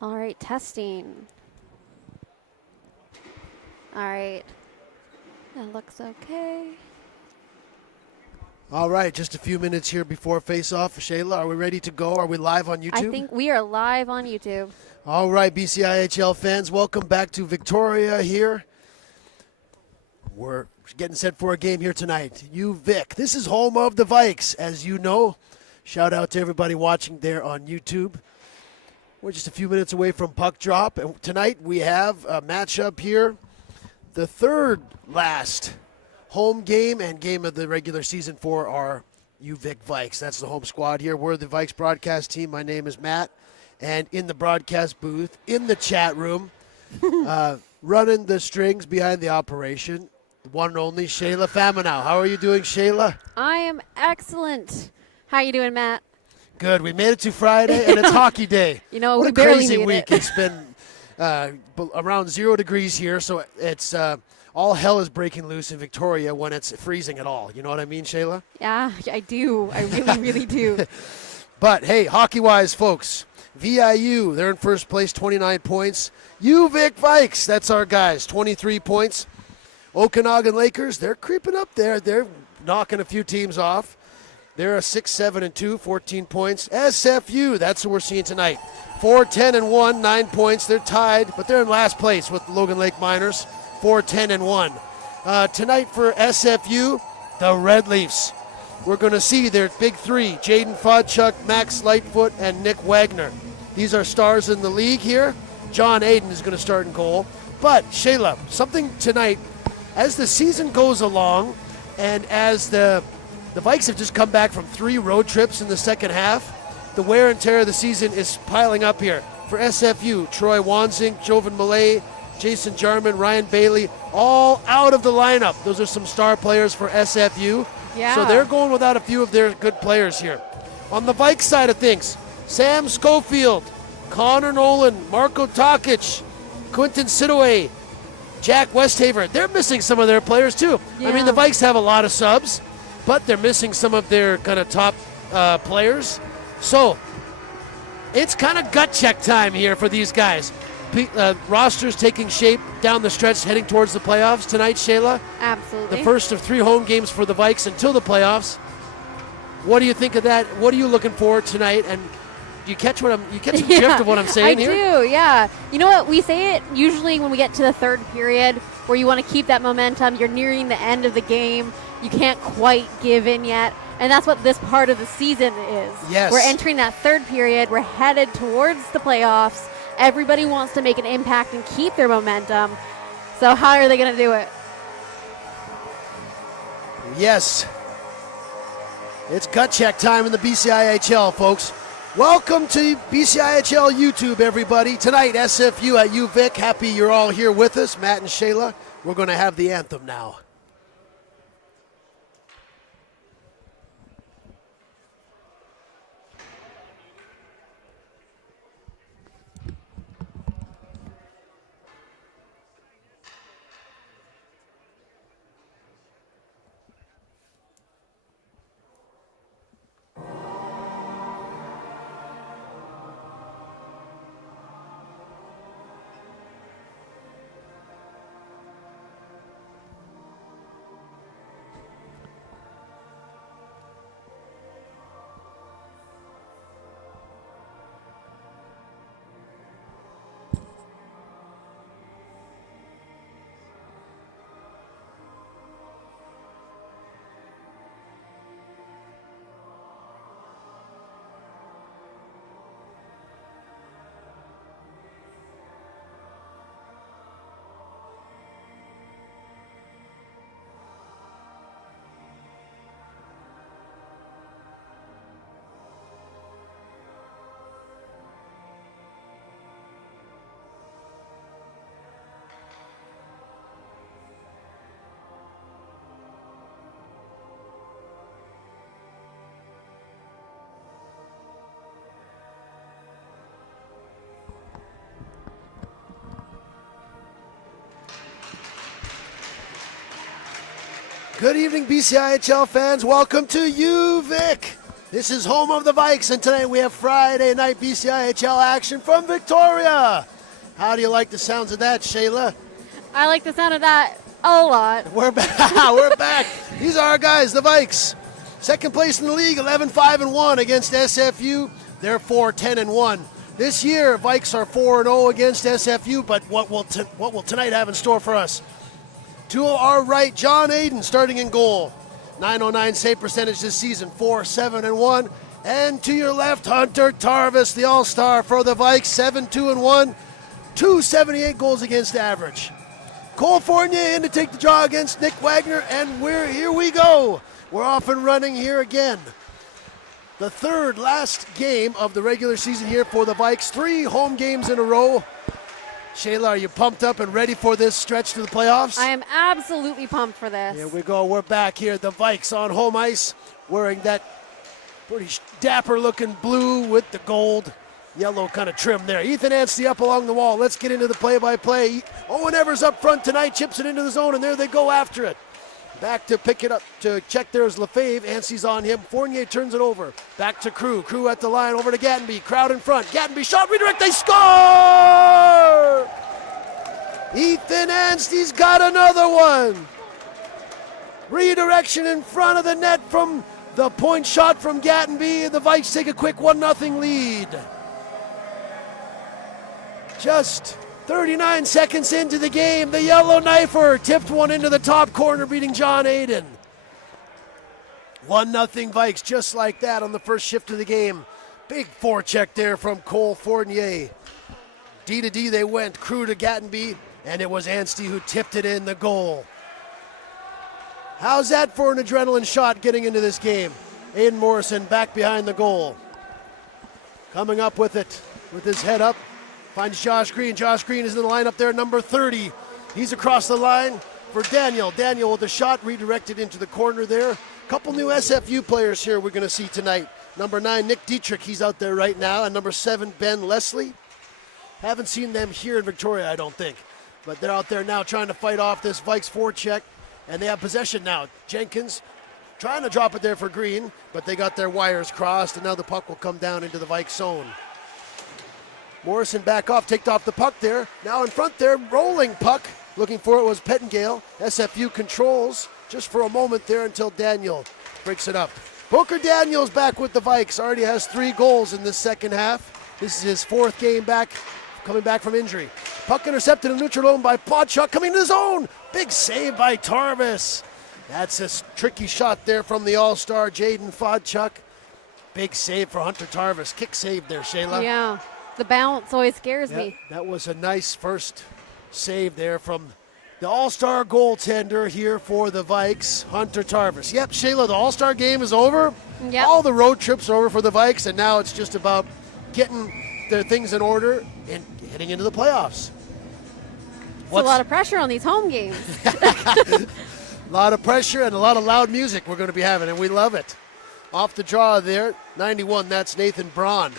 All right, testing. All right. That looks okay. All right, just a few minutes here before face-off. Shayla, are we ready to go? Are we live on YouTube? I think we are live on YouTube. All right, BCIHL fans, welcome back to Victoria here. We're getting set for a game here tonight. UVic. This is home of the Vikes, as you know. Shout out to everybody watching there on YouTube. We're just a few minutes away from puck drop. And tonight we have a matchup here. The third last home game and game of the regular season for our UVic Vikes. That's the home squad here. We're the Vikes broadcast team. My name is Matt. And in the broadcast booth, in the chat room, running the strings behind the operation, the one and only Shayla Faminow. How are you doing, Shayla? I am excellent. How you doing, Matt? Good. We made it to Friday, and it's hockey day. You know, what we a barely crazy made week. it. It's been around 0 degrees here, so it's all hell is breaking loose in Victoria when it's freezing at all. You know what I mean, Shayla? Yeah, I do. I really, really do. But, hey, hockey-wise, folks, VIU, they're in first place, 29 points. UVic Vikes, that's our guys, 23 points. Okanagan Lakers, they're creeping up there. They're knocking a few teams off. They're a 6-7-2, 14 points. SFU, that's what we're seeing tonight. 4-10-1, 9 points. They're tied, but they're in last place with Logan Lake Miners, 4-10-1. Tonight for SFU, the Red Leafs. We're going to see their big three, Jaden Fodchuk, Max Lightfoot, and Nick Wagner. These are stars in the league here. John Aiden is going to start in goal. But, Shayla, something tonight, as the season goes along and as the Vikes have just come back from 3 road trips in the second half, the wear and tear of the season is piling up here. For SFU, Troy Wanzing, Jovan Malay, Jason Jarman, Ryan Bailey, all out of the lineup. Those are some star players for SFU. Yeah. So they're going without a few of their good players here. On the Vikes side of things, Sam Schofield, Connor Nolan, Marco Tokic, Quinton Sidaway, Jack Westhaver. They're missing some of their players too. Yeah. I mean, the Vikes have a lot of subs, but they're missing some of their kind of top players. So it's kind of gut check time here for these guys. Rosters taking shape down the stretch, heading towards the playoffs tonight, Shayla. Absolutely. The first of 3 home games for the Vikes until the playoffs. What do you think of that? What are you looking for tonight? And do you catch the drift of what I'm saying here? I do, yeah. You know what? We say it usually when we get to the third period where you want to keep that momentum. You're nearing the end of the game. You can't quite give in yet. And that's what this part of the season is. Yes. We're entering that third period. We're headed towards the playoffs. Everybody wants to make an impact and keep their momentum. So how are they going to do it? Yes. It's gut check time in the BCIHL, folks. Welcome to BCIHL YouTube, everybody. Tonight, SFU at UVic. Happy you're all here with us. Matt and Shayla, we're going to have the anthem now. Good evening, BCIHL fans. Welcome to UVic. This is home of the Vikes, and tonight we have Friday night BCIHL action from Victoria. How do you like the sounds of that, Shayla? I like the sound of that a lot. We're back. We're back. These are our guys, the Vikes. Second place in the league, 11-5-1 against SFU. They're 4-10-1. This year, Vikes are 4-0 against SFU, but what will tonight have in store for us? To our right, John Aiden starting in goal. 909 save percentage this season, 4-7-1. And to your left, Hunter Tarvis, the all-star for the Vikes, 7-2-1, 278 goals against average. Cole Fournier in to take the draw against Nick Wagner, and here we go. We're off and running here again. The third last game of the regular season here for the Vikes. 3 home games in a row. Shayla, are you pumped up and ready for this stretch to the playoffs? I am absolutely pumped for this. Here we go. We're back here. The Vikes on home ice wearing that pretty dapper looking blue with the gold yellow kind of trim there. Ethan Anstey up along the wall. Let's get into the play-by-play. Owen Evers up front tonight, chips it into the zone, and there they go after it. Back to pick it up, to check there is Lefebvre. Anstey's on him. Fournier turns it over. Back to Crew. Crew at the line, over to Gattenby. Crowd in front. Gattenby shot, redirect, they score! Ethan Anstey's got another one. Redirection in front of the net from the point shot from Gattenby. The Vikes take a quick 1-0 lead. Just 39 seconds into the game, the yellow knifer tipped one into the top corner, beating John Aiden. 1-0 Vikes, just like that on the first shift of the game. Big forecheck there from Cole Fournier. D to D they went, Crew to Gattenby, and it was Anstey who tipped it in the goal. How's that for an adrenaline shot getting into this game? Aiden Morrison back behind the goal. Coming up with it, with his head up. Finds Josh Green. Josh Green is in the lineup there, number 30. He's across the line for Daniel. Daniel with the shot redirected into the corner there. Couple new SFU players here we're going to see tonight. Number 9, Nick Dietrich, he's out there right now. And number 7, Ben Leslie. Haven't seen them here in Victoria, I don't think. But they're out there now trying to fight off this Vikes forecheck. And they have possession now. Jenkins trying to drop it there for Green, but they got their wires crossed, and now the puck will come down into the Vikes zone. Morrison back off, take off the puck there. Now in front there, rolling puck. Looking for it was Pettengale. SFU controls just for a moment there until Daniel breaks it up. Booker Daniels back with the Vikes. Already has 3 goals in the second half. This is his 4th game back, coming back from injury. Puck intercepted in neutral zone by Podchuk, coming to the zone. Big save by Tarvis. That's a tricky shot there from the all-star Jaden Podchuk. Big save for Hunter Tarvis. Kick save there, Shayla. Yeah. The bounce always scares me. That was a nice first save there from the all-star goaltender here for the Vikes, Hunter Tarvis. Yep, Shayla, the all-star game is over. Yep. All the road trips are over for the Vikes, and now it's just about getting their things in order and heading into the playoffs. It's a lot of pressure on these home games. A lot of pressure and a lot of loud music we're going to be having, and we love it. Off the draw there, 91, that's Nathan Braun.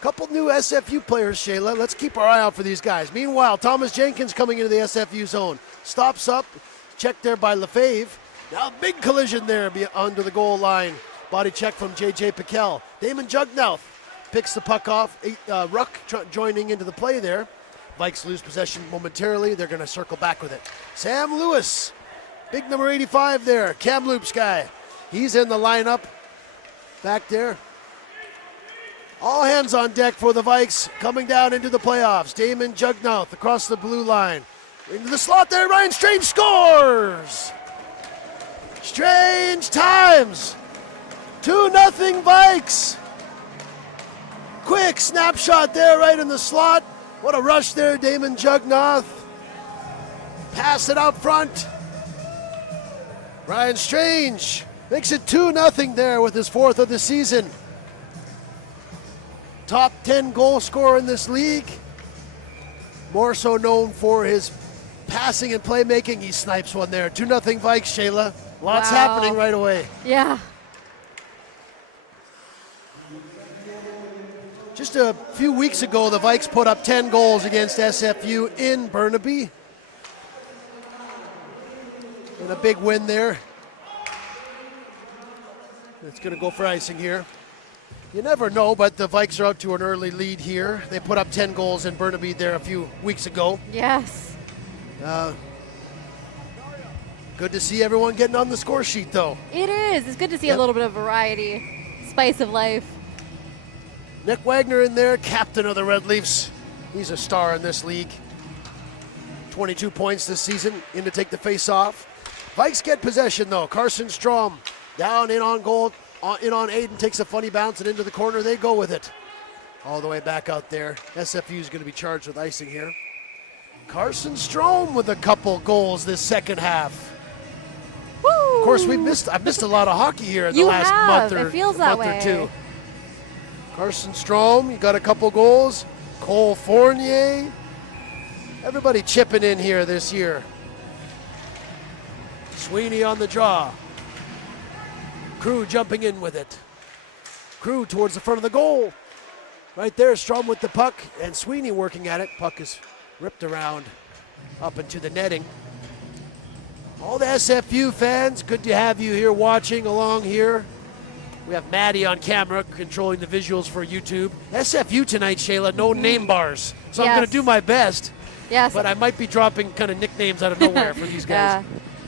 Couple new SFU players, Shayla. Let's keep our eye out for these guys. Meanwhile, Thomas Jenkins coming into the SFU zone. Stops up, checked there by Lefebvre. Now big collision there under the goal line. Body check from J.J. Piquel. Damon Jugnauth picks the puck off. Ruck joining into the play there. Vikes lose possession momentarily. They're going to circle back with it. Sam Lewis, big number 85 there. Kamloops guy. He's in the lineup back there. All hands on deck for the Vikes coming down into the playoffs. Damon Jugnauth across the blue line. Into the slot there, Ryan Strange scores! Strange times! 2-0 Vikes! Quick snapshot there right in the slot. What a rush there, Damon Jugnauth. Pass it out front. Ryan Strange makes it 2-0 there with his 4th of the season. Top 10 goal scorer in this league. More so known for his passing and playmaking. He snipes one there. 2-0 Vikes, Shayla. Lots happening right away. Yeah. Just a few weeks ago, the Vikes put up 10 goals against SFU in Burnaby. And a big win there. It's going to go for icing here. You never know, but the Vikes are out to an early lead here. They put up 10 goals in Burnaby there a few weeks ago. Yes. Good to see everyone getting on the score sheet, though. It is. It's good to see a little bit of variety. Spice of life. Nick Wagner in there, captain of the Red Leafs. He's a star in this league. 22 points this season, in to take the face-off. Vikes get possession, though. Carson Strom down in on goal. In on Aiden, takes a funny bounce and into the corner. They go with it. All the way back out there. SFU is going to be charged with icing here. Carson Strom with a couple goals this second half. Woo! Of course, I've missed a lot of hockey here in the last month or two. Carson Strom, you got a couple goals. Cole Fournier. Everybody chipping in here this year. Sweeney on the draw. Crew jumping in with it. Crew towards the front of the goal. Right there, Strom with the puck, and Sweeney working at it. Puck is ripped around up into the netting. All the SFU fans, good to have you here watching along here. We have Maddie on camera controlling the visuals for YouTube. SFU tonight, Shayla, no name bars. So I'm going to do my best. Yes. But I might be dropping kind of nicknames out of nowhere for these guys. Yeah.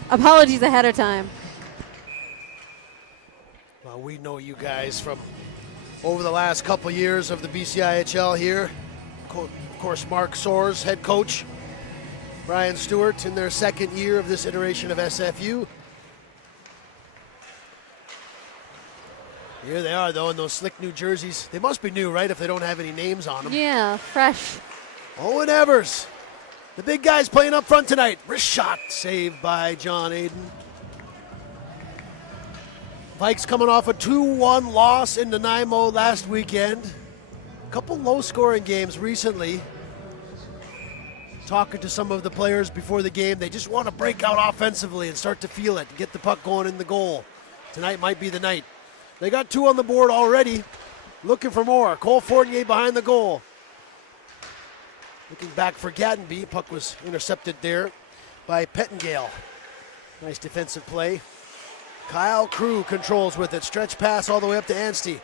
Apologies ahead of time. Well, we know you guys from over the last couple years of the BCIHL here. Of course, Mark Soares, head coach. Brian Stewart in their second year of this iteration of SFU. Here they are, though, in those slick new jerseys. They must be new, right, if they don't have any names on them. Yeah, fresh. Owen Evers, the big guys playing up front tonight. Wrist shot saved by John Aiden. Vikes coming off a 2-1 loss in Nanaimo last weekend. A couple low-scoring games recently. Talking to some of the players before the game, they just want to break out offensively and start to feel it, get the puck going in the goal. Tonight might be the night. They got 2 on the board already. Looking for more. Cole Fournier behind the goal. Looking back for Gatenby. Puck was intercepted there by Pettengale. Nice defensive play. Kyle Crew controls with it. Stretch pass all the way up to Anstey.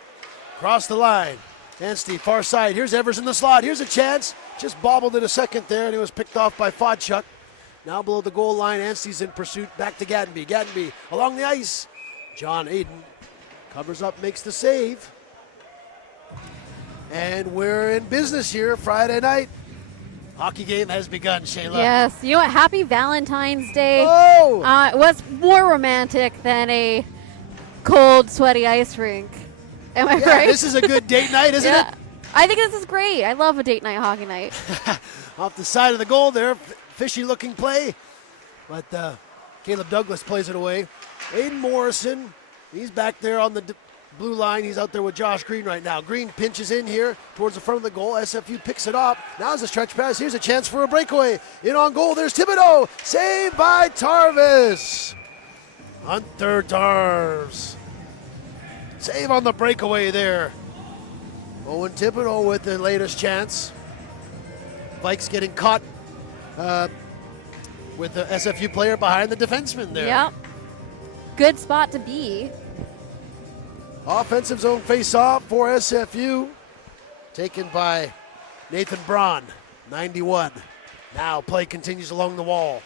Cross the line. Anstey, far side. Here's Evers in the slot. Here's a chance. Just bobbled it a second there, and it was picked off by Fodchuk. Now below the goal line, Anstey's in pursuit. Back to Gatenby. Gatenby along the ice. John Aiden covers up, makes the save. And we're in business here Friday night. Hockey game has begun, Shayla. Yes. You know what? Happy Valentine's Day. Oh! It was more romantic than a cold, sweaty ice rink. Am I right? This is a good date night, isn't it? I think this is great. I love a date night hockey night. Off the side of the goal there, fishy-looking play. But Caleb Douglas plays it away. Aiden Morrison, he's back there on the blue line. He's out there with Josh Green right now. Green pinches in here towards the front of the goal. SFU picks it up. Now it's a stretch pass. Here's a chance for a breakaway. In on goal, there's Thibodeau. Saved by Tarvis. Hunter Tarves. Save on the breakaway there. Owen Thibodeau with the latest chance. Vikes getting caught with the SFU player behind the defenseman there. Yep. Good spot to be. Offensive zone face-off for SFU. Taken by Nathan Braun, 91. Now play continues along the wall.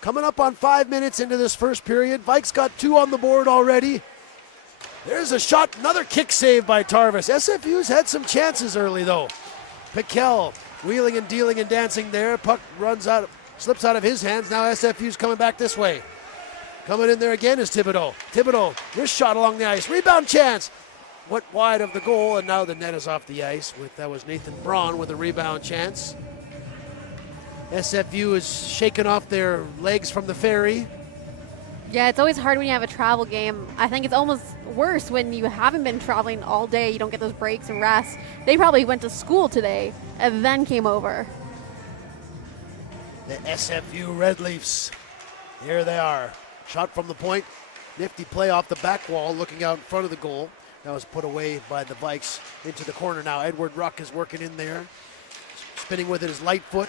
Coming up on 5 minutes into this first period. Vikes got 2 on the board already. There's a shot, another kick save by Tarvis. SFU's had some chances early though. Piquel wheeling and dealing and dancing there. Puck runs out, slips out of his hands. Now SFU's coming back this way. Coming in there again is Thibodeau. Thibodeau, wrist shot along the ice. Rebound chance. Went wide of the goal, and now the net is off the ice. That was Nathan Braun with a rebound chance. SFU is shaking off their legs from the ferry. Yeah, it's always hard when you have a travel game. I think it's almost worse when you haven't been traveling all day. You don't get those breaks and rests. They probably went to school today and then came over. The SFU Red Leafs. Here they are. Shot from the point. Nifty play off the back wall, looking out in front of the goal. That was put away by the Vikes into the corner now. Edward Ruck is working in there. Spinning with it is Lightfoot.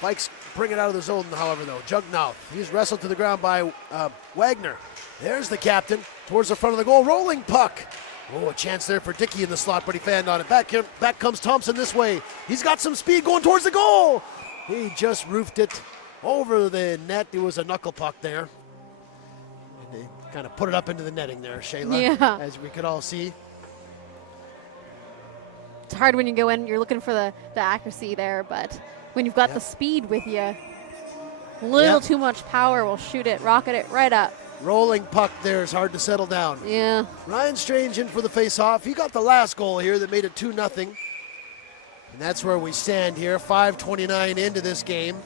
Vikes bring it out of the zone, however, though. Jugmouth. He's wrestled to the ground by Wagner. There's the captain towards the front of the goal. Rolling puck. Oh, a chance there for Dickey in the slot, but he fanned on it. Back comes Thompson this way. He's got some speed going towards the goal. He just roofed it over the net. It was a knuckle puck there. And they kind of put it up into the netting there, Shayla, as we could all see. It's hard when you go in, you're looking for the accuracy there, but when you've got the speed with you, a little too much power will shoot it, rocket it right up. Rolling puck there is hard to settle down. Yeah. Ryan Strange in for the face-off. He got the last goal here that made it 2-0. And that's where we stand here, 5:29 into this game.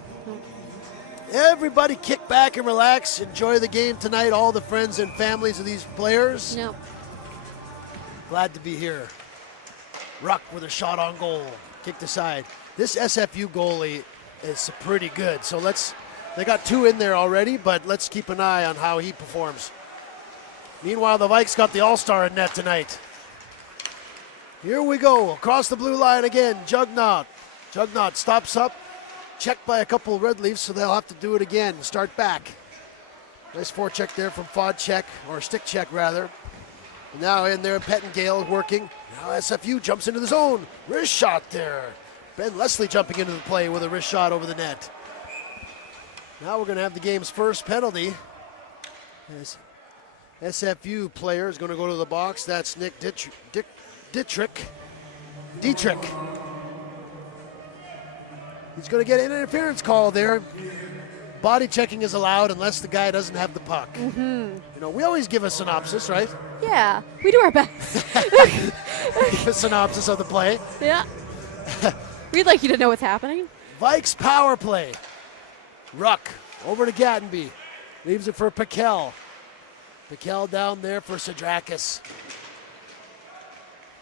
Everybody kick back and relax. Enjoy the game tonight, all the friends and families of these players. Yep. Glad to be here. Ruck with a shot on goal, kicked aside. This SFU goalie is pretty good, so they got 2 in there already, but let's keep an eye on how he performs. Meanwhile, the Vikes got the all-star in net tonight. Here we go, across the blue line again, Jugnaut. Jugnaut stops up, checked by a couple of Red Leafs, so they'll have to do it again, start back. Nice forecheck there from Fodcheck, or stick check rather. And now in there, Pettengale working. Now SFU jumps into the zone. Wrist shot there. Ben Leslie jumping into the play with a wrist shot over the net. Now we're going to have the game's first penalty. As SFU player is going to go to the box. That's Nick Dietrich. He's going to get an interference call there. Body checking is allowed unless the guy doesn't have the puck. You know, we always give a synopsis, right? Yeah, we do our best. A synopsis of the play. Yeah. We'd like you to know what's happening. Vikes power play. Ruck over to Gattenby. Leaves it for Piquel. Piquel down there for Sidrakis.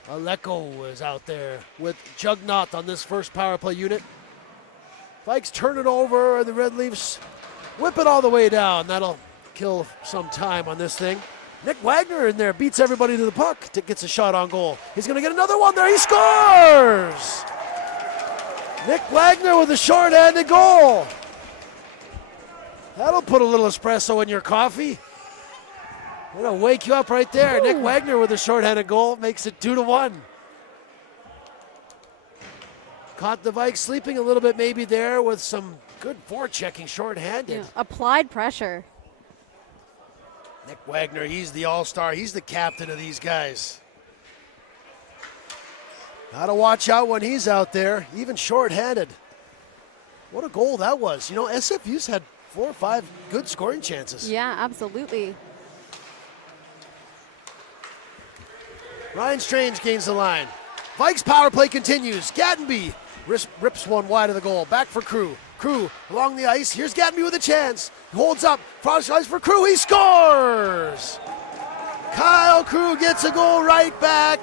Aleko is out there with Jugnaut on this first power play unit. Vikes turn it over, and the Red Leafs whip it all the way down. That'll kill some time on this thing. Nick Wagner in there beats everybody to the puck. Gets a shot on goal. He's going to get another one there. He scores! Nick Wagner with a short-handed goal. That'll put a little espresso in your coffee. That'll wake you up right there. Ooh. Nick Wagner with a short-handed goal makes it 2-1. Caught the Vikes sleeping a little bit maybe there with some good forechecking short-handed. Yeah, applied pressure. Nick Wagner, he's the all-star. He's the captain of these guys. Got to watch out when he's out there, even short-handed. What a goal that was. You know, SFU's had 4 or 5 good scoring chances. Yeah, absolutely. Ryan Strange gains the line. Vikes power play continues. Gattenby rips one wide of the goal. Back for Crew. Crew along the ice. Here's Gattenby with a chance. He holds up. Frost ice for Crew. He scores! Kyle Crew gets a goal right back.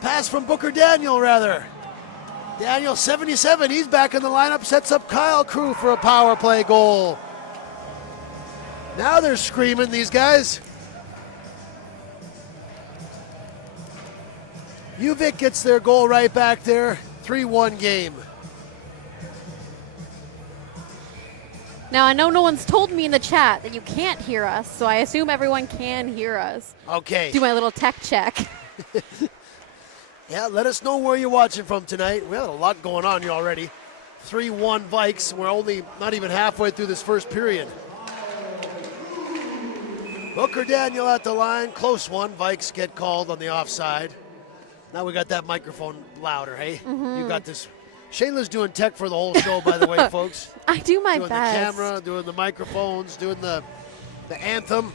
Pass from Booker Daniel, rather. Daniel, 77. He's back in the lineup. Sets up Kyle Crew for a power play goal. Now they're screaming, these guys. UVic gets their goal right back there. 3-1 game. Now, I know no one's told me in the chat that you can't hear us, so I assume everyone can hear us. Okay. Do my little tech check. Yeah, let us know where you're watching from tonight. We have a lot going on here already. 3-1 Vikes. We're only not even halfway through this first period. Booker Daniel at the line. Close one. Vikes get called on the offside. Now we got that microphone louder, hey? You got this. Shayla's doing tech for the whole show, by the way, folks. I do my doing best. Doing the camera, doing the microphones, doing the anthem,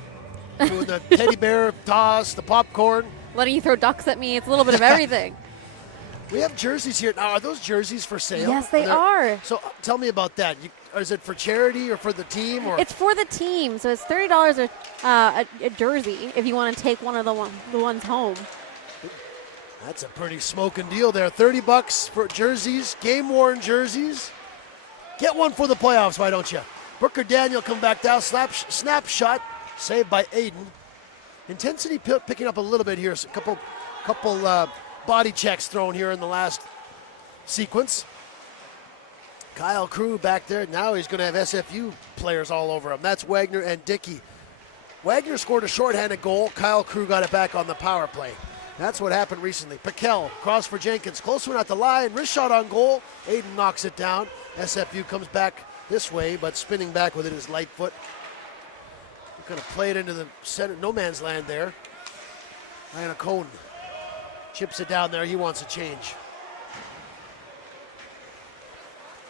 doing the teddy bear toss, the popcorn. Letting you throw ducks at me. It's a little bit of everything. We have jerseys here. Now, are those jerseys for sale? Yes, they are. So tell me about that. Is it for charity or for the team? Or? It's for the team. So it's $30 a jersey if you want to take one of the ones home. That's a pretty smoking deal there. $30 for jerseys, game-worn jerseys. Get one for the playoffs, why don't you? Booker Daniel come back down, snapshot, saved by Aiden. Intensity picking up a little bit here. So a couple body checks thrown here in the last sequence. Kyle Crew back there. Now he's going to have SFU players all over him. That's Wagner and Dickey. Wagner scored a shorthanded goal. Kyle Crew got it back on the power play. That's what happened recently. Piquel, cross for Jenkins. Close one at the line. Wrist shot on goal. Aiden knocks it down. SFU comes back this way, but spinning back with it is light foot. Going to play it into the center, no man's land there. Ryan Cone chips it down there. He wants a change.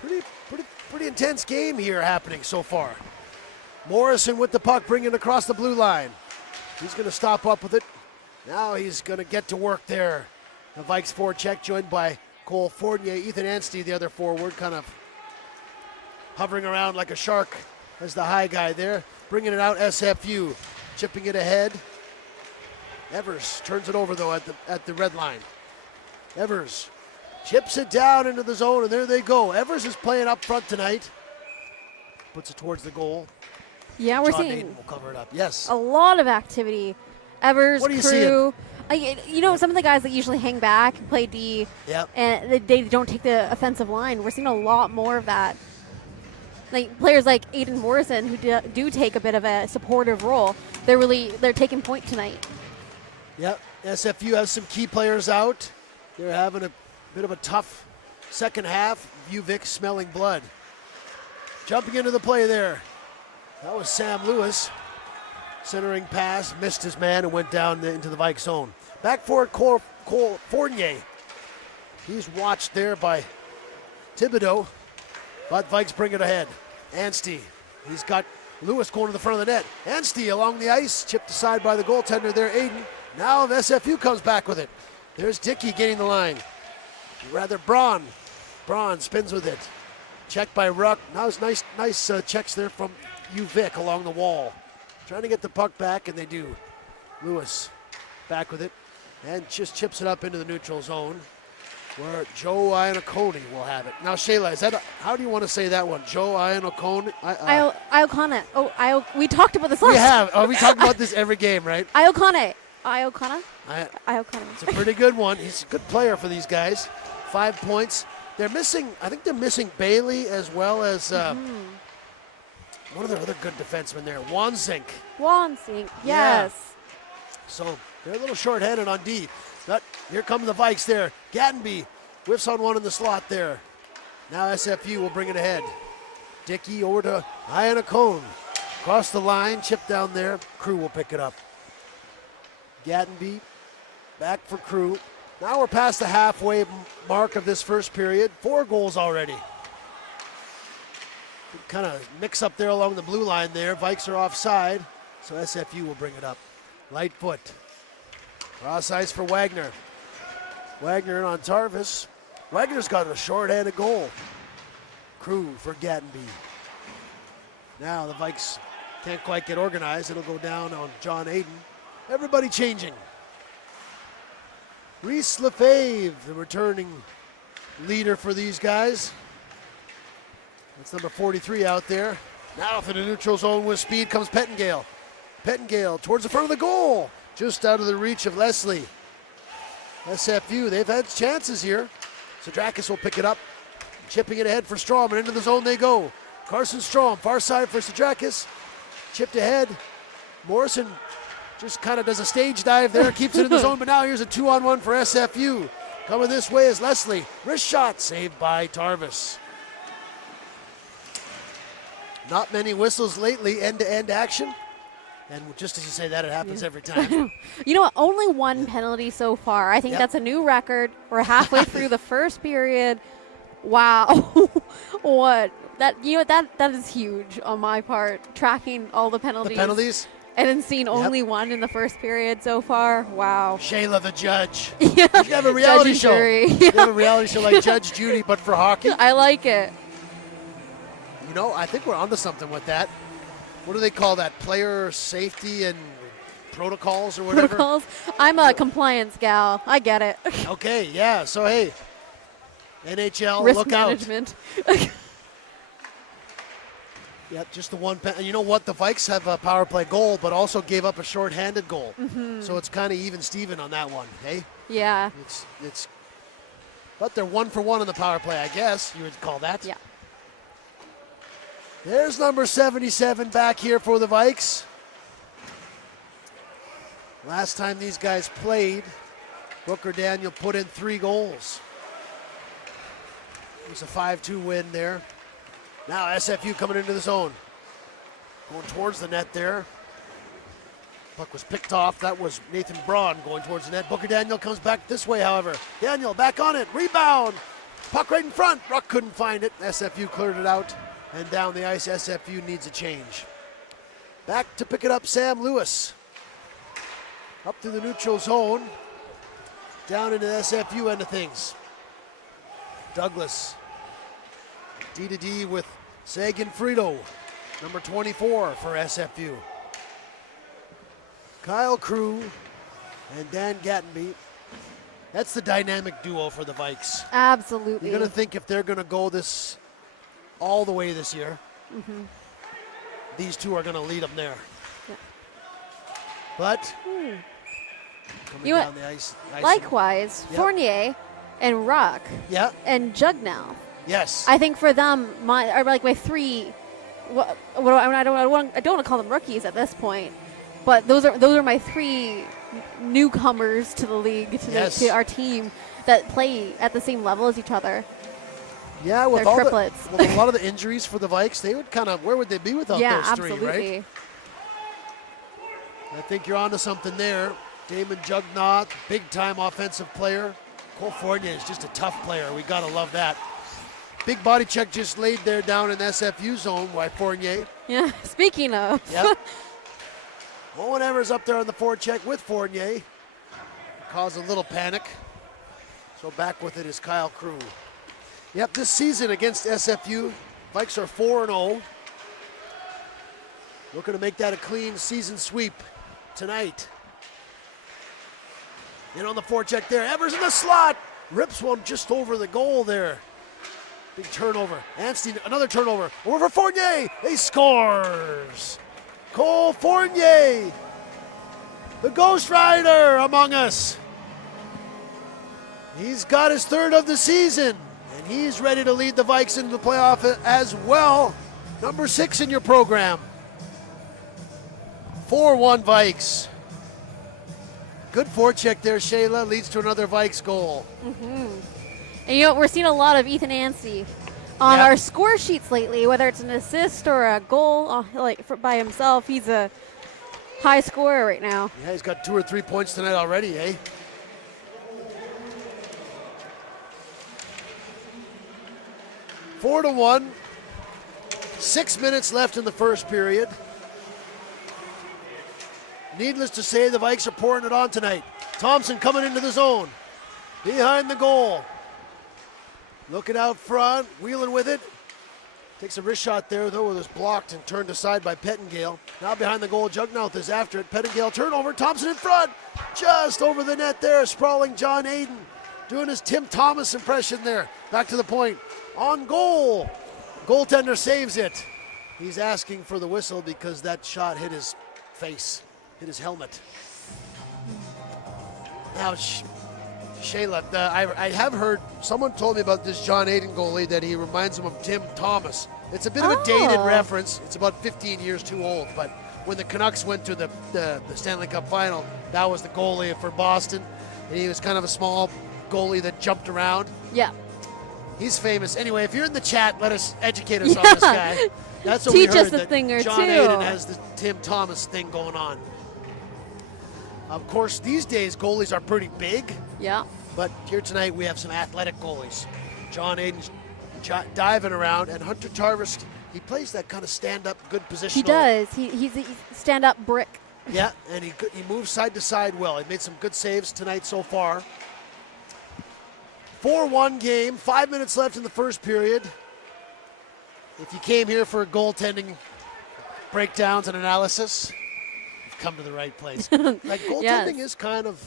Pretty intense game here happening so far. Morrison with the puck, bringing it across the blue line. He's going to stop up with it. Now he's going to get to work there. The Vikes forward check, joined by Cole Fournier. Ethan Anstey, the other forward, kind of hovering around like a shark as the high guy there. Bringing it out, SFU, chipping it ahead. Evers turns it over, though, at the red line. Evers chips it down into the zone, and there they go. Evers is playing up front tonight. Puts it towards the goal. Yeah, we're John seeing Aiden will cover it up. Yes. a lot of activity. Evers, What are you Crew. Some of the guys that usually hang back and play D, Yep. and they don't take the offensive line. We're seeing a lot more of that. Like players like Aiden Morrison, who do take a bit of a supportive role. They're taking point tonight. Yep. SFU has some key players out. They're having a bit of a tough second half. UVic smelling blood. Jumping into the play there. That was Sam Lewis. Centering pass, missed his man and went down into the Vikes zone. Back forward, Cole Fournier. He's watched there by Thibodeau, but Vikes bring it ahead. Anstey, he's got Lewis going to the front of the net. Anstey along the ice, chipped aside by the goaltender there, Aiden. Now SFU comes back with it. There's Dickey getting the line. Rather Braun. Braun spins with it. Checked by Ruck. Now it's nice checks there from UVic along the wall. Trying to get the puck back, and they do. Lewis back with it, and just chips it up into the neutral zone, where Joe Iannacone will have it. Now, Shayla, how do you want to say that one? Joe Iannacone? Iocana. We talked about this last. We have. We talk about this every game, right? Iocana. It's a pretty good one. He's a good player for these guys. 5 points. I think they're missing Bailey as well as one of their other good defensemen there, Wanzink, yes. Yeah. So they're a little short-handed on D. But here come the Vikes there. Gattenby whiffs on one in the slot there. Now SFU will bring it ahead. Dickey over to Iannacone. Across the line, chip down there. Crew will pick it up. Gattenby back for Crew. Now we're past the halfway mark of this first period. 4 goals already. Kind of mix up there along the blue line there. Vikes are offside, so SFU will bring it up. Lightfoot. Cross ice for Wagner. Wagner in on Tarvis. Wagner's got a short-handed goal. Crew for Gattenby. Now the Vikes can't quite get organized. It'll go down on John Aiden. Everybody changing. Reese Lefebvre, the returning leader for these guys. That's number 43 out there. Now for the neutral zone with speed comes Pettengale. Pettengale towards the front of the goal. Just out of the reach of Leslie. SFU, they've had chances here. Sadrakis will pick it up. Chipping it ahead for Strom, and into the zone they go. Carson Strom, far side for Sadrakis. Chipped ahead. Morrison just kind of does a stage dive there, keeps it in the zone, but now here's a 2-on-1 for SFU. Coming this way is Leslie. Wrist shot saved by Tarvis. Not many whistles lately, end-to-end action. And just as you say that, it happens every time. You know what? Only 1 penalty so far. I think that's a new record. We're halfway through the first period. Wow. What? That is huge on my part, tracking all the penalties. The penalties? And then seeing only 1 in the first period so far. Wow. Shayla the judge. Yeah. You should have a reality show. You Jury. have a reality show like Judge Judy, but for hockey. I like it. You know, I think we're onto something with that. What do they call that? Player safety and protocols or whatever? Protocols? I'm a compliance gal. I get it. Okay, yeah. So, hey, NHL, Risk look management. out. Yep, just the one. And you know what? The Vikes have a power play goal, but also gave up a shorthanded goal. Mm-hmm. So it's kind of even Steven on that one, hey? Yeah. But they're 1 for 1 on the power play, I guess you would call that. Yeah. There's number 77 back here for the Vikes. Last time these guys played, Booker Daniel put in 3 goals. It was a 5-2 win there. Now SFU coming into the zone. Going towards the net there. Puck was picked off. That was Nathan Braun going towards the net. Booker Daniel comes back this way, however. Daniel back on it. Rebound. Puck right in front. Ruck couldn't find it. SFU cleared it out. And down the ice, SFU needs a change. Back to pick it up, Sam Lewis. Up through the neutral zone. Down into the SFU end of things. Douglas. D-to-D with Sagan Frito. Number 24 for SFU. Kyle Crew and Dan Gattenby. That's the dynamic duo for the Vikes. Absolutely. You're going to think if they're going to go this all the way this year, these two are going to lead them there. Yeah. But coming down the ice. Likewise, Fournier and Rock and Jugnow. Yes. I think for them, my 3. I don't want to call them rookies at this point, but those are my 3 newcomers to the league, to our team that play at the same level as each other. Yeah, with They're triplets. with a lot of the injuries for the Vikes, they would where would they be without those 3, absolutely. right? I think you're onto something there. Damon Jugnaut, big-time offensive player. Cole Fournier is just a tough player. We got to love that. Big body check just laid there down in SFU zone by Fournier. Yeah, speaking of. Yep. Owen Evers up there on the forecheck with Fournier. Caused a little panic. So back with it is Kyle Crew. Yep, this season against SFU, Vikes are 4-0. Looking to make that a clean season sweep tonight. In on the forecheck there. Evers in the slot. Rips one just over the goal there. Big turnover. Anstey, another turnover. Over for Fournier. He scores. Cole Fournier, the Ghost Rider among us. He's got his 3rd of the season, and he's ready to lead the Vikes into the playoff as well. Number 6 in your program. 4-1 Vikes. Good forecheck there, Shayla. Leads to another Vikes goal. And we're seeing a lot of Ethan Anstey on our score sheets lately, whether it's an assist or a goal by himself. He's a high scorer right now. Yeah, he's got 2 or 3 points tonight already, eh? Four to 1. 6 minutes left in the first period. Needless to say, the Vikes are pouring it on tonight. Thompson coming into the zone. Behind the goal. Looking out front, wheeling with it. Takes a wrist shot there, though. It was blocked and turned aside by Pettengale. Now behind the goal, Jugnout is after it. Pettengale turnover, Thompson in front. Just over the net there, sprawling John Aiden. Doing his Tim Thomas impression there. Back to the point. On goal. Goaltender saves it. He's asking for the whistle because that shot hit his face, hit his helmet. Now, Shayla, I have heard, someone told me about this John Aiden goalie that he reminds him of Tim Thomas. It's a bit of a dated reference. It's about 15 years too old, but when the Canucks went to the Stanley Cup final, that was the goalie for Boston, and he was kind of a small goalie that jumped around. Yeah. He's famous. Anyway, if you're in the chat, let us educate us on this guy. That's what Teach we heard, us a that thing or John two. Aiden has the Tim Thomas thing going on. Of course, these days, goalies are pretty big. Yeah. But here tonight, we have some athletic goalies. John Aiden's diving around, and Hunter Tarvis, he plays that kind of stand-up, good position. He does. He's a stand-up brick. Yeah, and he moves side to side well. He made some good saves tonight so far. 4-1 game, 5 minutes left in the first period. If you came here for goaltending breakdowns and analysis, you've come to the right place. Like, goaltending is kind of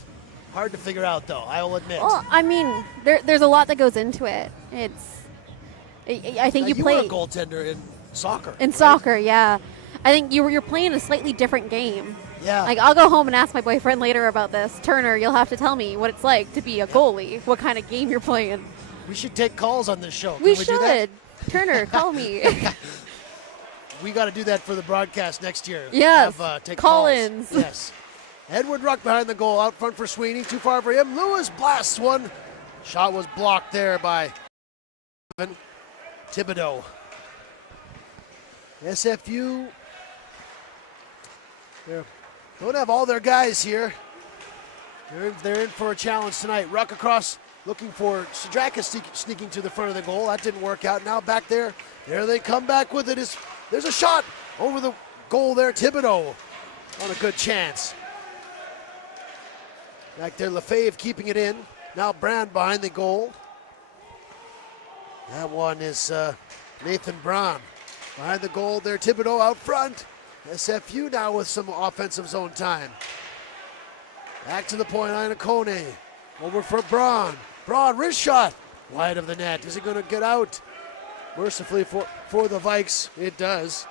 hard to figure out, though, I will admit. Well, I mean, there's a lot that goes into it. I think you play were a goaltender in soccer. In soccer, yeah. I think you're playing a slightly different game. Yeah. Like, I'll go home and ask my boyfriend later about this. Turner, you'll have to tell me what it's like to be a goalie, what kind of game you're playing. We should take calls on this show. We should. Do that? Turner, call me. We got to do that for the broadcast next year. Yes. Take Call-ins. Yes. Edward Ruck behind the goal, out front for Sweeney, too far for him. Lewis blasts one. Shot was blocked there by Thibodeau. SFU, they don't have all their guys here. They're in for a challenge tonight. Ruck across, looking for Sadrakis sneaking to the front of the goal. That didn't work out. Now back there. There they come back with it. There's a shot over the goal there. Thibodeau on a good chance. Back there, Lefebvre keeping it in. Now Brand behind the goal. That one is Nathan Braun. Behind the goal there, Thibodeau out front. SFU now with some offensive zone time. Back to the point, Ainakone. Over for Braun. Braun, wrist shot. Wide of the net. Is it going to get out? Mercifully for the Vikes, it does.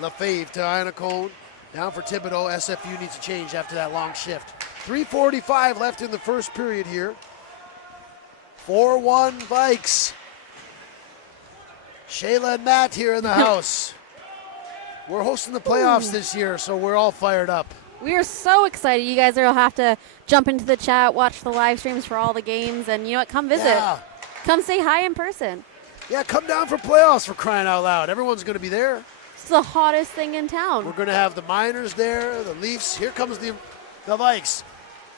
Lefebvre to Ainakone. Down for Thibodeau. SFU needs to change after that long shift. 3:45 left in the first period here. 4-1 Vikes. Shayla and Matt here in the house. We're hosting the playoffs this year, so we're all fired up. We are so excited. You guys will have to jump into the chat, watch the live streams for all the games, and you know what? Come visit. Yeah. Come say hi in person. Yeah, come down for playoffs, for crying out loud. Everyone's going to be there. It's the hottest thing in town. We're going to have the Miners there, the Leafs. Here comes the Vikes.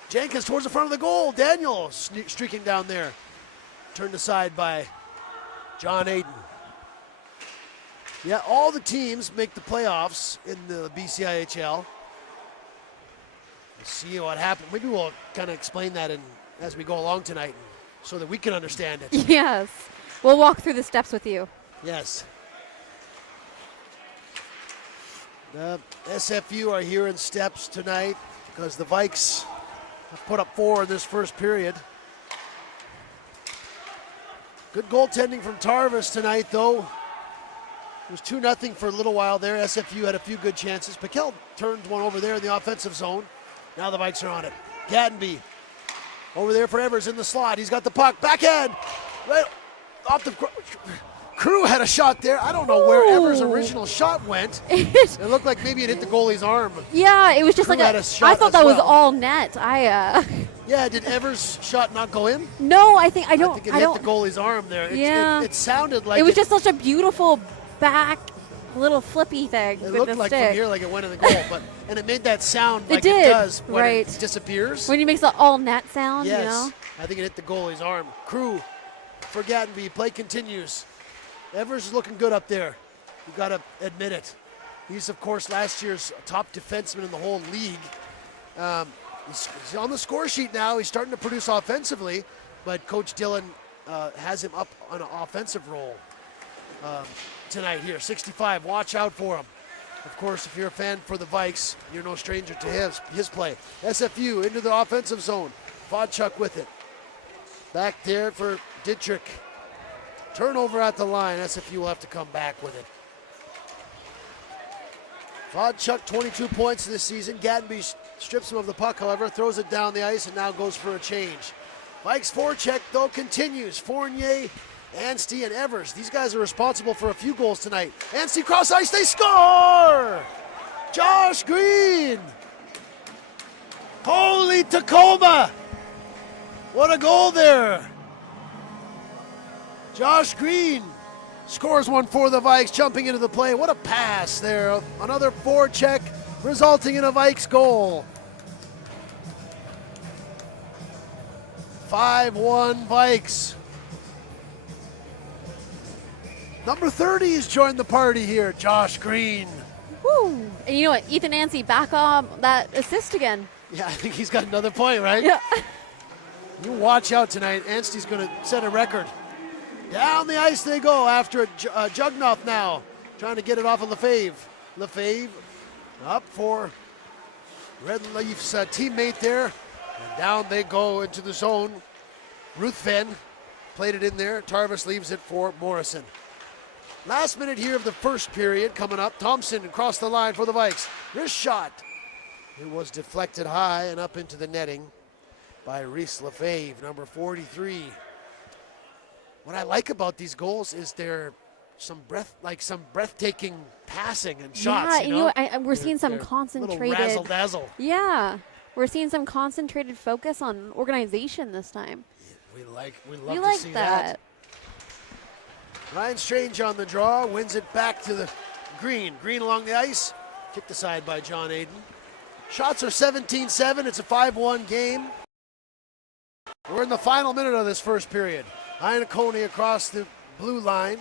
Jenkins towards the front of the goal. Daniel streaking down there. Turned aside by John Aiden. Yeah, all the teams make the playoffs in the BCIHL. We'll see what happens. Maybe we'll kind of explain that as we go along tonight so that we can understand it. Yes. We'll walk through the steps with you. Yes. The SFU are here in steps tonight because the Vikes have put up 4 in this first period. Good goaltending from Tarvis tonight, though. It was 2-0 for a little while there. SFU had a few good chances. Piquel turned one over there in the offensive zone. Now the Vikes are on it. Gatenby over there for Evers in the slot. He's got the puck. Backhand. Right off the... Crew had a shot there. I don't know where Evers' original shot went. It looked like maybe it hit the goalie's arm. Yeah, it was just Crew like had a shot I thought as that was well. all net. Yeah, did Evers' shot not go in? No, I think I think it hit the goalie's arm there. It sounded like it was just such a beautiful back little flippy thing. It with looked the like stick. from here like it went in the goal, and it made that sound like it did, it does when right. it disappears. When you make the all net sound, Yes, you know? I think it hit the goalie's arm. Crew for Gatenby. Play continues. Evers is looking good up there. You got to admit it. He's, of course, last year's top defenseman in the whole league. He's on the score sheet now. He's starting to produce offensively, but Coach Dillon has him up on an offensive role tonight here. 65, watch out for him. Of course, if you're a fan for the Vikes, you're no stranger to his play. SFU into the offensive zone. Vodchuk with it. Back there for Dietrich. Turnover at the line. SFU will have to come back with it. Vodchuk, 22 points this season. Gatenby strips him of the puck, however, throws it down the ice and now goes for a change. Vikes forecheck, though, continues. Fournier, Anstey, and Evers. These guys are responsible for a few goals tonight. Anstey cross ice, they score! Josh Green! Holy Tacoma! What a goal there! Josh Green scores one for the Vikes, jumping into the play. What a pass there. Another forecheck resulting in a Vikes goal. 5-1 Vikes. Number 30 has joined the party here, Josh Green. Woo! And you know what? Ethan Anstey back on that assist again. Yeah, I think he's got another point, right? Yeah. You watch out tonight. Anstey's going to set a record. Down the ice they go after Jugnoff now. Trying to get it off of Lefebvre. Lefebvre up for Red Leafs teammate there. And down they go into the zone. Ruthven played it in there. Tarvis leaves it for Morrison. Last minute here of the first period coming up. Thompson across the line for the Vikes. Wrist shot. It was deflected high and up into the netting by Reese Lefebvre, number 43. What I like about these goals is they're some breathtaking passing and shots. Yeah, you know, we're seeing some Little concentrated. razzle dazzle. Yeah, we're seeing some concentrated focus on organization this time. We love We to like see that. Ryan Strange on the draw, wins it back to the green. Green along the ice, kicked aside by John Aiden. Shots are 17-7. It's a 5-1 game. We're in the final minute of this first period. Iannacone across the blue line.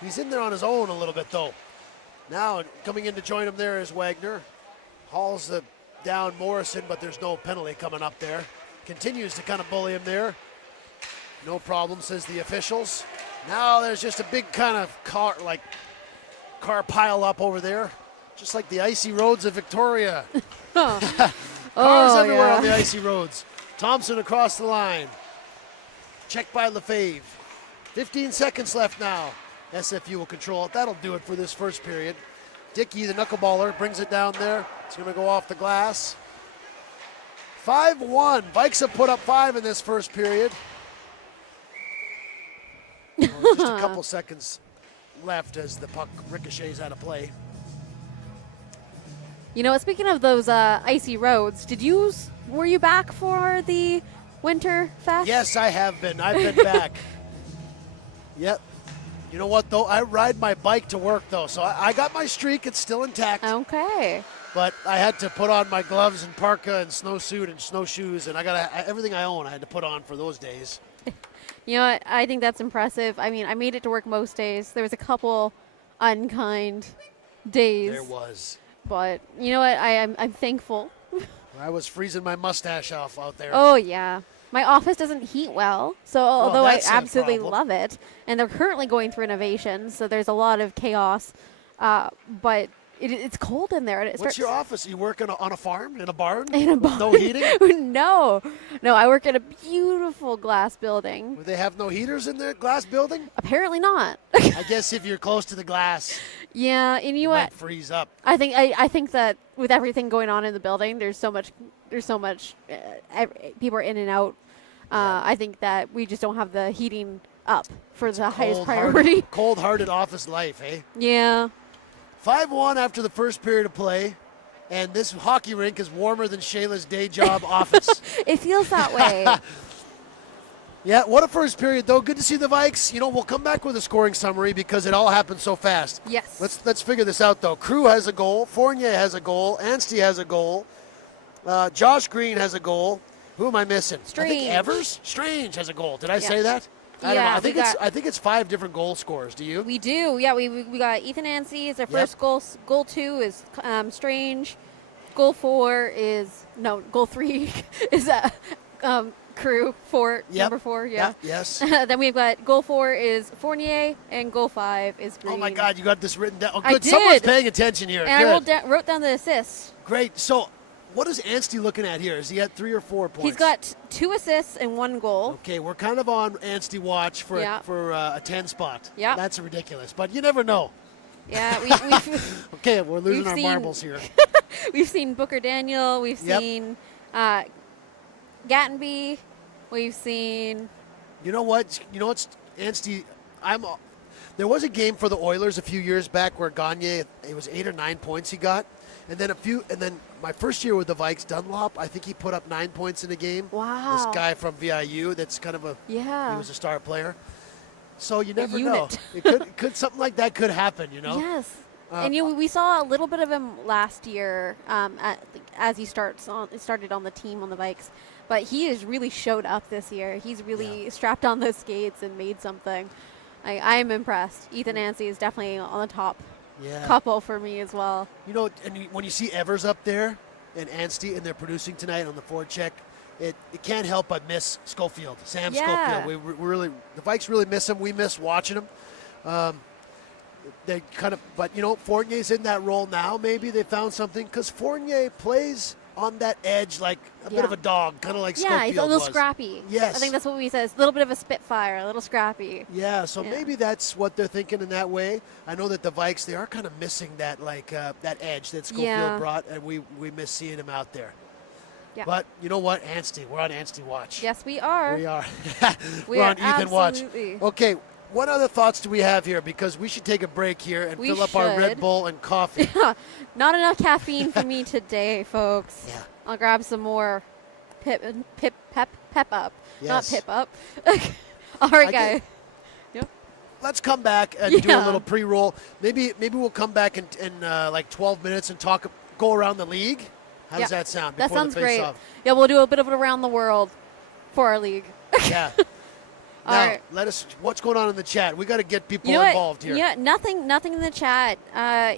He's in there on his own a little bit, though. Now coming in to join him there is Wagner. Hauls down Morrison, but there's no penalty coming up there. Continues to kind of bully him there. No problem, says the officials. Now there's just a big kind of car pile up over there, just like the icy roads of Victoria. Cars everywhere on the icy roads. Thompson across the line. Checked by Lefebvre. 15 seconds left now. SFU will control it. That'll do it for this first period. Dickey, the knuckleballer, brings it down there. It's going to go off the glass. 5-1. Vikes have put up 5 in this first period. Just a couple seconds left as the puck ricochets out of play. You know, speaking of those icy roads, were you back for the Winter Fest? Yes, I have been. I've been back. Yep. You know what, though? I ride my bike to work, though, so I got my streak. It's still intact. Okay. But I had to put on my gloves and parka and snowsuit and snowshoes, and everything I own I had to put on for those days. You know what? I think that's impressive. I mean, I made it to work most days. There was a couple unkind days. There was. But you know what? I'm thankful. I was freezing my mustache off out there. Oh, yeah. My office doesn't heat well, so although I that's a absolutely problem. love it, and they're currently going through renovations, so there's a lot of chaos, but it's cold in there. And What's your office? You work on a farm, in a barn? In a with barn. No heating? No, I work in a beautiful glass building. Would they have no heaters in their glass building? Apparently not. I guess if you're close to the glass, Yeah, and you know might what? freeze up. I think that with everything going on in the building, there's so much. People are in and out. I think that we just don't have the heating up for the highest priority. Cold-hearted office life, eh? Yeah. 5-1 after the first period of play, and this hockey rink is warmer than Shayla's day job office. It feels that way. Yeah, what a first period, though. Good to see the Vikes. You know, we'll come back with a scoring summary because it all happened so fast. Yes. Let's figure this out, though. Crew has a goal. Fournier has a goal. Anstey has a goal. Josh Green has a goal. Who am I missing? Strange. I think Evers? Strange has a goal. Did I say that? I don't Yeah, know. I think it's 5 different goal scorers. Do you? We do. Yeah, we got Ethan Anstey is our first goal. Goal 2 is Strange. Goal 3 is Crew. Number 4. Yeah. Yes. Then we've got goal 4 is Fournier, and goal 5 is Green. Oh my God, you got this written down. Oh, I good. did. Someone's paying attention here. And Good. I wrote down the assists. Great. So, what is Anstey looking at here? Is he at 3 or 4 points? He's got 2 assists and 1 goal. Okay, we're kind of on Anstey watch for a 10 spot. Yeah. That's ridiculous, but you never know. Yeah, we've Okay, we're losing we've our seen- marbles here. we've seen Booker Daniel. We've seen Gattenby. We've seen. You know what? Anstey. There was a game for the Oilers a few years back where Gagne, it was 8 or 9 points he got, and then my first year with the Vikes, Dunlop, I think he put up 9 points in a game. Wow. This guy from VIU, that's kind of he was a star player. So you never know. It could something like that could happen. You know. Yes. And we saw a little bit of him last year as he started on the team on the Vikes, but he has really showed up this year. He's really strapped on those skates and made something. I am impressed. Ethan Anstey is definitely on the top couple for me as well. You know, and when you see Evers up there and Anstey and they're producing tonight on the forward check, it can't help but miss Schofield, Sam Schofield. We really, the Vikes really miss him. We miss watching him. They kind of, but you know, Fournier's in that role now. Maybe they found something because Fournier plays on that edge like a bit of a dog, kind of like Schofield he's a little was. scrappy. Yes. I think that's what we said. A little bit of a spitfire, a little scrappy. Yeah, so maybe that's what they're thinking in that way. I know that the Vikes, they are kind of missing that that edge that Schofield brought, and we miss seeing him out there. Yeah. But you know what, Anstey, we're on Anstey watch. Yes, we are. We are. We we're are on Ethan watch. absolutely. Okay, what other thoughts do we have here? Because we should take a break here and fill up our Red Bull and coffee. Not enough caffeine for me today, folks. Yeah. I'll grab some more pep up. Yes. Not pip up. All right, guys. Yep. Let's come back and do a little pre-roll. Maybe we'll come back in like 12 minutes and go around the league. How does that sound? That sounds great. Off? Yeah, we'll do a bit of it around the world for our league. Yeah. Now, what's going on in the chat? We got to get people involved here. Yeah, nothing in the chat.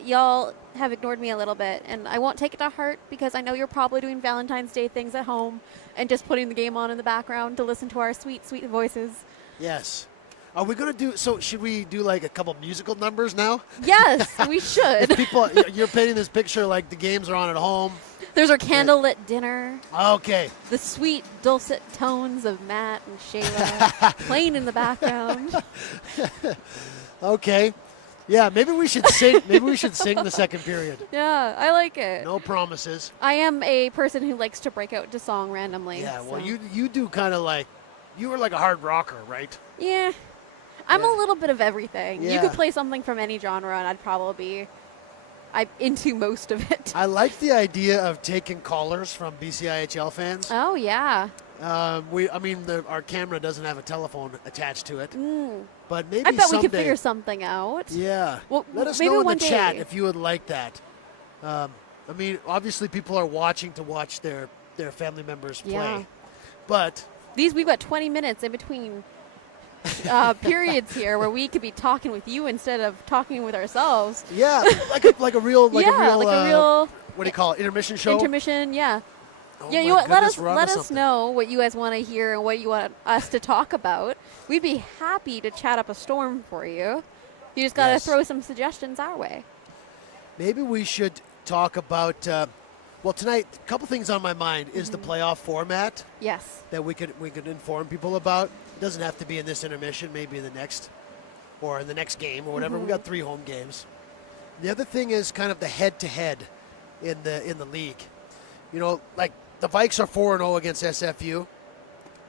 Y'all have ignored me a little bit, and I won't take it to heart because I know you're probably doing Valentine's Day things at home and just putting the game on in the background to listen to our sweet, sweet voices. Yes. Are we going to do, so should we do like a couple musical numbers now? Yes, we should. People, you're painting this picture like the games are on at home. There's our candlelit dinner. Okay. The sweet, dulcet tones of Matt and Shayla playing in the background. Okay. Yeah, maybe we should sing. Maybe we should sing the second period. Yeah, I like it. No promises. I am a person who likes to break out into song randomly. Yeah, well, so. you do kind of like, you were like a hard rocker, right? Yeah. I'm a little bit of everything. Yeah. You could play something from any genre, and I'd probably I'm into most of it. I like the idea of taking callers from BCIHL fans. Oh, yeah. Our camera doesn't have a telephone attached to it, but maybe I bet someday, we could figure something out. Yeah. Well, let us maybe know in the one day. chat if you would like that. Obviously people are watching to watch their family members play, Yeah. but We've got 20 minutes in between periods here where we could be talking with you instead of talking with ourselves. yeah, like a real what do you call it? Intermission show. Intermission, yeah. Oh Yeah, my you know what, let goodness, we're onto us something. know what you guys want to hear and what you want us to talk about. We'd be happy to chat up a storm for you. You just got to throw some suggestions our way. Maybe we should talk about. Tonight, a couple things on my mind is the playoff format. Yes. That we could inform people about. It doesn't have to be in this intermission. Maybe in the next, or in the next game or whatever. We got 3 home games. The other thing is kind of the head-to-head in the league. You know, like the Vikes are 4-0 against SFU.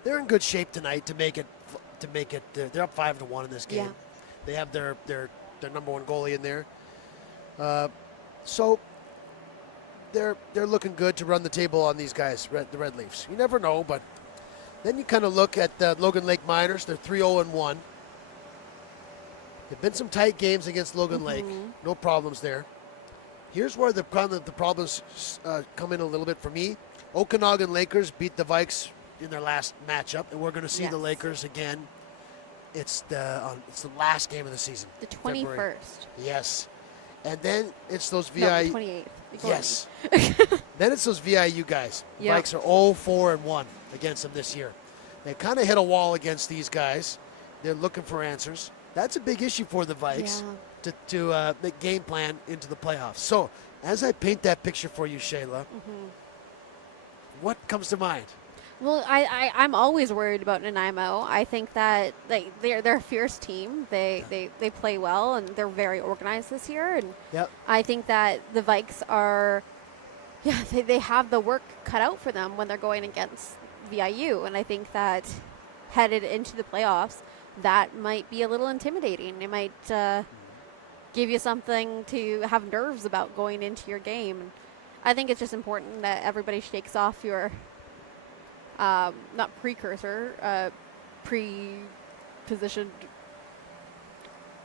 They're in good shape tonight to make it. They're up 5-1 in this game. Yeah. They have their number 1 goalie in there. So they're looking good to run the table on these guys, the Red Leafs. You never know, but then you kind of look at the Logan Lake Miners. They're 3-0-1. There've been some tight games against Logan Lake. No problems there. Here's where the problems come in a little bit for me. Okanagan Lakers beat the Vikes in their last matchup, and we're going to see the Lakers again. It's the last game of the season. The 21st. February. Yes. And then it's those VIU. No, the 28th. Yes. Then it's those VIU guys. Yep. Vikes are 0-4-1 against them this year. They kind of hit a wall against these guys. They're looking for answers. That's a big issue for the Vikes to make game plan into the playoffs. So as I paint that picture for you, Shayla, what comes to mind? Well, I'm always worried about Nanaimo. I think that they're a fierce team. They play well, and they're very organized this year. And I think that the Vikes are, they have the work cut out for them when they're going against VIU. And I think that headed into the playoffs, that might be a little intimidating. It might give you something to have nerves about going into your game. And I think it's just important that everybody shakes off your not precursor, pre-positioned.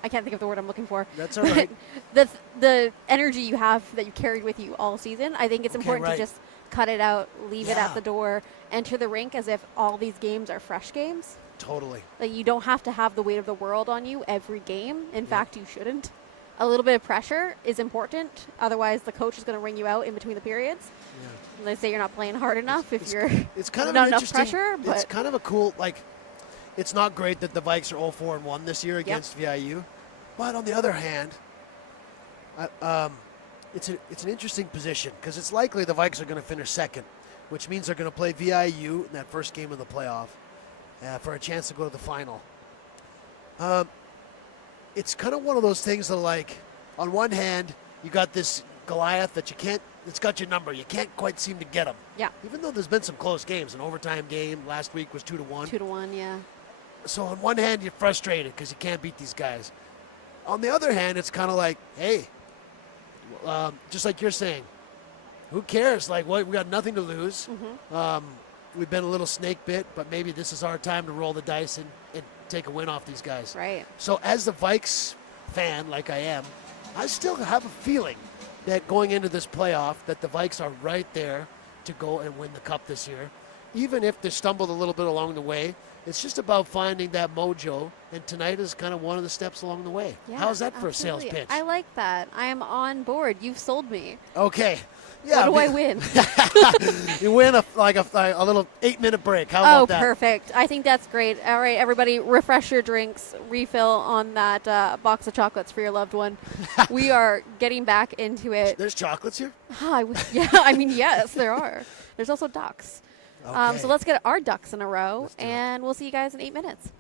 I can't think of the word I'm looking for. That's all right. The energy you have that you carried with you all season, I think it's important to just cut it out, leave it at the door, enter the rink as if all these games are fresh games. Totally. Like, you don't have to have the weight of the world on you every game. In fact, you shouldn't. A little bit of pressure is important. Otherwise, the coach is going to ring you out in between the periods. And they say you're not playing hard enough if you're it's kind of not enough pressure. But it's kind of a cool, it's not great that the Vikes are 0-4-1 this year against VIU. But on the other hand, it's an interesting position because it's likely the Vikes are going to finish second, which means they're going to play VIU in that first game of the playoff for a chance to go to the final. It's kind of one of those things that, on one hand, you got this Goliath that it's got your number. You can't quite seem to get him. Yeah. Even though there's been some close games. An overtime game last week was 2-1. 2-1, yeah. So on one hand, you're frustrated because you can't beat these guys. On the other hand, it's kind of like, hey, just like you're saying, who cares? Like, what? We got nothing to lose. We've been a little snake bit, but maybe this is our time to roll the dice and take a win off these guys. Right. So as the Vikes fan, like I am, I still have a feeling that going into this playoff that the Vikes are right there to go and win the cup this year. Even if they stumbled a little bit along the way, it's just about finding that mojo, and tonight is kind of one of the steps along the way. Yeah, How's that for absolutely. a sales pitch? I like that. I am on board. You've sold me. Okay. Yeah, What do I win? You win a little 8-minute break. How about that? Perfect. I think that's great. All right, everybody, refresh your drinks, refill on that box of chocolates for your loved one. We are getting back into it. There's chocolates here? Yeah, I mean, yes, there are. There's also ducks. Okay. So let's get our ducks in a row, and we'll see you guys in 8 minutes.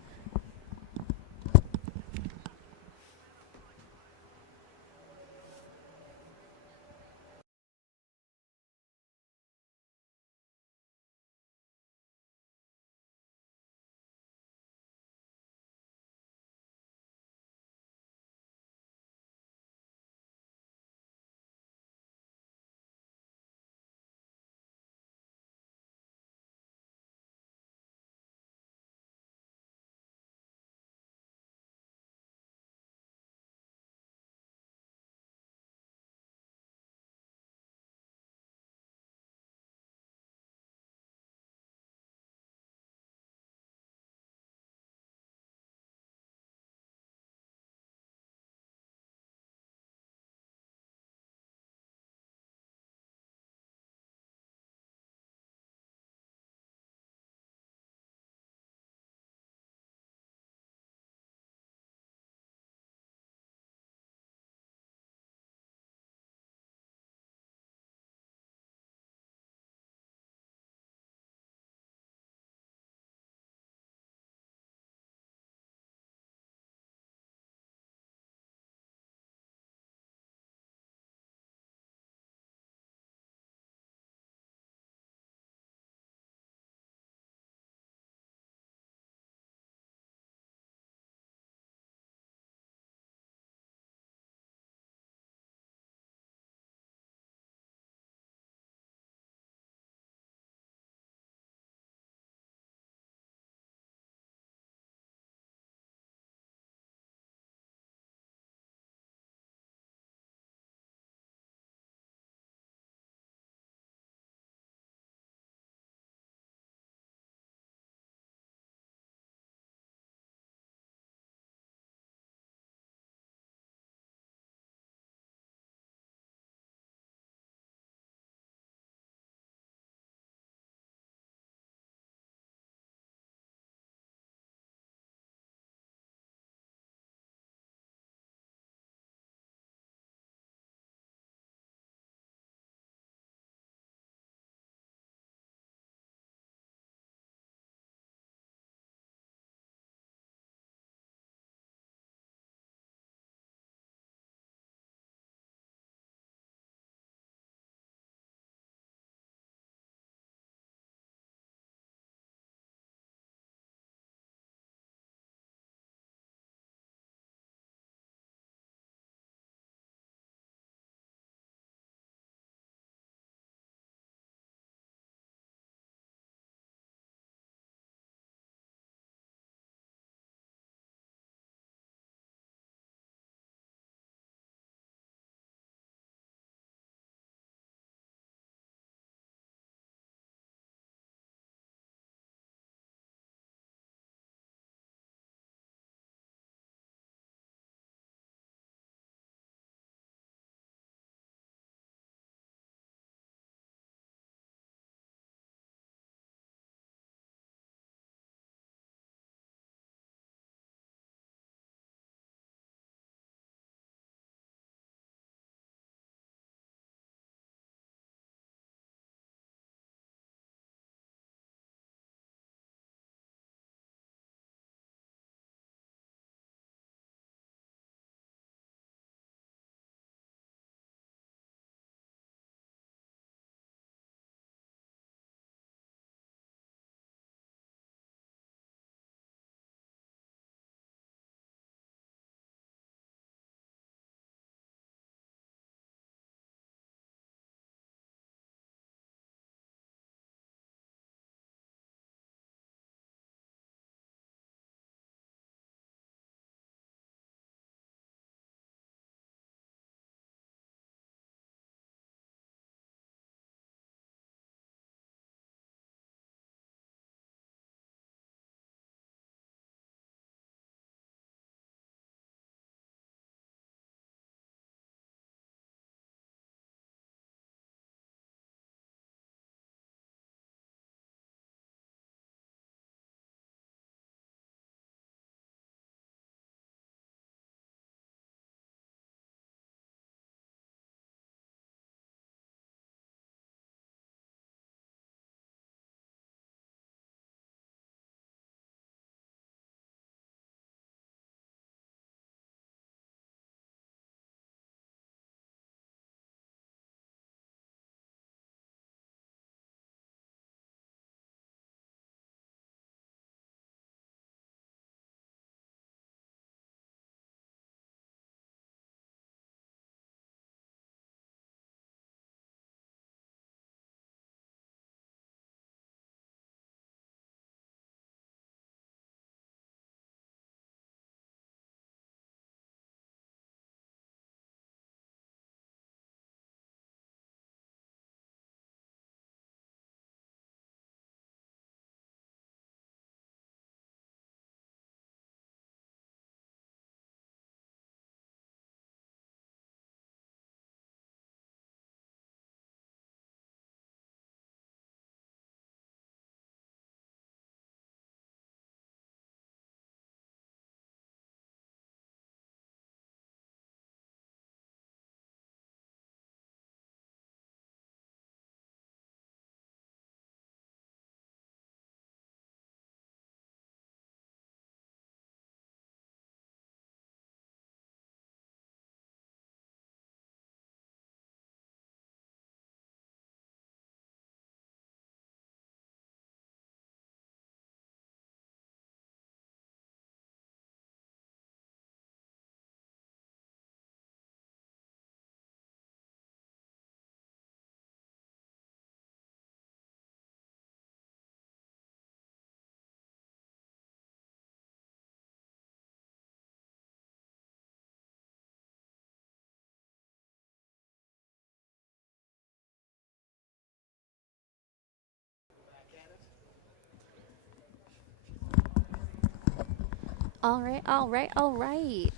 All right, all right, all right.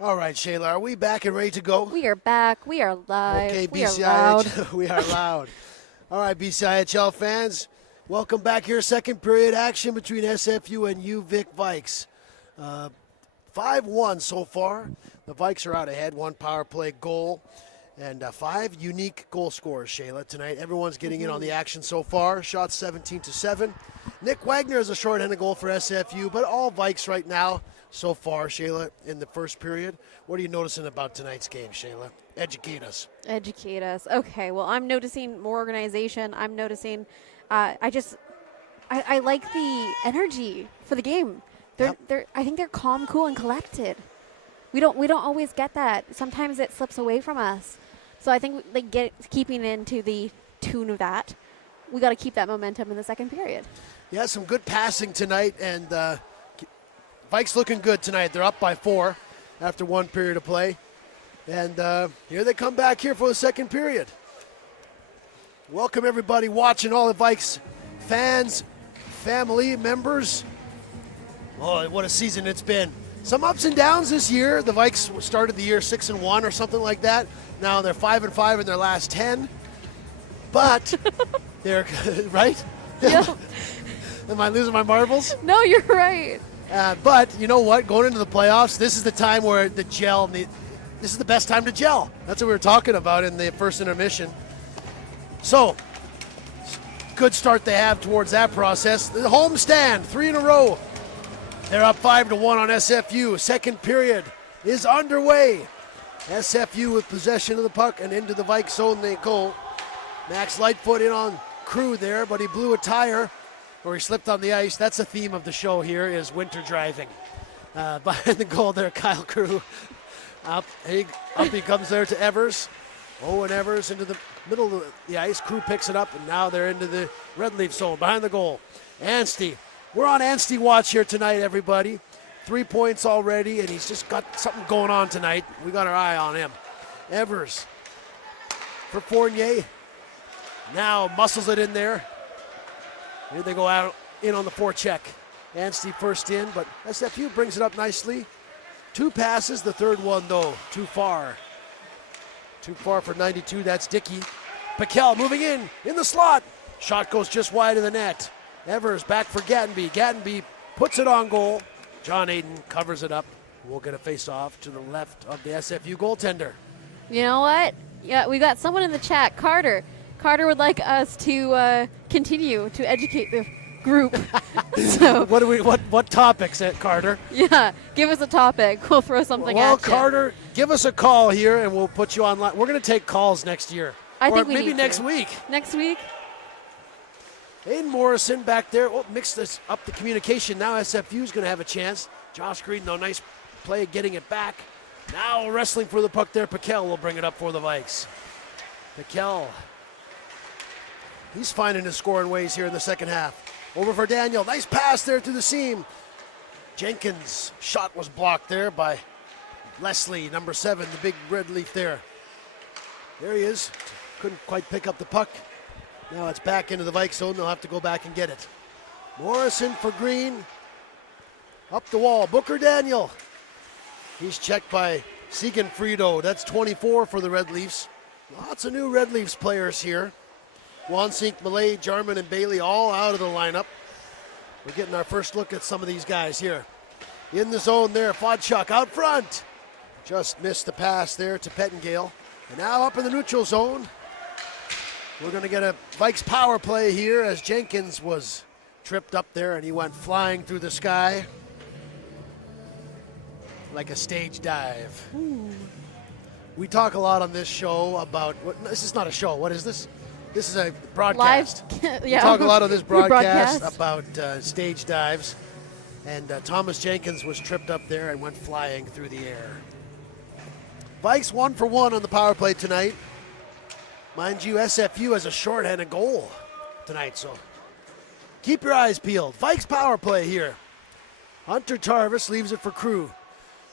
All right, Shayla, are we back and ready to go? We are back. We are live. Okay, we are loud. BCIHL, we are loud. All right, BCIHL fans, welcome back here. Second period action between SFU and UVic Vikes. 5-1 so far. The Vikes are out ahead, one power play goal, and 5 unique goal scorers, Shayla, tonight. Everyone's getting in on the action so far. Shots 17-7. Nick Wagner has a shorthanded goal for SFU, but all Vikes right now so far, Shayla, in the first period. What are you noticing about tonight's game, Shayla? Educate us. Educate us. Okay, well, I'm noticing more organization. I'm noticing, I like the energy for the game. I think they're calm, cool, and collected. We don't always get that. Sometimes it slips away from us. So I think keeping into the tune of that, we got to keep that momentum in the second period. Yeah, some good passing tonight, and Vikes looking good tonight. They're up by 4 after one period of play. And here they come back here for the second period. Welcome everybody watching, all the Vikes fans, family members. Oh, what a season it's been. Some ups and downs this year. The Vikes started the year 6-1 or something like that. Now they're 5-5 in their last 10. But they're right? Yeah. Am I losing my marbles? No, you're right. But you know what? Going into the playoffs, this is the time where the gel. This is the best time to gel. That's what we were talking about in the first intermission. So, good start they have towards that process. The home stand, 3 in a row. They're up 5-1 on SFU. Second period is underway. SFU with possession of the puck, and into the Vikes zone they go. Max Lightfoot in on Crew there, but he blew a tire, or he slipped on the ice. That's the theme of the show here, is winter driving. Behind the goal there, Kyle Crew. Up he comes there to Evers. Owen Evers into the middle of the ice. Crew picks it up, and now they're into the red leaf zone behind the goal. Anstey. We're on Anstey watch here tonight, everybody. 3 points already, and he's just got something going on tonight. We got our eye on him. Evers for Fournier. Now muscles it in there. Here they go out in on the forecheck. Anstey first in, but SFU brings it up nicely. 2 passes, the third one though, too far. Too far for 92, that's Dickey. Piquel moving in the slot. Shot goes just wide of the net. Evers back for Gattenby. Gattenby puts it on goal. John Aiden covers it up. We'll get a face-off to the left of the SFU goaltender. You know what? Yeah, we got someone in the chat, Carter. Carter would like us to continue to educate the group. So what topics at Carter? Yeah, give us a topic. We'll throw something at you. Well, Carter, give us a call here and we'll put you online. We're going to take calls next year. I think maybe next week. Next week? Aiden Morrison back there. Oh, mixed this up the communication. Now SFU's going to have a chance. Josh Green, though, nice play getting it back. Now wrestling for the puck there. Piquel will bring it up for the Vikes. Piquel. He's finding his scoring ways here in the second half. Over for Daniel. Nice pass there to the seam. Jenkins' shot was blocked there by Leslie, number 7, the big red leaf there. There he is. Couldn't quite pick up the puck. Now it's back into the Vikes zone. They'll have to go back and get it. Morrison for Green. Up the wall. Booker Daniel. He's checked by Siegfriedo. That's 24 for the Red Leafs. Lots of new Red Leafs players here. Wansink, Malay, Jarman, and Bailey all out of the lineup. We're getting our first look at some of these guys here. In the zone there, Fodchuk out front. Just missed the pass there to Pettengale. And now up in the neutral zone. We're going to get a Vikes power play here as Jenkins was tripped up there and he went flying through the sky like a stage dive. Ooh. We talk a lot on this show about, this is not a show, what is this? This is a broadcast. Live, We talk a lot on this broadcast broadcast. about stage dives. And Thomas Jenkins was tripped up there and went flying through the air. Vikes 1 for 1 on the power play tonight. Mind you, SFU has a shorthanded goal tonight, so keep your eyes peeled. Vikes power play here. Hunter Tarvis leaves it for Crew.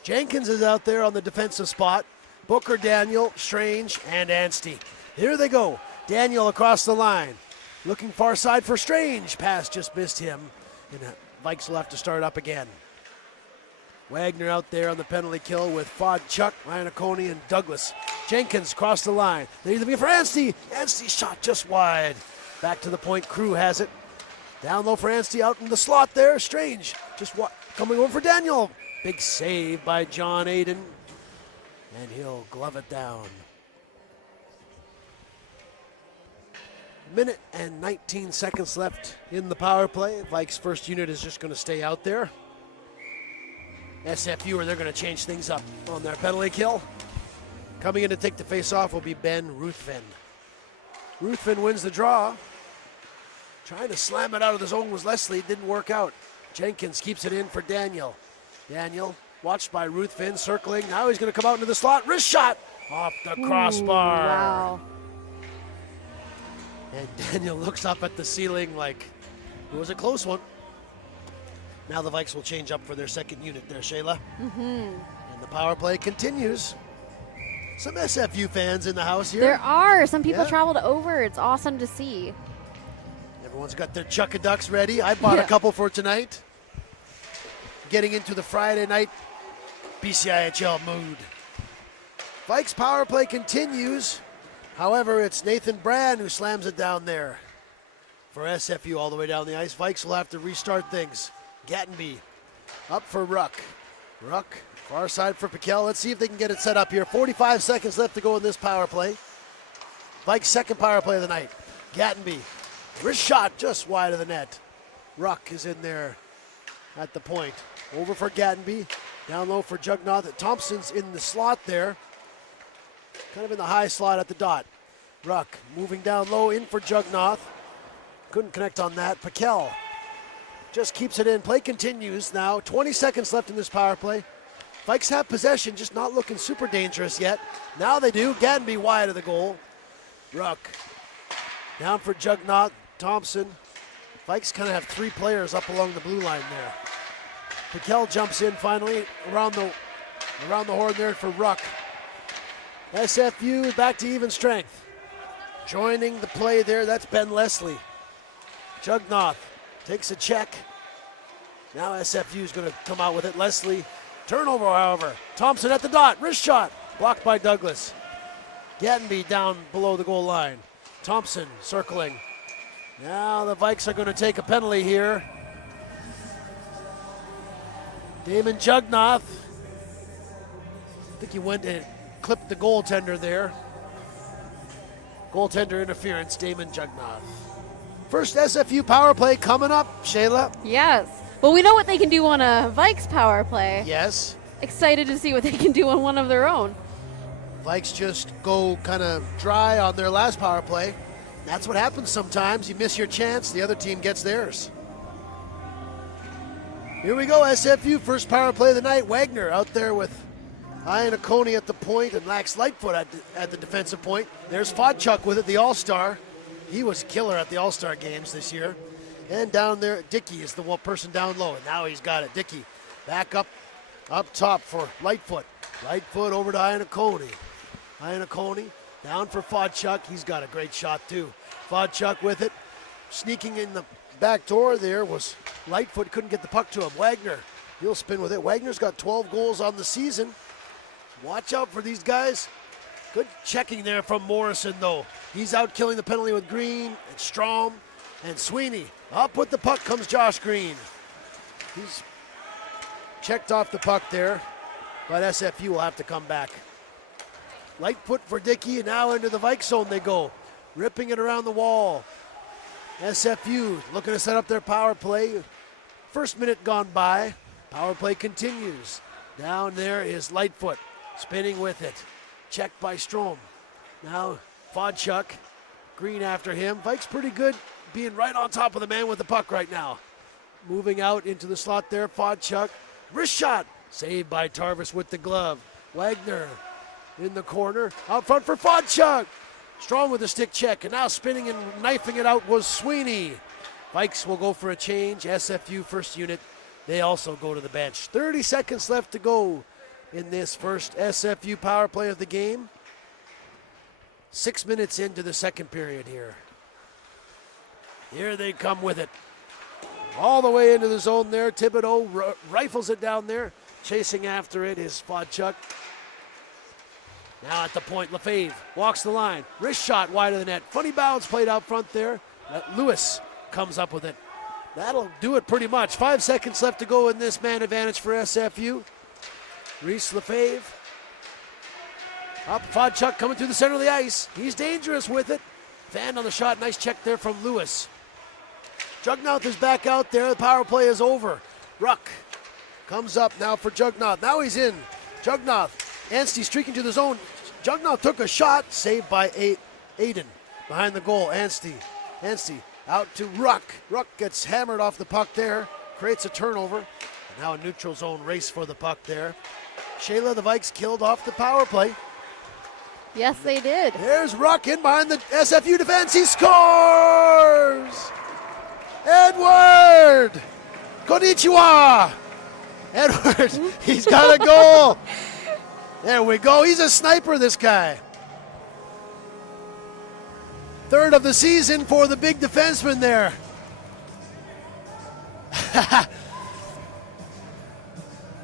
Jenkins is out there on the defensive spot. Booker, Daniel, Strange, and Anstey. Here they go. Daniel across the line. Looking far side for Strange. Pass just missed him. And Vikes will have to start up again. Wagner out there on the penalty kill with Fodchuk, Iannacone, and Douglas. Jenkins crossed the line. They're looking for Anstey. Anstey shot just wide. Back to the point. Crew has it. Down low for Anstey out in the slot there. Strange. Just coming over for Daniel. Big save by John Aiden. And he'll glove it down. Minute and 19 seconds left in the power play. Vikes' first unit is just going to stay out there. SFU, they're going to change things up on their penalty kill. Coming in to take the face off will be Ben Ruthven. Ruthven wins the draw. Trying to slam it out of the zone was Leslie. Didn't work out. Jenkins keeps it in for Daniel. Daniel, watched by Ruthven, circling. Now he's going to come out into the slot. Wrist shot off the crossbar. Wow. And Daniel looks up at the ceiling like it was a close one. Now the Vikes will change up for their second unit there, Shayla. And the power play continues. Some SFU fans in the house here. There are. Some people traveled over. It's awesome to see. Everyone's got their Chuck-a-Ducks ready. I bought a couple for tonight. Getting into the Friday night BCIHL mood. Vikes power play continues. However, it's Nathan Brand who slams it down there for SFU all the way down the ice. Vikes will have to restart things. Gattenby up for Ruck. Ruck, far side for Piquel. Let's see if they can get it set up here. 45 seconds left to go in this power play. Vikes' second power play of the night. Gattenby, wrist shot just wide of the net. Ruck is in there at the point. Over for Gattenby. Down low for Jugnath. Thompson's in the slot there. Kind of in the high slot at the dot. Ruck moving down low in for Jugnath. Couldn't connect on that. Piquel just keeps it in. Play continues now. 20 seconds left in this power play. Vikes have possession, just not looking super dangerous yet. Now they do. Gattenby wide of the goal. Ruck down for Jugnath. Thompson. Vikes kind of have three players up along the blue line there. Piquel jumps in finally around the horn there for Ruck. SFU back to even strength. Joining the play there, that's Ben Leslie. Jugnath takes a check. Now SFU is going to come out with it. Leslie, turnover, however. Thompson at the dot, wrist shot, blocked by Douglas. Gattenby down below the goal line. Thompson circling. Now the Vikes are going to take a penalty here. Damon Jugnath. I think he went and clipped the goaltender there. Goaltender interference, Damon Jugnath. First SFU power play coming up, Shayla. Yes. Well, we know what they can do on a Vikes power play. Yes. Excited to see what they can do on one of their own. Vikes just go kind of dry on their last power play. That's what happens sometimes. You miss your chance, the other team gets theirs. Here we go, SFU, first power play of the night. Wagner out there with Iannacone at the point and Lax Lightfoot at the defensive point. There's Fodchuk with it, the All-Star. He was killer at the All-Star games this year. And down there, Dickey is the one person down low, and now he's got it. Dickey back up top for Lightfoot. Lightfoot over to Iannacone. Iannacone down for Fodchuk. He's got a great shot too. Fodchuk with it. Sneaking in the back door there was Lightfoot, couldn't get the puck to him. Wagner, he'll spin with it. Wagner's got 12 goals on the season. Watch out for these guys. Good checking there from Morrison, though. He's out killing the penalty with Green and Strom and Sweeney. Up with the puck comes Josh Green. He's checked off the puck there, but SFU will have to come back. Lightfoot for Dickey, and now into the Vikes zone they go. Ripping it around the wall. SFU looking to set up their power play. First minute gone by. Power play continues. Down there is Lightfoot spinning with it. Checked by Strom. Now Fodchuk. Green after him. Vikes pretty good being right on top of the man with the puck right now. Moving out into the slot there. Fodchuk. Wrist shot. Saved by Tarvis with the glove. Wagner in the corner. Out front for Fodchuk. Strong with the stick check, and now spinning and knifing it out was Sweeney. Vikes will go for a change. SFU first unit, they also go to the bench. 30 seconds left to go in this first SFU power play of the game. 6 minutes into the second period here. Here they come with it. All the way into the zone there. Thibodeau rifles it down there. Chasing after it is Fodchuk. Now at the point, Lefebvre walks the line. Wrist shot wide of the net. Funny bounce played out front there. Lewis comes up with it. That'll do it pretty much. 5 seconds left to go in this man advantage for SFU. Reese Lefebvre. Up, Fodchuk coming through the center of the ice. He's dangerous with it. Fan on the shot. Nice check there from Lewis. Jugnaut is back out there. The power play is over. Ruck comes up now for Jugnaut. Now he's in. Jugnaut. Anstey streaking to the zone. Jugnaut took a shot. Saved by Aiden. Behind the goal, Anstey out to Ruck. Ruck gets hammered off the puck there. Creates a turnover. And now a neutral zone race for the puck there. Shayla, the Vikes killed off the power play. Yes, they did. There's Ruck in behind the SFU defense. He scores! Edward! Konnichiwa! Edward, he's got a goal. There we go. He's a sniper, this guy. Third of the season for the big defenseman there.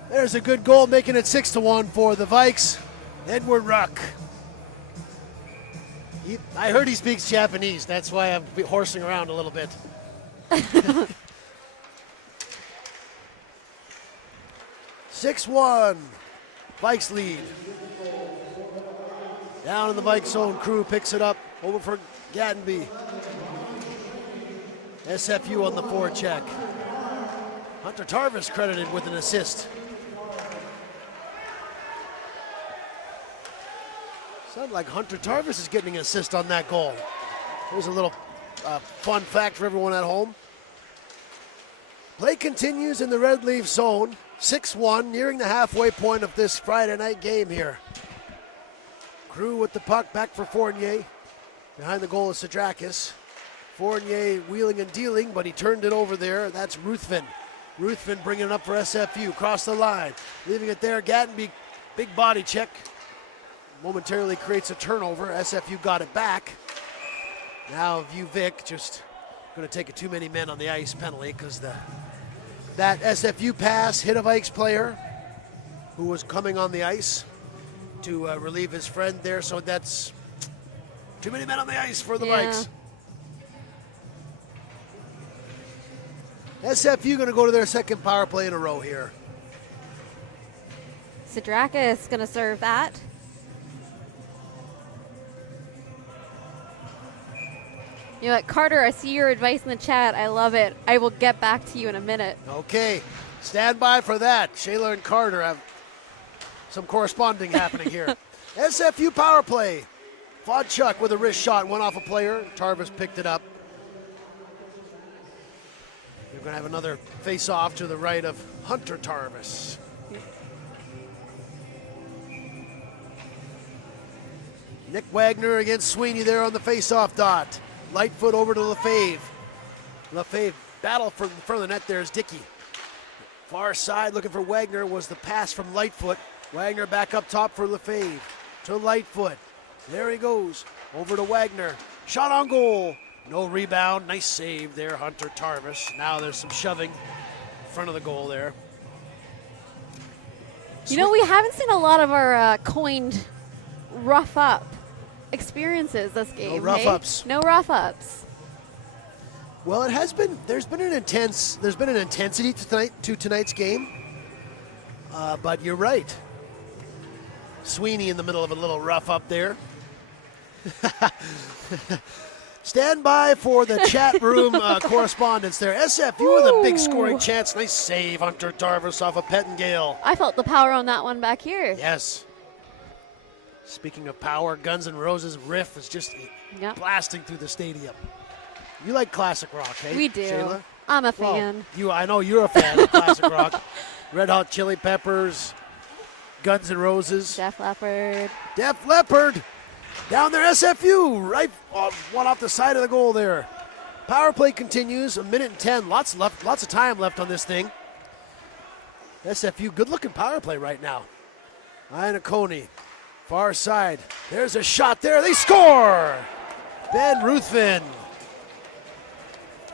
There's a good goal, making it 6-1 for the Vikes. Edward Ruck. I heard he speaks Japanese. That's why I'm horsing around a little bit. 6-1. Vikes lead. Down in the Vikes zone, Crew picks it up over for Gatenby. SFU on the forecheck. Hunter Tarvis credited with an assist. Sounded like Hunter Tarvis is getting an assist on that goal. Here's a little fun fact for everyone at home. Play continues in the Red Leaf zone. 6-1, nearing the halfway point of this Friday night game here. Crew with the puck, back for Fournier. Behind the goal is Sidrakis. Fournier wheeling and dealing, but he turned it over there. That's Ruthven. Ruthven bringing it up for SFU. Across the line, leaving it there. Gatenby, big body check. Momentarily creates a turnover. SFU got it back. Now UVic just going to take a too many men on the ice penalty because that SFU pass hit a Vikes player who was coming on the ice to relieve his friend there. So that's too many men on the ice for the Vikes. SFU going to go to their second power play in a row here. Sidrakis going to serve that. You know what, Carter, I see your advice in the chat. I love it. I will get back to you in a minute. Okay, stand by for that. Shayla and Carter have some corresponding happening here. SFU power play. Fodchuk with a wrist shot, went off a player. Tarvis picked it up. You're going to have another face-off to the right of Hunter Tarvis. Nick Wagner against Sweeney there on the face-off dot. Lightfoot over to Lefebvre. Lefebvre battle for in front of the net there is Dickey. Far side looking for Wagner was the pass from Lightfoot. Wagner back up top for Lefebvre. To Lightfoot. There he goes. Over to Wagner. Shot on goal. No rebound. Nice save there, Hunter Tarvis. Now there's some shoving in front of the goal there. You know, we haven't seen a lot of our coined rough up experiences this game. No rough ups. No rough ups. Well, it has been. There's been an intensity to tonight's game. But you're right. Sweeney in the middle of a little rough up there. Stand by for the chat room correspondence there. SFU with a big scoring chance. Nice save, Hunter Tarvis off of Pettengale. I felt the power on that one back here. Yes. Speaking of power, Guns N' Roses riff is just blasting through the stadium. You like classic rock, hey? We do. Shayla? I'm a fan. I know you're a fan of classic rock. Red Hot Chili Peppers, Guns N' Roses. Def Leppard. Def Leppard. Down there, SFU, right one off the side of the goal there. Power play continues, 1:10. Lots of time left on this thing. SFU, good-looking power play right now. Iannacone, far side. There's a shot there. They score! Ben Ruthven.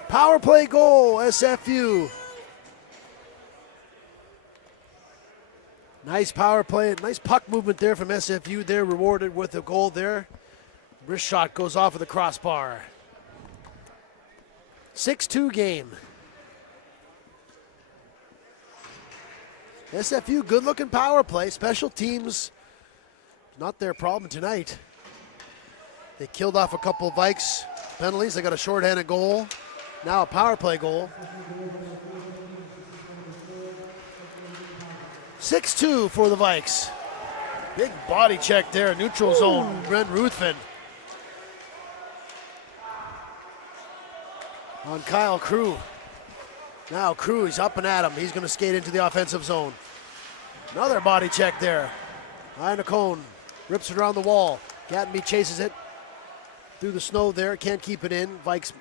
Power play goal, SFU. Nice power play, nice puck movement there from SFU. They're rewarded with a goal there. Wrist shot goes off of the crossbar. 6-2 game. SFU, good-looking power play. Special teams, not their problem tonight. They killed off a couple of Vikes penalties. They got a shorthanded goal. Now a power play goal. 6-2 for the Vikes. Big body check there, neutral zone, Ren Ruthven. On Kyle Crew. Now Crew, he's up and at him. He's going to skate into the offensive zone. Another body check there. Behind a cone, rips it around the wall. Gattenby chases it through the snow there, can't keep it in. Vikes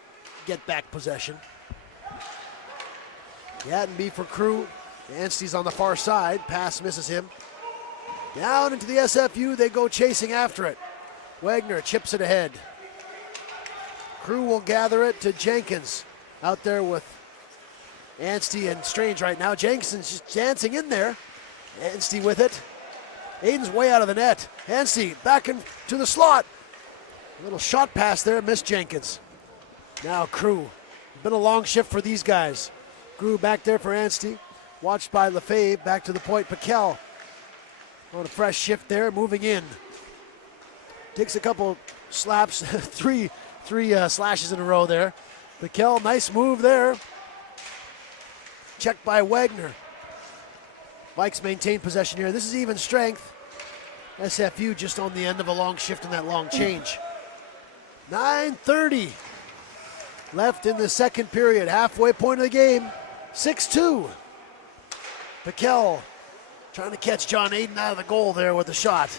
get back possession. Gattenby for Crew. Anstey's on the far side. Pass misses him. Down into the SFU. They go chasing after it. Wagner chips it ahead. Crew will gather it to Jenkins. Out there with Anstey and Strange right now. Jenkins's just dancing in there. Anstey with it. Aiden's way out of the net. Anstey back into the slot. A little shot pass there. Missed Jenkins. Now Crew. Been a long shift for these guys. Crew back there for Anstey. Watched by Lefebvre, back to the point. Paquel on a fresh shift there, moving in. Takes a couple slaps, three slashes in a row there. Paquel, nice move there. Checked by Wagner. Vikes maintain possession here. This is even strength. SFU just on the end of a long shift in that long change. 9:30 left in the second period. Halfway point of the game. 6-2. Paquel trying to catch John Aiden out of the goal there with a shot.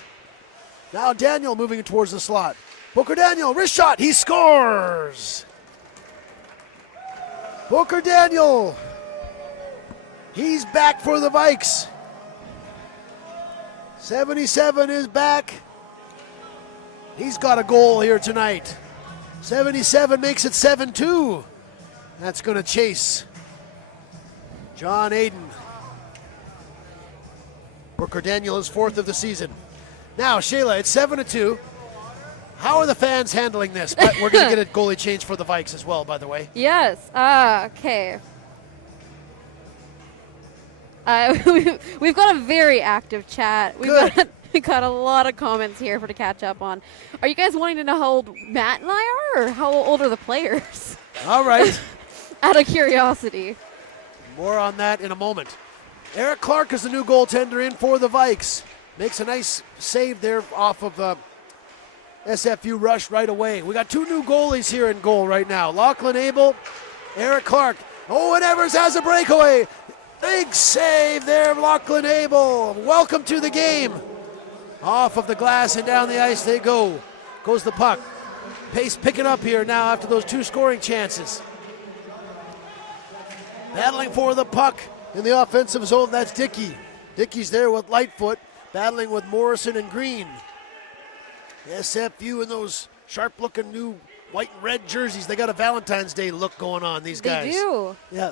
Now Daniel moving towards the slot. Booker Daniel, wrist shot, he scores! Booker Daniel, he's back for the Vikes. 77 is back. He's got a goal here tonight. 77 makes it 7-2. That's going to chase John Aiden. Booker Daniel is fourth of the season. Now, Shayla, it's 7-2. How are the fans handling this? But we're going to get a goalie change for the Vikes as well, by the way. Yes. Okay. We've got a very active chat. We've got a lot of comments here to catch up on. Are you guys wanting to know how old Matt and I are, or how old are the players? All right. Out of curiosity. More on that in a moment. Eric Clark is the new goaltender in for the Vikes. Makes a nice save there off of SFU rush right away. We got two new goalies here in goal right now. Lachlan Abel, Eric Clark. Owen Evers has a breakaway. Big save there, Lachlan Abel. Welcome to the game. Off of the glass and down the ice they go. Goes the puck. Pace picking up here now after those two scoring chances. Battling for the puck in the offensive zone, that's Dickey. Dickey's there with Lightfoot, battling with Morrison and Green. SFU in those sharp-looking new white and red jerseys. They got a Valentine's Day look going on, these guys. They do. Yeah.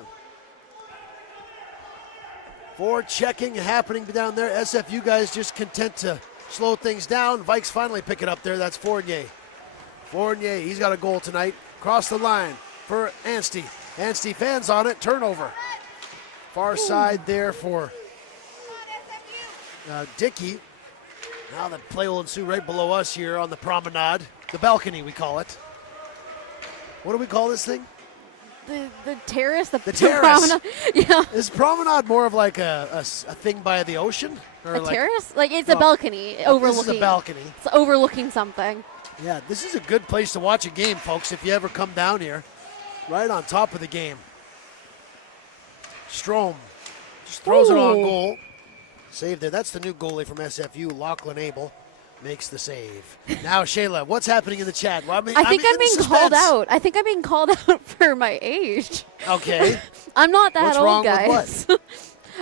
Forward checking happening down there. SFU guys just content to slow things down. Vikes finally pick it up there. That's Fournier. Fournier, he's got a goal tonight. Cross the line for Anstey. Anstey fans on it. Turnover. Far side there for Dickey. Now the play will ensue right below us here on the promenade. The balcony, we call it. What do we call this thing? The terrace? The terrace. Promenade? Yeah. Is promenade more of like a thing by the ocean? Or A like, terrace? Like it's a balcony overlooking. This is a balcony. It's overlooking something. Yeah, this is a good place to watch a game, folks, if you ever come down here. Right on top of the game. Strom just throws it on goal. Save there. That's the new goalie from SFU, Lachlan Abel. Makes the save. Now, Shayla, what's happening in the chat? Well, I think I'm being called out. I think I'm being called out for my age. Okay. I'm not that What's old, wrong guys. with what?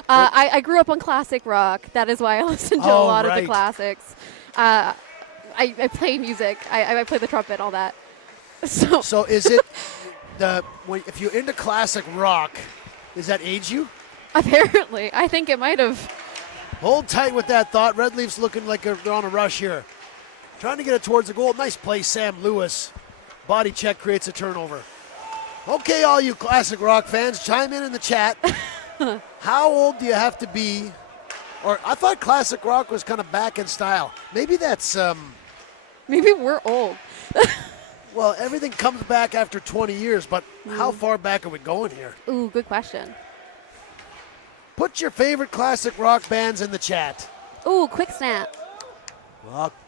I grew up on classic rock. That is why I listen to a lot of the classics. I play music. I play the trumpet, all that. So is it if you're into classic rock, does that age you? Apparently. I think it might have. Hold tight with that thought. Red Leafs looking like they're on a rush here. Trying to get it towards the goal. Nice play, Sam Lewis. Body check creates a turnover. Okay, all you classic rock fans, chime in the chat. How old do you have to be? Or I thought classic rock was kind of back in style. Maybe that's Maybe we're old. well, everything comes back after 20 years, but how far back are we going here? Ooh, good question. Put your favorite classic rock bands in the chat. Ooh, quick snap.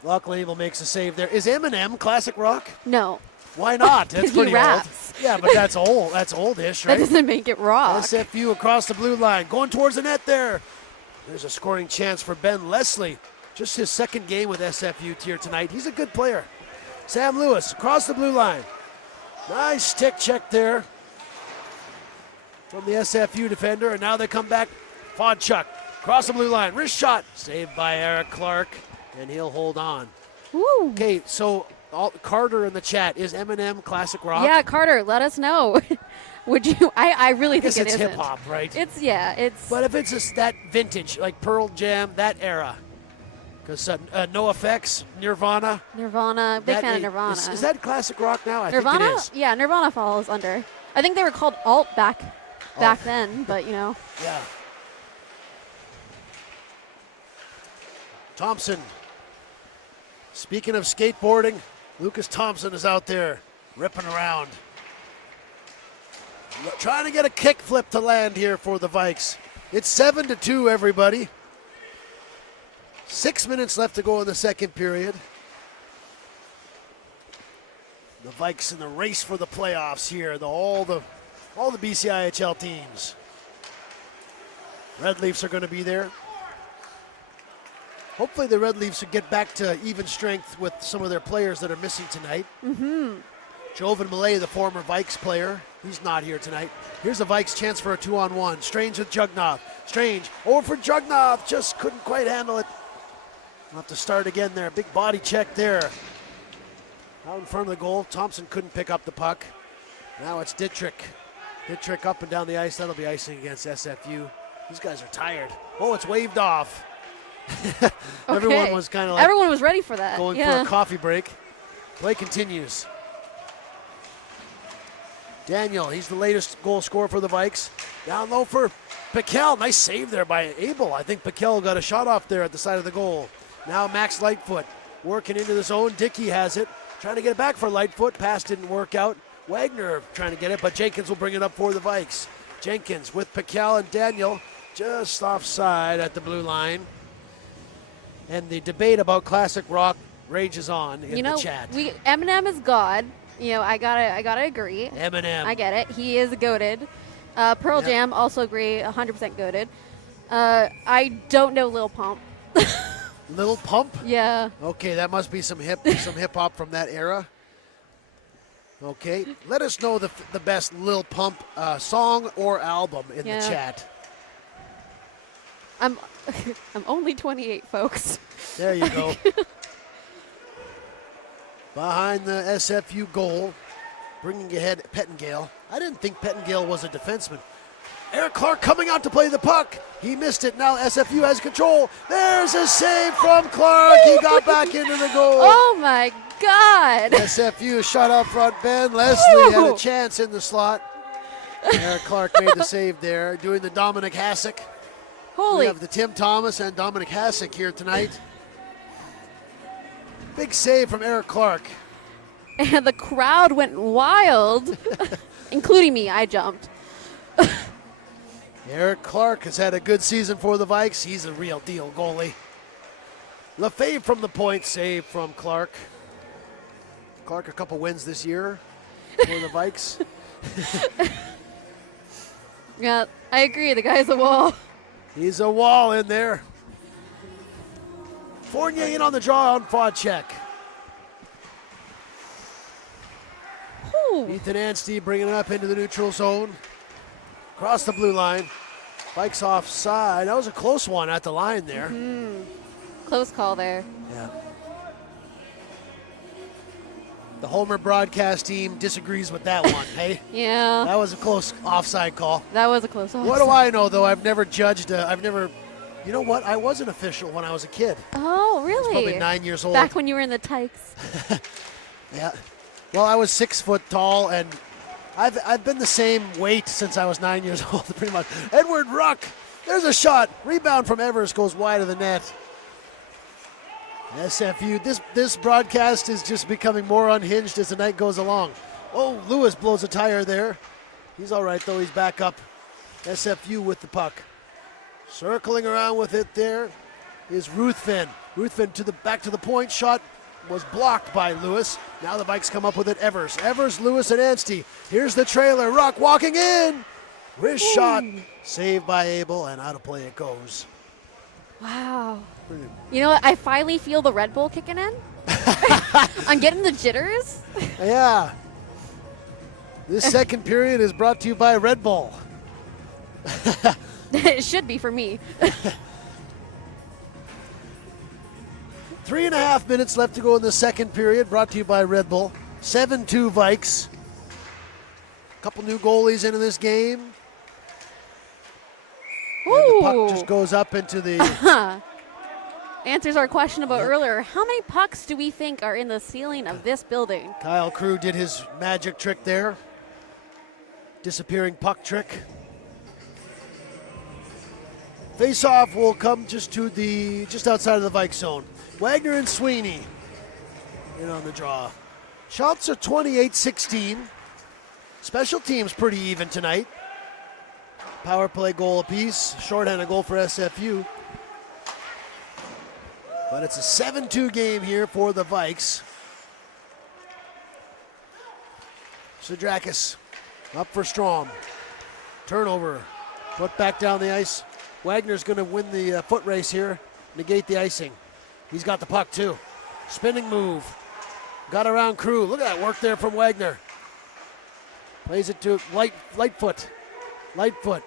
Lock Label makes a save there. Is Eminem classic rock? No. Why not? That's He pretty raps. old. Yeah, but that's old. That's oldish, right? That doesn't make it rock. SFU across the blue line, going towards the net there. There's a scoring chance for Ben Leslie. Just his second game with SFU here tonight. He's a good player. Sam Lewis across the blue line. Nice stick check there from the SFU defender, and now they come back. Fodchuk across the blue line. Wrist shot. Saved by Eric Clark, and he'll hold on. Ooh. Okay, so Carter in the chat, is Eminem classic rock? Yeah, Carter, let us know. Would you? I really think it's it isn't. hip hop, right? It's. But if it's just that vintage, like Pearl Jam, that era, because No Effects, Nirvana. Big fan of Nirvana. Is that classic rock now? Nirvana? I think it is. Yeah, Nirvana falls under. I think they were called alt back then, but you know. Yeah. Thompson. Speaking of skateboarding, Lucas Thompson is out there ripping around. Trying to get a kick flip to land here for the Vikes. It's 7-2, everybody. 6 minutes left to go in the second period. The Vikes in the race for the playoffs here. All the BCIHL teams. Red Leafs are going to be there. Hopefully the Red Leafs will get back to even strength with some of their players that are missing tonight. Jovan Malay, the former Vikes player, he's not here tonight. Here's the Vikes' chance for a 2-on-1. Strange with Jugnoth. Strange over for Jugnoth, just couldn't quite handle it. We'll have to start again there. Big body check there. Out in front of the goal. Thompson couldn't pick up the puck. Now it's Dittrich. Dittrich up and down the ice. That'll be icing against SFU. These guys are tired. Oh, it's waved off. Everyone was kind of like everyone was ready for that. Going for a coffee break. Play continues. Daniel, he's the latest goal scorer for the Vikes. Down low for Piquel. Nice save there by Abel. I think Piquel got a shot off there at the side of the goal. Now Max Lightfoot working into the zone. Dickey has it. Trying to get it back for Lightfoot. Pass didn't work out. Wagner trying to get it, but Jenkins will bring it up for the Vikes. Jenkins with Piquel and Daniel just offside at the blue line. And the debate about classic rock rages on in the chat. Eminem is God. I gotta agree. Eminem. I get it. He is goated. Pearl Jam, also agree, 100% goated. I don't know Lil Pump. Lil Pump? Yeah. Okay, that must be some hip hop from that era. Okay, let us know the best Lil Pump song or album in the chat. I'm only 28, folks. There you go. Behind the SFU goal, bringing ahead Pettengale. I didn't think Pettengale was a defenseman. Eric Clark coming out to play the puck. He missed it. Now SFU has control. There's a save from Clark. He got back into the goal. Oh, my God. SFU shot up front. Ben Leslie had a chance in the slot. Eric Clark made the save there, doing the Dominic Hasek. We have the Tim Thomas and Dominic Hasek here tonight. Big save from Eric Clark. And the crowd went wild, including me. I jumped. Eric Clark has had a good season for the Vikes. He's a real deal goalie. Lefebvre from the point, save from Clark. Clark a couple wins this year for the Vikes. Yeah, I agree. The guy's a wall. He's a wall in there. Fournier in on the draw on Fodchek. Ethan Anstey bringing it up into the neutral zone. Across the blue line. Vikes offside. That was a close one at the line there. Close call there. Yeah. The Homer broadcast team disagrees with that one, hey? Yeah. That was a close offside call. That was a close offside. What do I know, though? I've never judged. You know what? I was an official when I was a kid. Oh, I was really? probably 9 years old. Back when you were in the Tykes. Yeah. Well, I was 6 foot tall, and I've been the same weight since I was 9 years old, pretty much. Edward Ruck. There's a shot. Rebound from Evers goes wide of the net. SFU, this broadcast is just becoming more unhinged as the night goes along. Oh, Lewis blows a tire there. He's all right, though. He's back up. SFU with the puck. Circling around with it there is Ruthven. Ruthven back to the point. Shot was blocked by Lewis. Now the Vikes come up with it. Evers, Lewis, and Anstey. Here's the trailer. Ruck walking in. Wrist shot. Saved by Abel, and out of play it goes. Wow. You know what? I finally feel the Red Bull kicking in. I'm getting the jitters. Yeah. This second period is brought to you by Red Bull. It should be for me. 3.5 minutes left to go in the second period, brought to you by Red Bull. 7-2 Vikes. A couple new goalies into this game. And the puck just goes up into the... Answers our question about earlier. How many pucks do we think are in the ceiling of this building? Kyle Crew did his magic trick there. Disappearing puck trick. Face-off will come just outside of the Vike zone. Wagner and Sweeney in on the draw. Shots are 28-16. Special teams pretty even tonight. Power play goal apiece. Shorthanded goal for SFU. But it's a 7-2 game here for the Vikes. Sidrakis up for Strom. Turnover. Put back down the ice. Wagner's going to win the foot race here. Negate the icing. He's got the puck too. Spinning move. Got around Crew. Look at that work there from Wagner. Plays it to Lightfoot. Lightfoot.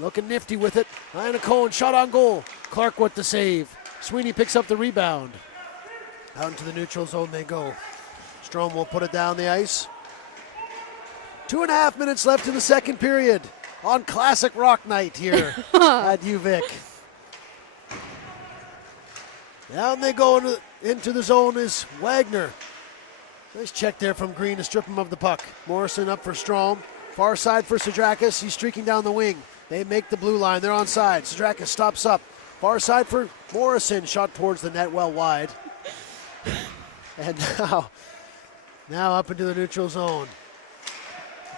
Looking nifty with it. Ryan Cohen shot on goal. Clark with the save. Sweeney picks up the rebound. Out into the neutral zone they go. Strom will put it down the ice. 2.5 minutes left in the second period on Classic Rock Night here at UVic. Down they go into the zone is Wagner. Nice check there from Green to strip him of the puck. Morrison up for Strom. Far side for Sidrakis. He's streaking down the wing. They make the blue line. They're onside. Sidrakis stops up. Far side for Morrison. Shot towards the net, well wide. And now up into the neutral zone.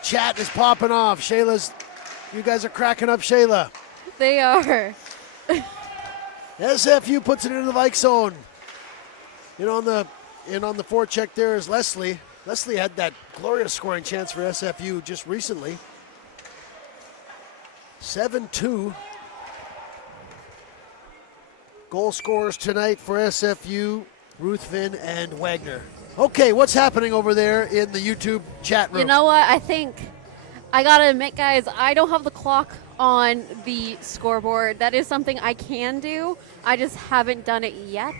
Chat is popping off. You guys are cracking up Shayla. They are. SFU puts it into the Vike zone. In on the forecheck there is Leslie. Leslie had that glorious scoring chance for SFU just recently. 7-2. Goal scorers tonight for SFU, Ruthven and Wagner. Okay, what's happening over there in the YouTube chat room? You know what? I think I got to admit, guys, I don't have the clock on the scoreboard. That is something I can do. I just haven't done it yet.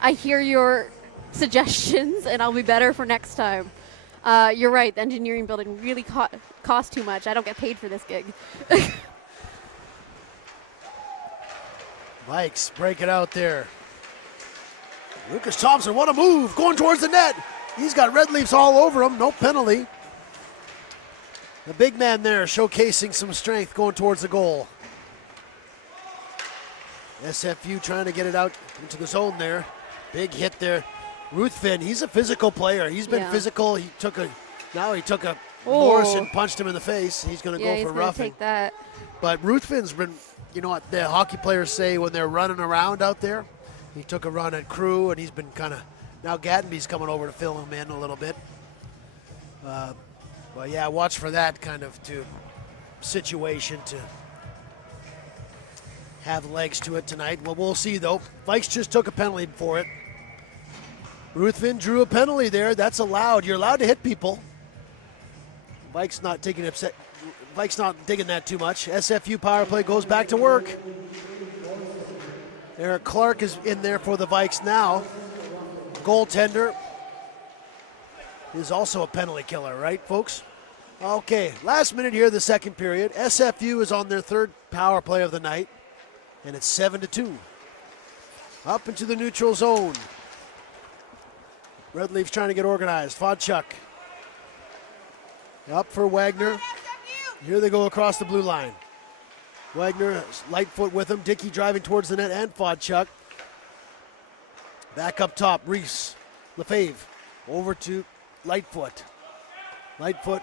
I hear your suggestions, and I'll be better for next time. You're right. The engineering building really costs too much. I don't get paid for this gig. Vikes break it out there. Lucas Thompson, what a move, going towards the net. He's got red leaves all over him, no penalty. The big man there showcasing some strength going towards the goal. SFU trying to get it out into the zone there. Big hit there. Ruthven, he's a physical player. He's been physical. He took a Morrison punched him in the face. He's going to go for roughing. Take that. But Ruthven's been, you know what the hockey players say when they're running around out there. He took a run at Crew, and he's been kind of, now Gattenby's coming over to fill him in a little bit. Well, yeah, watch for that kind of situation to have legs to it tonight. Well, we'll see, though. Vikes just took a penalty for it. Ruthven drew a penalty there. That's allowed. You're allowed to hit people. Vikes not digging that too much. SFU power play goes back to work. Eric Clark is in there for the Vikes now. Goaltender. is also a penalty killer, right, folks? Okay, last minute here, the second period. SFU is on their third power play of the night, and it's 7-2. Up into the neutral zone. Red Leafs trying to get organized. Fodchuk. Up for Wagner. Here they go across the blue line. Wagner, Lightfoot with him. Dickey driving towards the net and Fodchuk. Back up top, Reese. Lefebvre over to Lightfoot. Lightfoot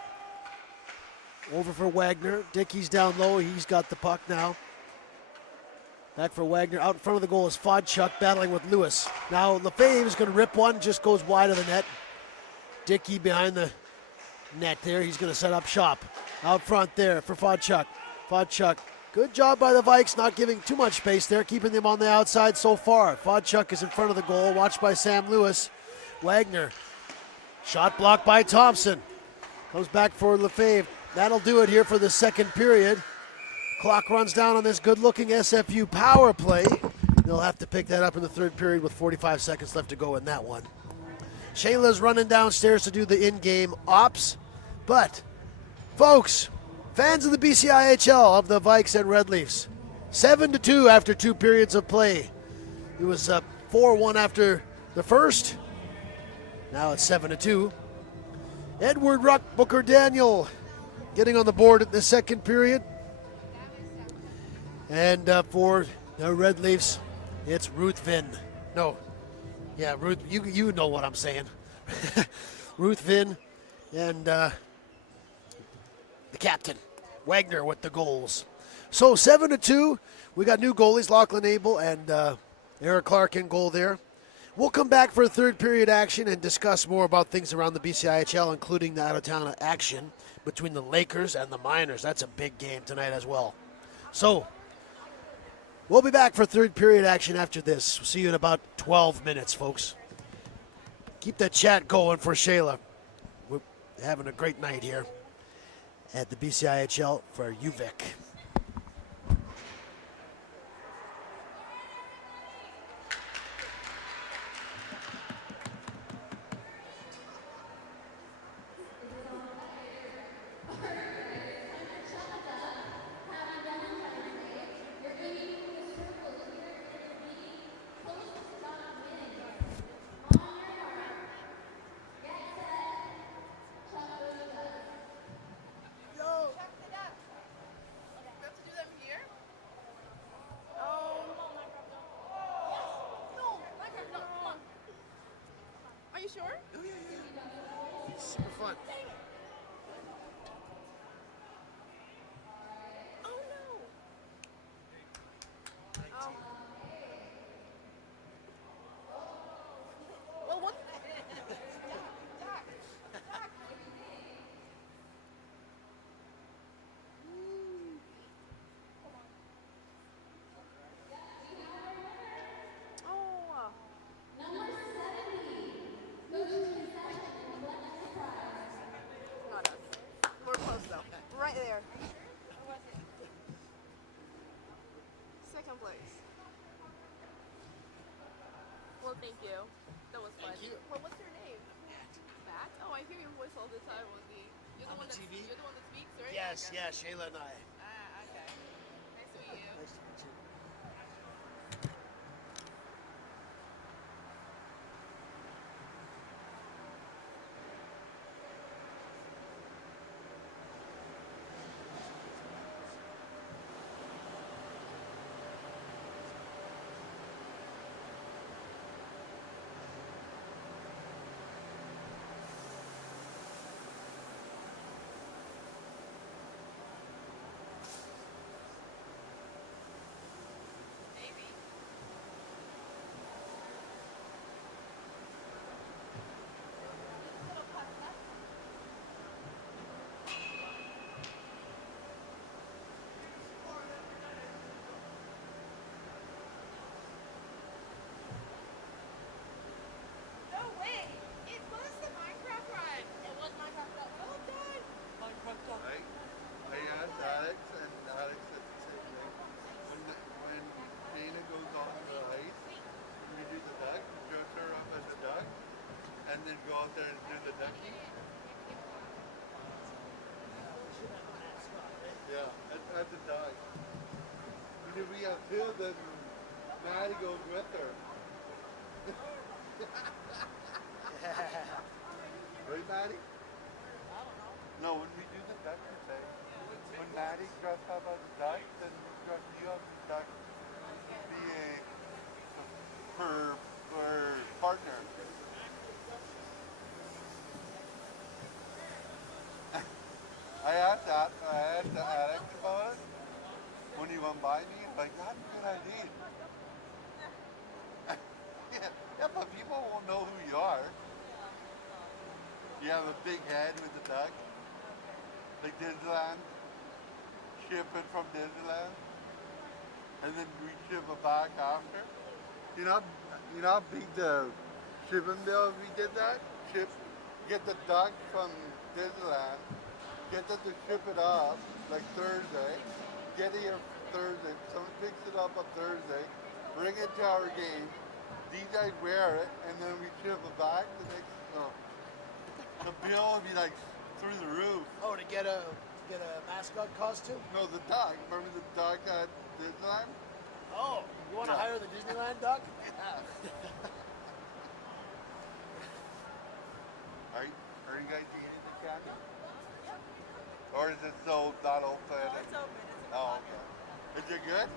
over for Wagner. Dickey's down low. He's got the puck now. Back for Wagner. Out in front of the goal is Fodchuk battling with Lewis. Now Lefebvre is going to rip one. Just goes wide of the net. Dickey behind the net there. He's going to set up shop. Out front there for Fodchuk. Fodchuk. Good job by the Vikes, not giving too much space there, keeping them on the outside so far. Fodchuk is in front of the goal, watched by Sam Lewis. Wagner, shot blocked by Thompson. Comes back for Lefebvre. That'll do it here for the second period. Clock runs down on this good-looking SFU power play. They'll have to pick that up in the third period with 45 seconds left to go in that one. Shayla's running downstairs to do the in-game ops. But, folks, fans of the BCIHL of the Vikes and Red Leafs, 7-2 after 2 periods of play. It was 4-1 after the first. Now it's 7-2. Edward Ruck, Booker Daniel getting on the board at the second period. And for the Red Leafs, it's Ruth Vinn. No, yeah, Ruth. You know what I'm saying. Ruth Vinn and the captain. Wagner with the goals. So 7-2. We got new goalies, Lachlan Abel and Eric Clark in goal there. We'll come back for a third period action and discuss more about things around the BCIHL, including the out-of-town action between the Lakers and the Miners. That's a big game tonight as well. So we'll be back for third period action after this. We'll see you in about 12 minutes, folks. Keep that chat going for Shayla. We're having a great night here at the BCIHL for UVic. Sure? Oh, yeah. It's super fun. Oh, no. Well, what? Oh. Not us. We're close though. Right there. Second place. Well, thank you. That was fun. Thank you. Well, what's your name? Matt. Oh, I hear your voice all the time on the. You're the On one the that. TV? You're the one that speaks, right? Yes, Okay. yeah, Shayla and I. Ah, okay. Nice to meet you. Nice to meet you. then go out there and do the ducky. Yeah, that's a dog. And if we have two, then Maddie goes with her. Right, Maddie? No, when we do the duck thing, when Maddie dressed up as a duck, then we dress you up as a duck being her partner. I asked Alex about it when he went by me. He's like, that's a good idea. Yeah, but people won't know who you are. You have a big head with the duck. Like Disneyland. Ship it from Disneyland. And then we ship it back after. You know how big the shipping bill if we did that? Get the duck from Disneyland. Get them to ship it up like Thursday. Get it here Thursday. Someone picks it up on Thursday. Bring it to our game. These guys wear it, and then we ship it back the next. The bill would be like through the roof. Oh, to get a mascot costume? No, the duck. Remember the duck at Disneyland? Oh, you want to hire the Disneyland duck? Are you guys eating the candy? Or is it so not open? Oh, it's open. Oh, okay. Is it good?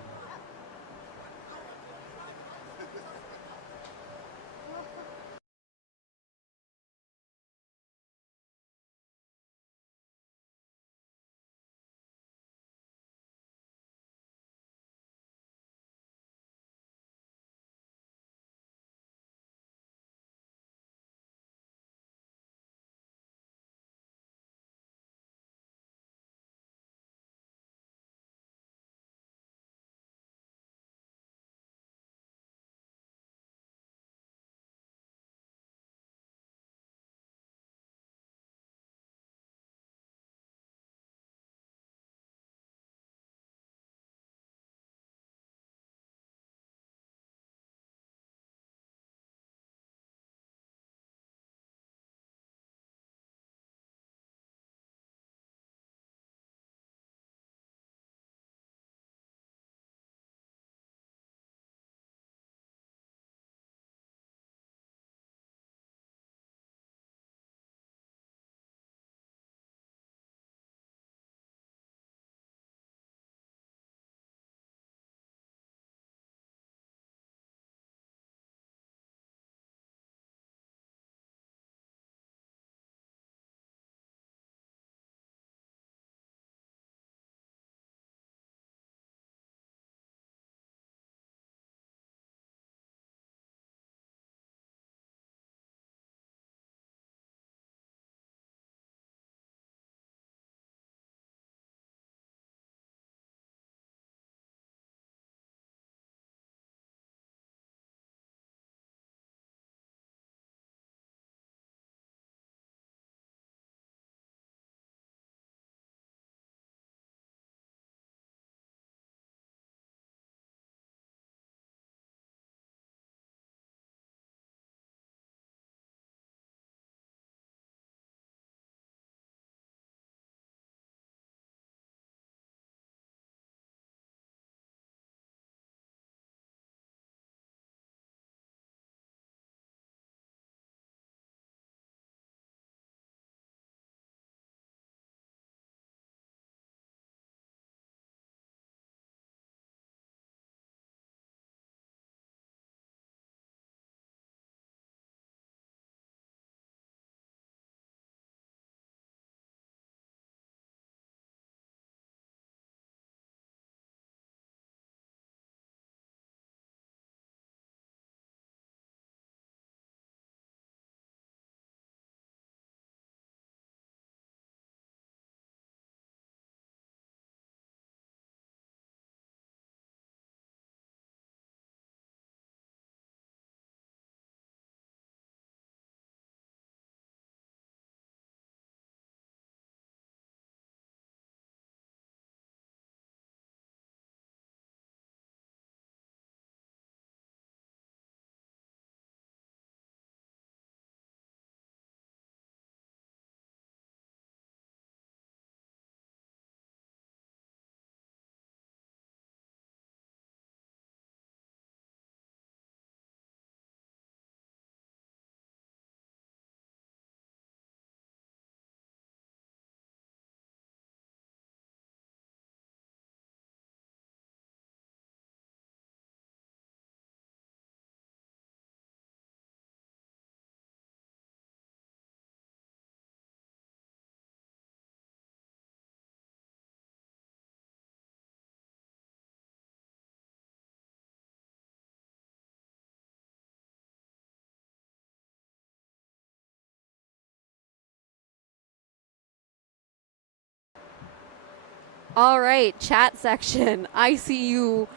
All right, chat section. I see you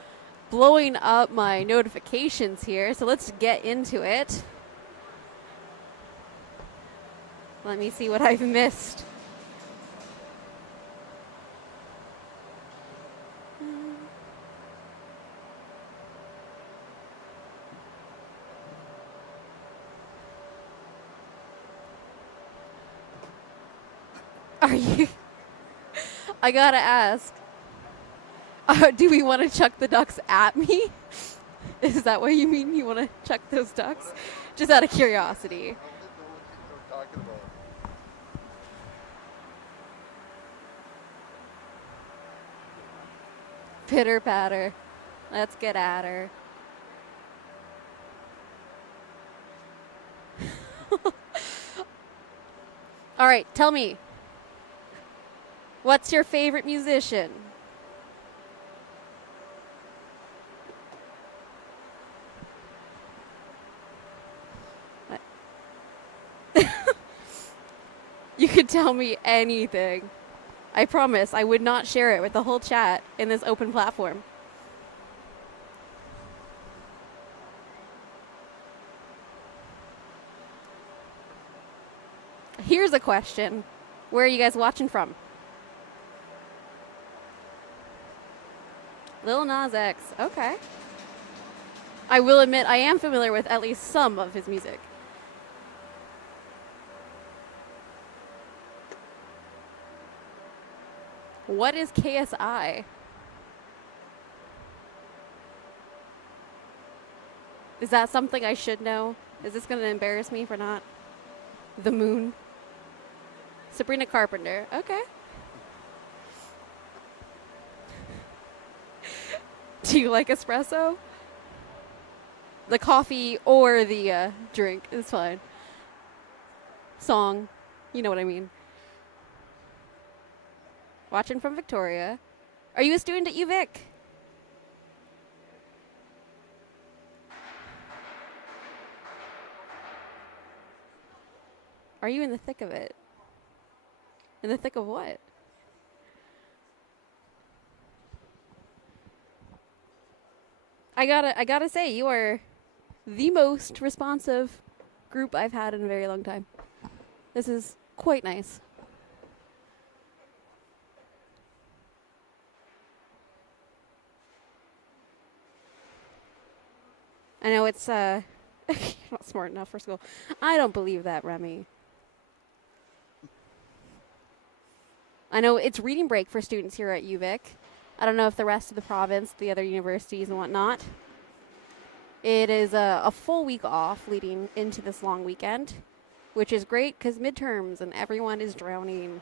blowing up my notifications here, so let's get into it. Let me see what I've missed. Are you? I gotta ask. Do we want to chuck the ducks at me? Is that what you mean? You want to chuck those ducks? Just out of curiosity. I don't know what you're talking about. Pitter patter. Let's get at her. All right, tell me. What's your favorite musician? You could tell me anything. I promise I would not share it with the whole chat in this open platform. Here's a question. Where are you guys watching from? Lil Nas X. Okay. I will admit I am familiar with at least some of his music. What is KSI? Is that something I should know? Is this going to embarrass me for not? The Moon. Sabrina Carpenter. Okay. Do you like espresso? The coffee or the drink is fine. Song. You know what I mean. Watching from Victoria. Are you a student at UVic? Are you in the thick of it? In the thick of what? I gotta say, you are the most responsive group I've had in a very long time. This is quite nice. I know it's you're not smart enough for school. I don't believe that, Remy. I know it's reading break for students here at UVic. I don't know if the rest of the province, the other universities and whatnot. It is a full week off leading into this long weekend, which is great because midterms and everyone is drowning.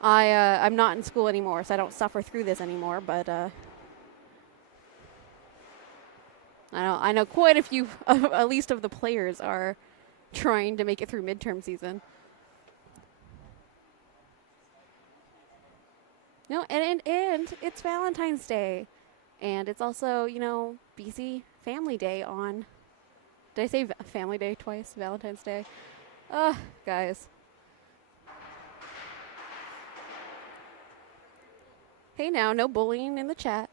I'm not in school anymore, so I don't suffer through this anymore, but I know quite a few, at least of the players, are trying to make it through midterm season. No, and it's Valentine's Day, and it's also, you know, BC Family Day on. Did I say Family Day twice? Valentine's Day. Guys. Hey now, no bullying in the chat.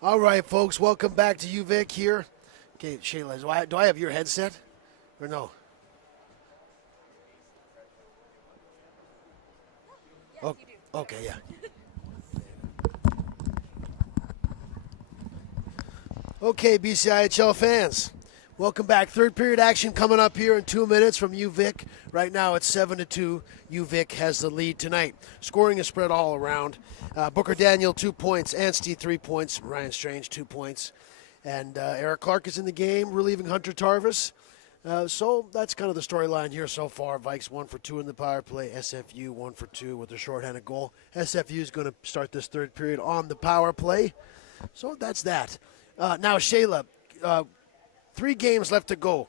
All right, folks, welcome back to UVic here. Okay, Shayla, do I have your headset or no? Oh, okay, yeah. Okay, BCIHL fans, welcome back. Third period action coming up here in 2 minutes from UVic. Right now it's 7-2. UVic has the lead tonight. Scoring is spread all around. Booker Daniel 2 points, Anstey 3 points, Ryan Strange 2 points, and Eric Clark is in the game, relieving Hunter Tarvis. So that's kind of the storyline here so far. Vikes 1 for 2 in the power play. SFU 1 for 2 with a shorthanded goal. SFU is going to start this third period on the power play. So that's that. Now, Shayla, 3 games left to go.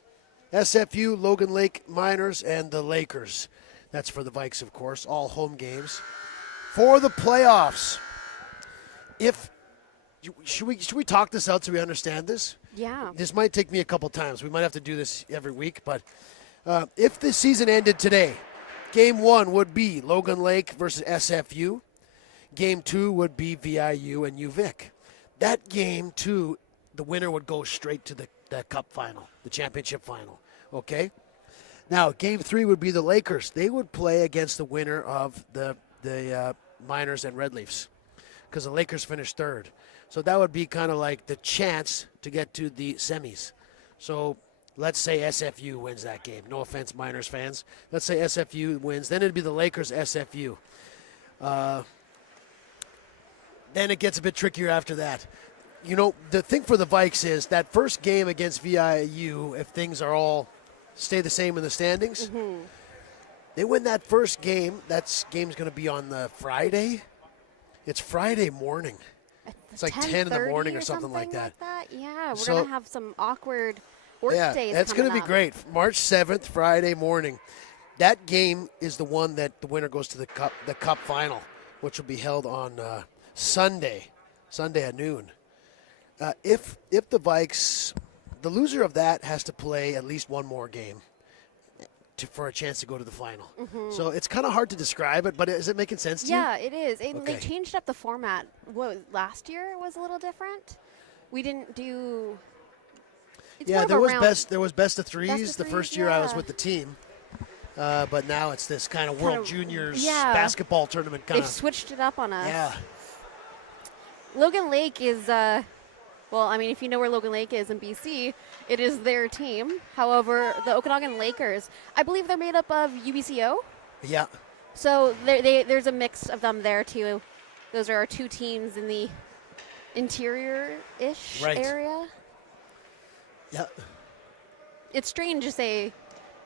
SFU, Logan Lake Miners, and the Lakers. That's for the Vikes, of course, all home games. For the playoffs, should we talk this out so we understand this? Yeah. This might take me a couple times. We might have to do this every week. But if the season ended today, Game 1 would be Logan Lake versus SFU. Game 2 would be VIU and UVic. That Game 2, the winner would go straight to the Cup final, the championship final. Okay? Now, Game 3 would be the Lakers. They would play against the winner of the Miners and Red Leafs because the Lakers finished third. So that would be kind of like the chance to get to the semis. So let's say SFU wins that game. No offense, Miners fans. Let's say SFU wins. Then it'd be the Lakers SFU. Then it gets a bit trickier after that. You know, the thing for the Vikes is that first game against VIU, if things are all stay the same in the standings, they win that first game. That game's going to be on the Friday. It's Friday morning. It's like 10 in the morning or something like that. Yeah, we're going to have some awkward work days. That's going to be great. March 7th, Friday morning. That game is the one that the winner goes to the cup final, which will be held on Sunday at noon. If the Vikes, the loser of that has to play at least one more game for a chance to go to the final. So it's kind of hard to describe it, but is it making sense to you? Yeah, it is. And Okay. they changed up the format. Last year was a little different. We didn't do. It's more of there a was round- best of threes. Best of The threes, first year I was yeah. with the team, but now it's this kind of World Juniors basketball tournament kind They've of. switched it up on us. Yeah. Logan Lake is, well, I mean, if you know where Logan Lake is in BC, it is their team. However, the Okanagan Lakers, I believe they're made up of UBCO. Yeah. So there's a mix of them there, too. Those are our 2 teams in the interior-ish area. Yeah. It's strange to say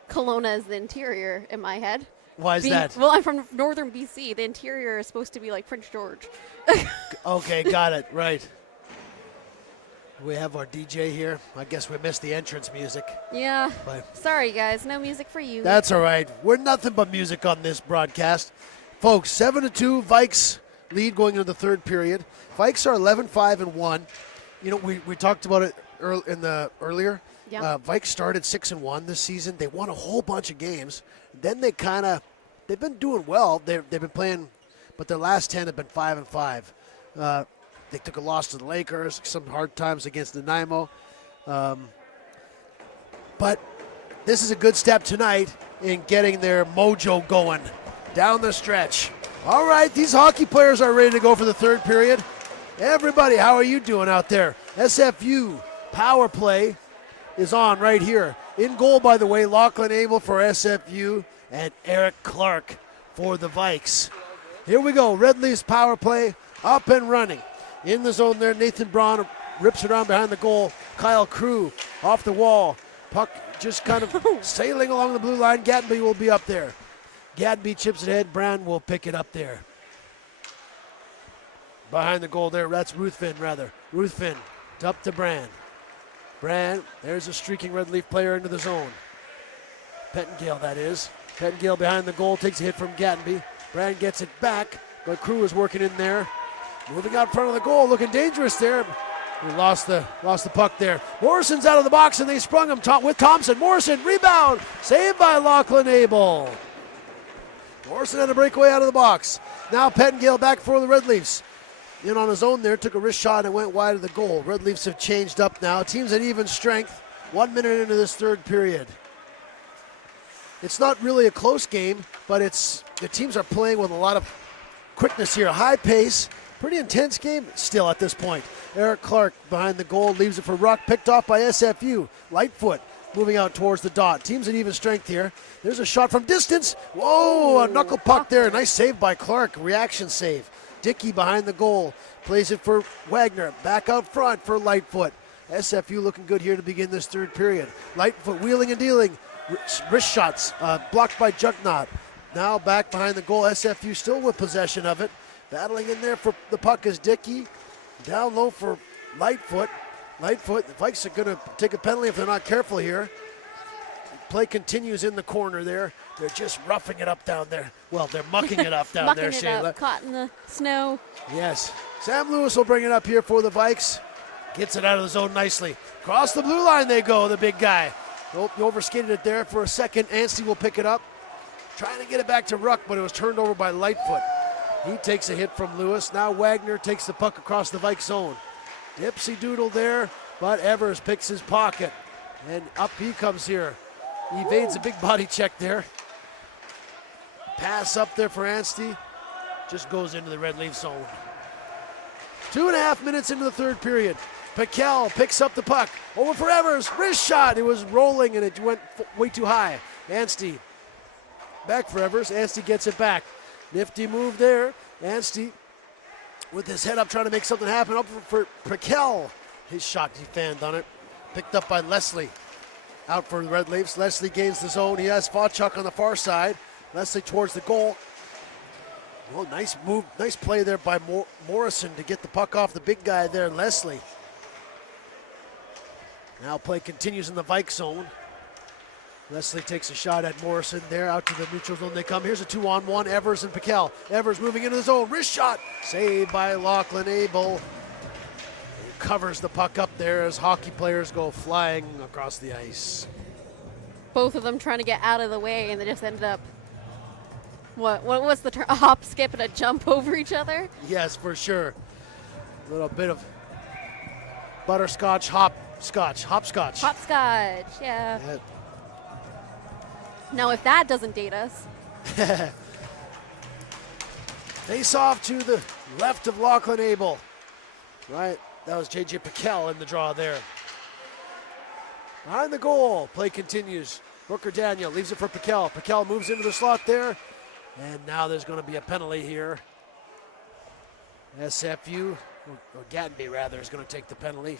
Kelowna is the interior in my head. Why is that? Well, I'm from northern BC. The interior is supposed to be like Prince George. Okay, got it. Right. We have our DJ here. I guess we missed the entrance music. Yeah. But Sorry, guys. No music for you. that's all right. We're nothing but music on this broadcast. Folks, 7-2, Vikes lead going into the third period. Vikes are 11-5-1. You know, we talked about it earlier. Yeah. Vikes started 6-1 this season. They won a whole bunch of games. Then they've been doing well. They've been playing, but their last 10 have been 5-5. They took a loss to the Lakers, some hard times against Nanaimo. But this is a good step tonight in getting their mojo going down the stretch. All right, these hockey players are ready to go for the third period. Everybody, how are you doing out there? SFU power play is on right here. In goal, by the way, Lachlan Abel for SFU and Eric Clark for the Vikes. Here we go, Red Leafs power play up and running. In the zone there, Nathan Braun rips it around behind the goal. Kyle Crew off the wall. Puck just kind of sailing along the blue line. Gadby will be up there. Gadby chips it ahead. Brown will pick it up there. Behind the goal there, that's Ruthven rather. Ruthven up to Brand. Brand, there's a streaking Red Leaf player into the zone. Pettengale, that is. Pettengale behind the goal, takes a hit from Gattenby. Brand gets it back, but Crew is working in there. Moving out front of the goal, looking dangerous there. We lost the puck there. Morrison's out of the box, and they sprung him with Thompson. Morrison, rebound, saved by Lachlan Abel. Morrison had a breakaway out of the box. Now Pettengale back for the Red Leafs. in on his own there, took a wrist shot and went wide of the goal. Red Leafs have changed up now. Teams at even strength, 1 minute into this third period. It's not really a close game, but the teams are playing with a lot of quickness here. High pace, pretty intense game still at this point. Eric Clark behind the goal, leaves it for Ruck, picked off by SFU. Lightfoot moving out towards the dot. Teams at even strength here. There's a shot from distance. Whoa, a knuckle puck there. Nice save by Clark, reaction save. Dickey behind the goal, plays it for Wagner. Back out front for Lightfoot. SFU looking good here to begin this third period. Lightfoot wheeling and dealing. Wrist shots blocked by Jugnaut. Now back behind the goal. SFU still with possession of it. Battling in there for the puck is Dickey. Down low for Lightfoot. Lightfoot, the Vikes are going to take a penalty if they're not careful here. Play continues in the corner there. They're just roughing it up down there. Well, they're mucking it up down there, Mucking it Shayla. up, caught in the snow. Yes. Sam Lewis will bring it up here for the Vikes. Gets it out of the zone nicely. Across the blue line they go, the big guy. Nope, he overskated it there for a second. Anstey will pick it up. Trying to get it back to Ruck, but it was turned over by Lightfoot. He takes a hit from Lewis. Now Wagner takes the puck across the Vikes zone. Dipsy doodle there, but Evers picks his pocket. And up he comes here. He evades a big body check there. Pass up there for Anstey. Just goes into the Red Leaf zone. 2.5 minutes into the third period. Piquel picks up the puck. Over for Evers. Wrist shot. It was rolling and it went way too high. Anstey back for Evers. Anstey gets it back. Nifty move there. Anstey with his head up trying to make something happen. Up for Piquel. His shot, he fanned on it. Picked up by Leslie. Out for the Red Leafs. Leslie gains the zone. He has Fawchuk on the far side. Leslie towards the goal. Well, nice move, nice play there by Morrison to get the puck off the big guy there, Leslie. Now play continues in the Vike zone. Leslie takes a shot at Morrison there, out to the neutral zone they come. Here's a 2-on-1, Evers and Piquel. Evers moving into the zone, wrist shot, saved by Lachlan Abel. He covers the puck up there as hockey players go flying across the ice. Both of them trying to get out of the way, and they just ended up, what was the term? A hop, skip, and a jump over each other? Yes, for sure. A little bit of butterscotch, hopscotch. Hopscotch, yeah. Yeah. Now, if that doesn't date us. Face off to the left of Lachlan Abel. Right, that was J.J. Piquel in the draw there. Behind the goal, play continues. Booker Daniel leaves it for Piquel. Piquel moves into the slot there. And now there's going to be a penalty here. SFU, or Gatenby rather, is going to take the penalty.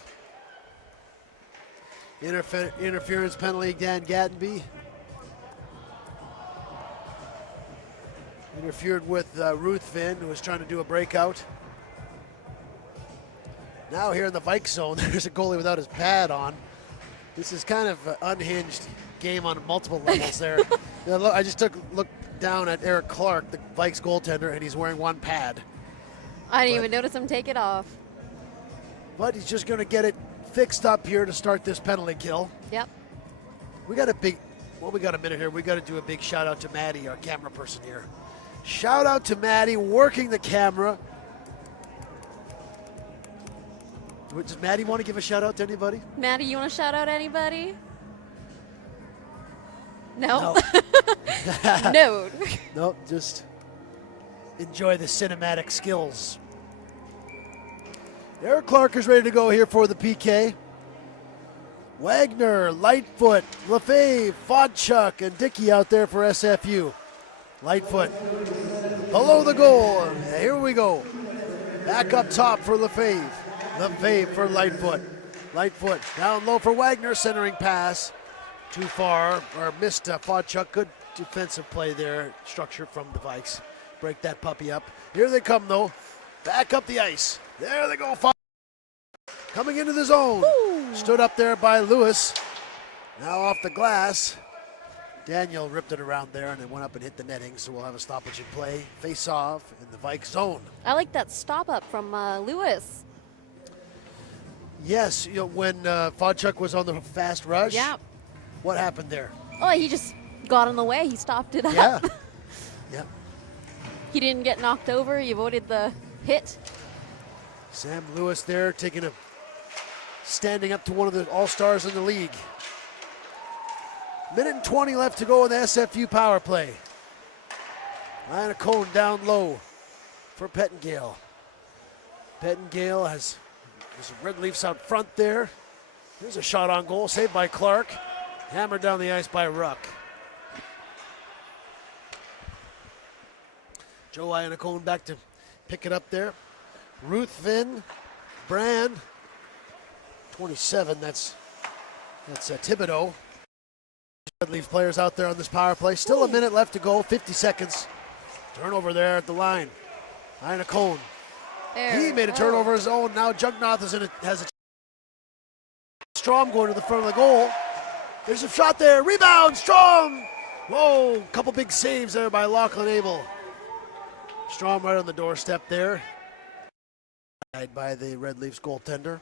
Interference penalty, Dan Gatenby. Interfered with Ruthven, who was trying to do a breakout. Now here in the Vike zone, there's a goalie without his pad on. This is kind of an unhinged game on multiple levels there. Now, look, I just look down at Eric Clark, the Vikes goaltender, and he's wearing one pad. I didn't even notice him take it off. But he's just going to get it fixed up here to start this penalty kill. Yep. We got a minute here. We got to do a big shout out to Maddie, our camera person here. Shout out to Maddie working the camera. Does Maddie want to give a shout out to anybody? Maddie, you want to shout out anybody? No. No. No, just enjoy the cinematic skills. Eric Clark is ready to go here for the PK. Wagner, Lightfoot, Lefebvre, Fawchuk, and Dickey out there for SFU. Lightfoot below the goal. Here we go. Back up top for Lefebvre. Lefebvre for Lightfoot. Lightfoot down low for Wagner, centering pass. Too far, or missed Fawchuk. Good defensive play there, structure from the Vikes. Break that puppy up. Here they come though. Back up the ice. There they go. Coming into the zone. Ooh. Stood up there by Lewis. Now off the glass. Daniel ripped it around there and it went up and hit the netting, so we'll have a stoppage in play. Face off in the Vike zone. I like that stop up from Lewis. Yes, you know, when Fawchuk was on the fast rush. Yeah. What happened there? Oh, he just got in the way. He stopped it up. Yeah. Yeah. He didn't get knocked over. He avoided the hit. Sam Lewis there standing up to one of the all-stars in the league. Minute and 20 left to go in the SFU power play. Ryan Cone down low for Pettengale. Pettengale has Red Leafs out front there. Here's a shot on goal, saved by Clark. Hammered down the ice by Ruck. Joe Iannacone back to pick it up there. Ruthven, Brand, 27, that's Thibodeau. Red Leaf players out there on this power play. Still a minute left to go, 50 seconds. Turnover there at the line. Iannacone. He made a turnover of his own. Now Jugnath has a Strom going to the front of the goal. There's a shot there. Rebound, Strom! Whoa, couple big saves there by Lachlan Abel. Strom right on the doorstep there. By the Red Leafs goaltender.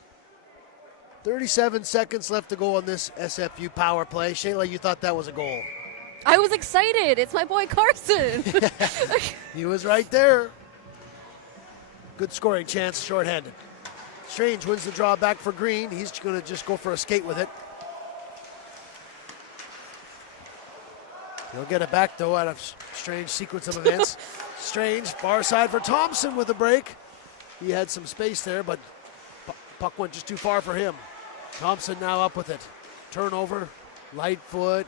37 seconds left to go on this SFU power play. Shayla, you thought that was a goal. I was excited. It's my boy Carson. He was right there. Good scoring chance, shorthanded. Strange wins the draw back for Green. He's going to just go for a skate with it. He'll get it back, though, out of Strange sequence of events. Strange, far side for Thompson with a break. He had some space there, but puck went just too far for him. Thompson now up with it. Turnover, Lightfoot.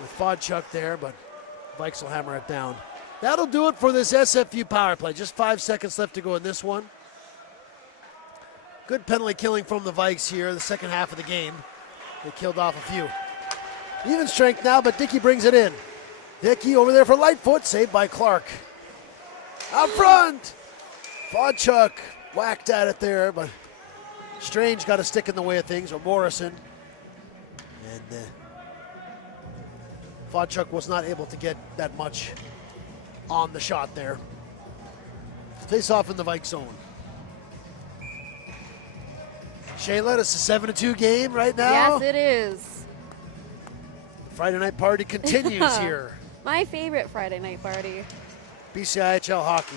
With Fodchuk there, but Vikes will hammer it down. That'll do it for this SFU power play. Just 5 seconds left to go in this one. Good penalty killing from the Vikes here, the second half of the game. They killed off a few. Even strength now, but Dickey brings it in. Dickey over there for Lightfoot, saved by Clark. Out front! Fodchuk whacked at it there, but Strange got a stick in the way of things, or Morrison. And Fodchuk was not able to get that much on the shot there. Face off in the Vikes zone. Shayla, it's a 7-2 game right now. Yes, it is. Friday night party continues here. My favorite Friday night party. BCIHL hockey.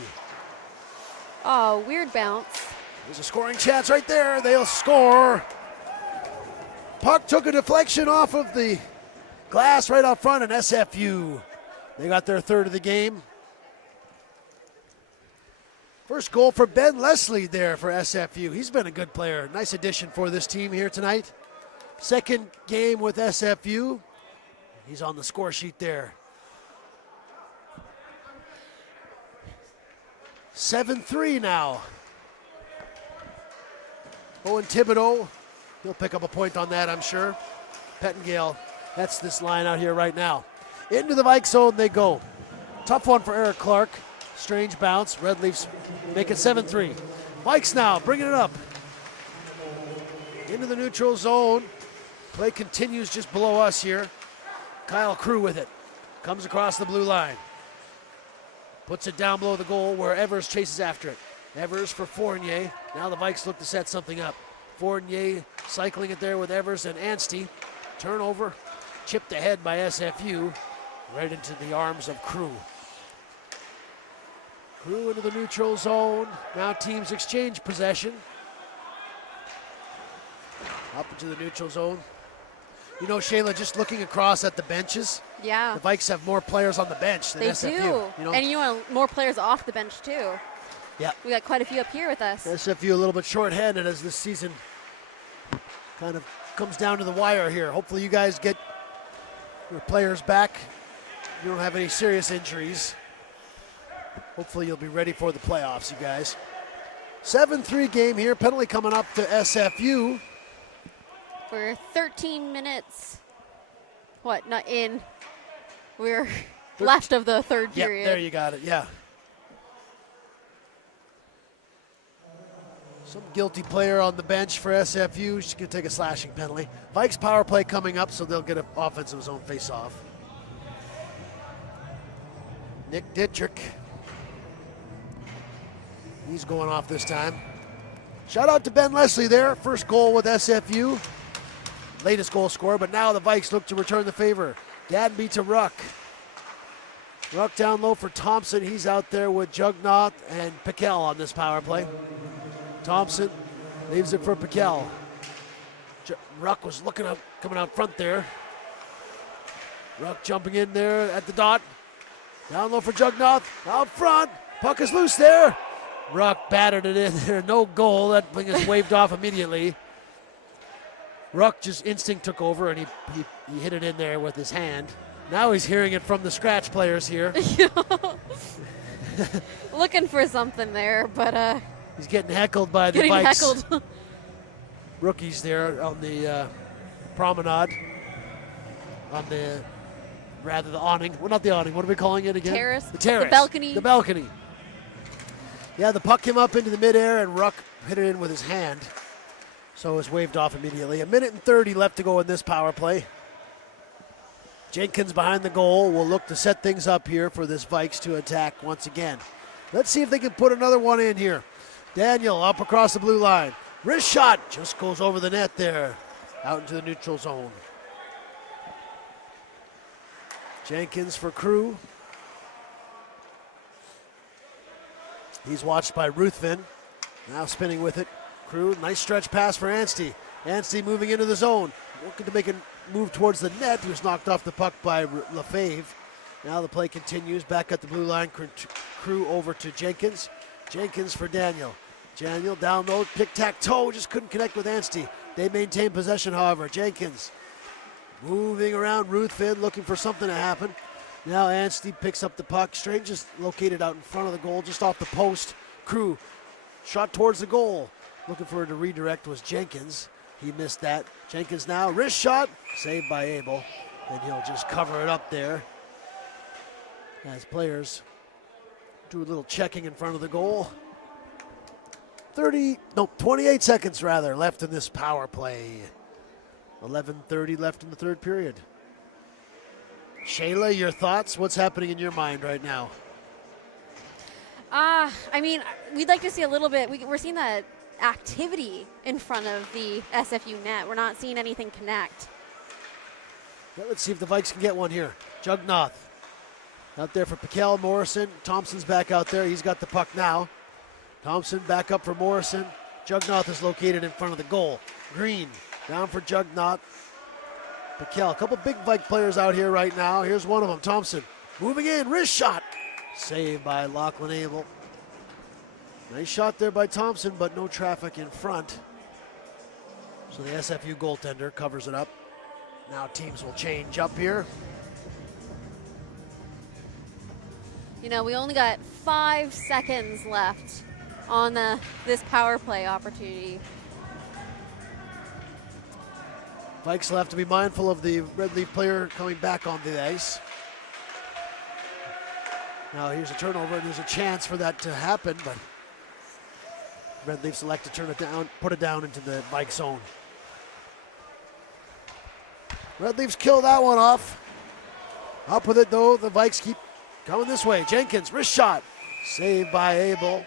Oh, weird bounce. There's a scoring chance right there. They'll score. Puck took a deflection off of the glass right out front, and SFU. They got their third of the game. First goal for Ben Leslie there for SFU. He's been a good player. Nice addition for this team here tonight. Second game with SFU. He's on the score sheet there. 7-3 now. Owen Thibodeau, he'll pick up a point on that, I'm sure. Pettengale, that's this line out here right now. Into the Vikes zone they go. Tough one for Eric Clark. Strange bounce. Red Leafs make it 7-3. Vikes now bringing it up. Into the neutral zone. Play continues just below us here. Kyle Crew with it. Comes across the blue line. Puts it down below the goal where Evers chases after it. Evers for Fournier. Now the Vikes look to set something up. Fournier cycling it there with Evers and Anstey. Turnover. Chipped ahead by SFU. Right into the arms of Crew. Crew into the neutral zone. Now teams exchange possession. Up into the neutral zone. You know, Shayla, just looking across at the benches, Yeah. the Vikes have more players on the bench than They SFU. do. You know? And you want more players off the bench, too. Yeah. We got quite a few up here with us. SFU a little bit short-handed as this season kind of comes down to the wire here. Hopefully you guys get your players back. You don't have any serious injuries. Hopefully you'll be ready for the playoffs, you guys. 7-3 game here. Penalty coming up to SFU. We're 13 minutes. What? Not in. We're left of the third Yeah, period. there you got it. Yeah. Some guilty player on the bench for SFU. She's going to take a slashing penalty. Vikes power play coming up, so they'll get an offensive zone face-off. Nick Dittrich. He's going off this time. Shout out to Ben Leslie there. First goal with SFU. Latest goal scorer, but now the Vikes look to return the favor. Gadby to Ruck. Ruck down low for Thompson. He's out there with Jugnaut and Piquel on this power play. Thompson leaves it for Piquel. Ruck was looking up, coming out front there. Ruck jumping in there at the dot. Down low for Jugnaut. Out front. Puck is loose there. Ruck battered it in there. No goal. That thing is waved off immediately. Ruck just instinct took over and he hit it in there with his hand. Now he's hearing it from the scratch players here. Looking for something there, but he's getting heckled by the getting Vikes. heckled. Rookies there on the promenade. On the awning. Well, not the awning. What are we calling it again? Terrace. The terrace. The balcony. The balcony. Yeah, the puck came up into the midair and Ruck hit it in with his hand. So it was waved off immediately. 1:30 left to go in this power play. Jenkins behind the goal will look to set things up here for this Vikes to attack once again. Let's see if they can put another one in here. Daniel up across the blue line. Wrist shot just goes over the net there. Out into the neutral zone. Jenkins for Crew. He's watched by Ruthven. Now spinning with it. Crew, nice stretch pass for Anstey. Anstey moving into the zone. Looking to make a move towards the net. He was knocked off the puck by Lefebvre. Now the play continues. Back at the blue line. Crew over to Jenkins. Jenkins for Daniel. Daniel down low. Tic-tac-toe. Just couldn't connect with Anstey. They maintain possession, however. Jenkins moving around. Ruthven looking for something to happen. Now Anstey picks up the puck. Strange is located out in front of the goal, just off the post. Crew shot towards the goal. Looking for it to redirect was Jenkins. He missed that. Jenkins now, wrist shot, saved by Abel. And he'll just cover it up there as players do a little checking in front of the goal. 28 seconds rather left in this power play. 11:30 left in the third period. Shayla, your thoughts? What's happening in your mind right now? I mean, we'd like to see a little bit. We're seeing that activity in front of the SFU net. We're not seeing anything connect. Yeah, let's see if the Vikes can get one here. Jugnaut out there for Piquel. Morrison. Thompson's back out there. He's got the puck now. Thompson back up for Morrison. Jugnaut is located in front of the goal. Green down for Jugnaut. Piquel, a couple big Vike players out here right now. Here's one of them, Thompson. Moving in, wrist shot. Saved by Lachlan Abel. Nice shot there by Thompson, but no traffic in front. So the SFU goaltender covers it up. Now teams will change up here. You know, we only got 5 seconds left on this power play opportunity. Vikes will have to be mindful of the Red Leaf player coming back on the ice. Now here's a turnover, and there's a chance for that to happen, but Red Leaf select to turn it down, put it down into the Vike zone. Red Leafs kill that one off. Up with it though, the Vikes keep coming this way. Jenkins, wrist shot. Saved by Abel.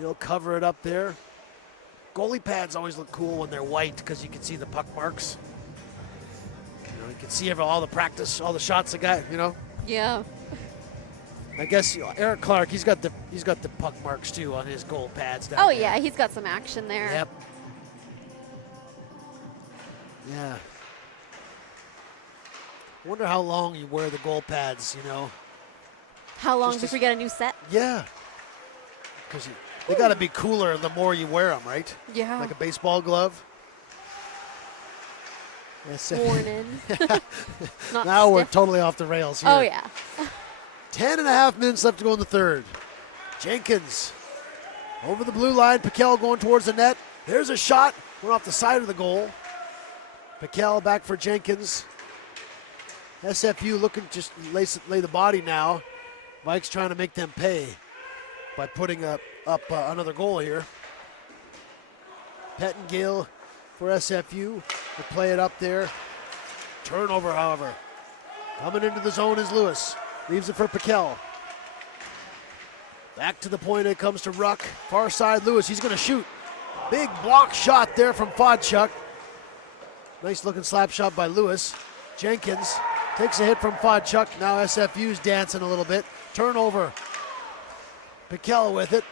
He'll cover it up there. Goalie pads always look cool when they're white because you can see the puck marks. You know, you can see all the practice, all the shots the guy, you know. Yeah. I guess Eric Clark, he's got the puck marks too on his goal pads down Oh there. yeah, he's got some action there. Yep. Yeah. Wonder how long you wear the goal pads, you know. How long Just before we get a new set? Yeah. Because they got to be cooler the more you wear them, right? Yeah. Like a baseball glove. Yes. Morning. Not Now we're stiff. totally off the rails here. Oh yeah. 10.5 minutes left to go in the third. Jenkins over the blue line. Piquel going towards the net. There's a shot. Went off the side of the goal. Piquel back for Jenkins. SFU looking to just lay the body now. Mike's trying to make them pay by putting up another goal here. Pettingill for SFU will play it up there. Turnover, however. Coming into the zone is Lewis. Leaves it for Piquel. Back to the point it comes to Ruck. Far side Lewis, he's gonna shoot. Big block shot there from Fodchuk. Nice looking slap shot by Lewis. Jenkins Takes a hit from Fodchuk. Now SFU's dancing a little bit. Turnover. Piquel with it.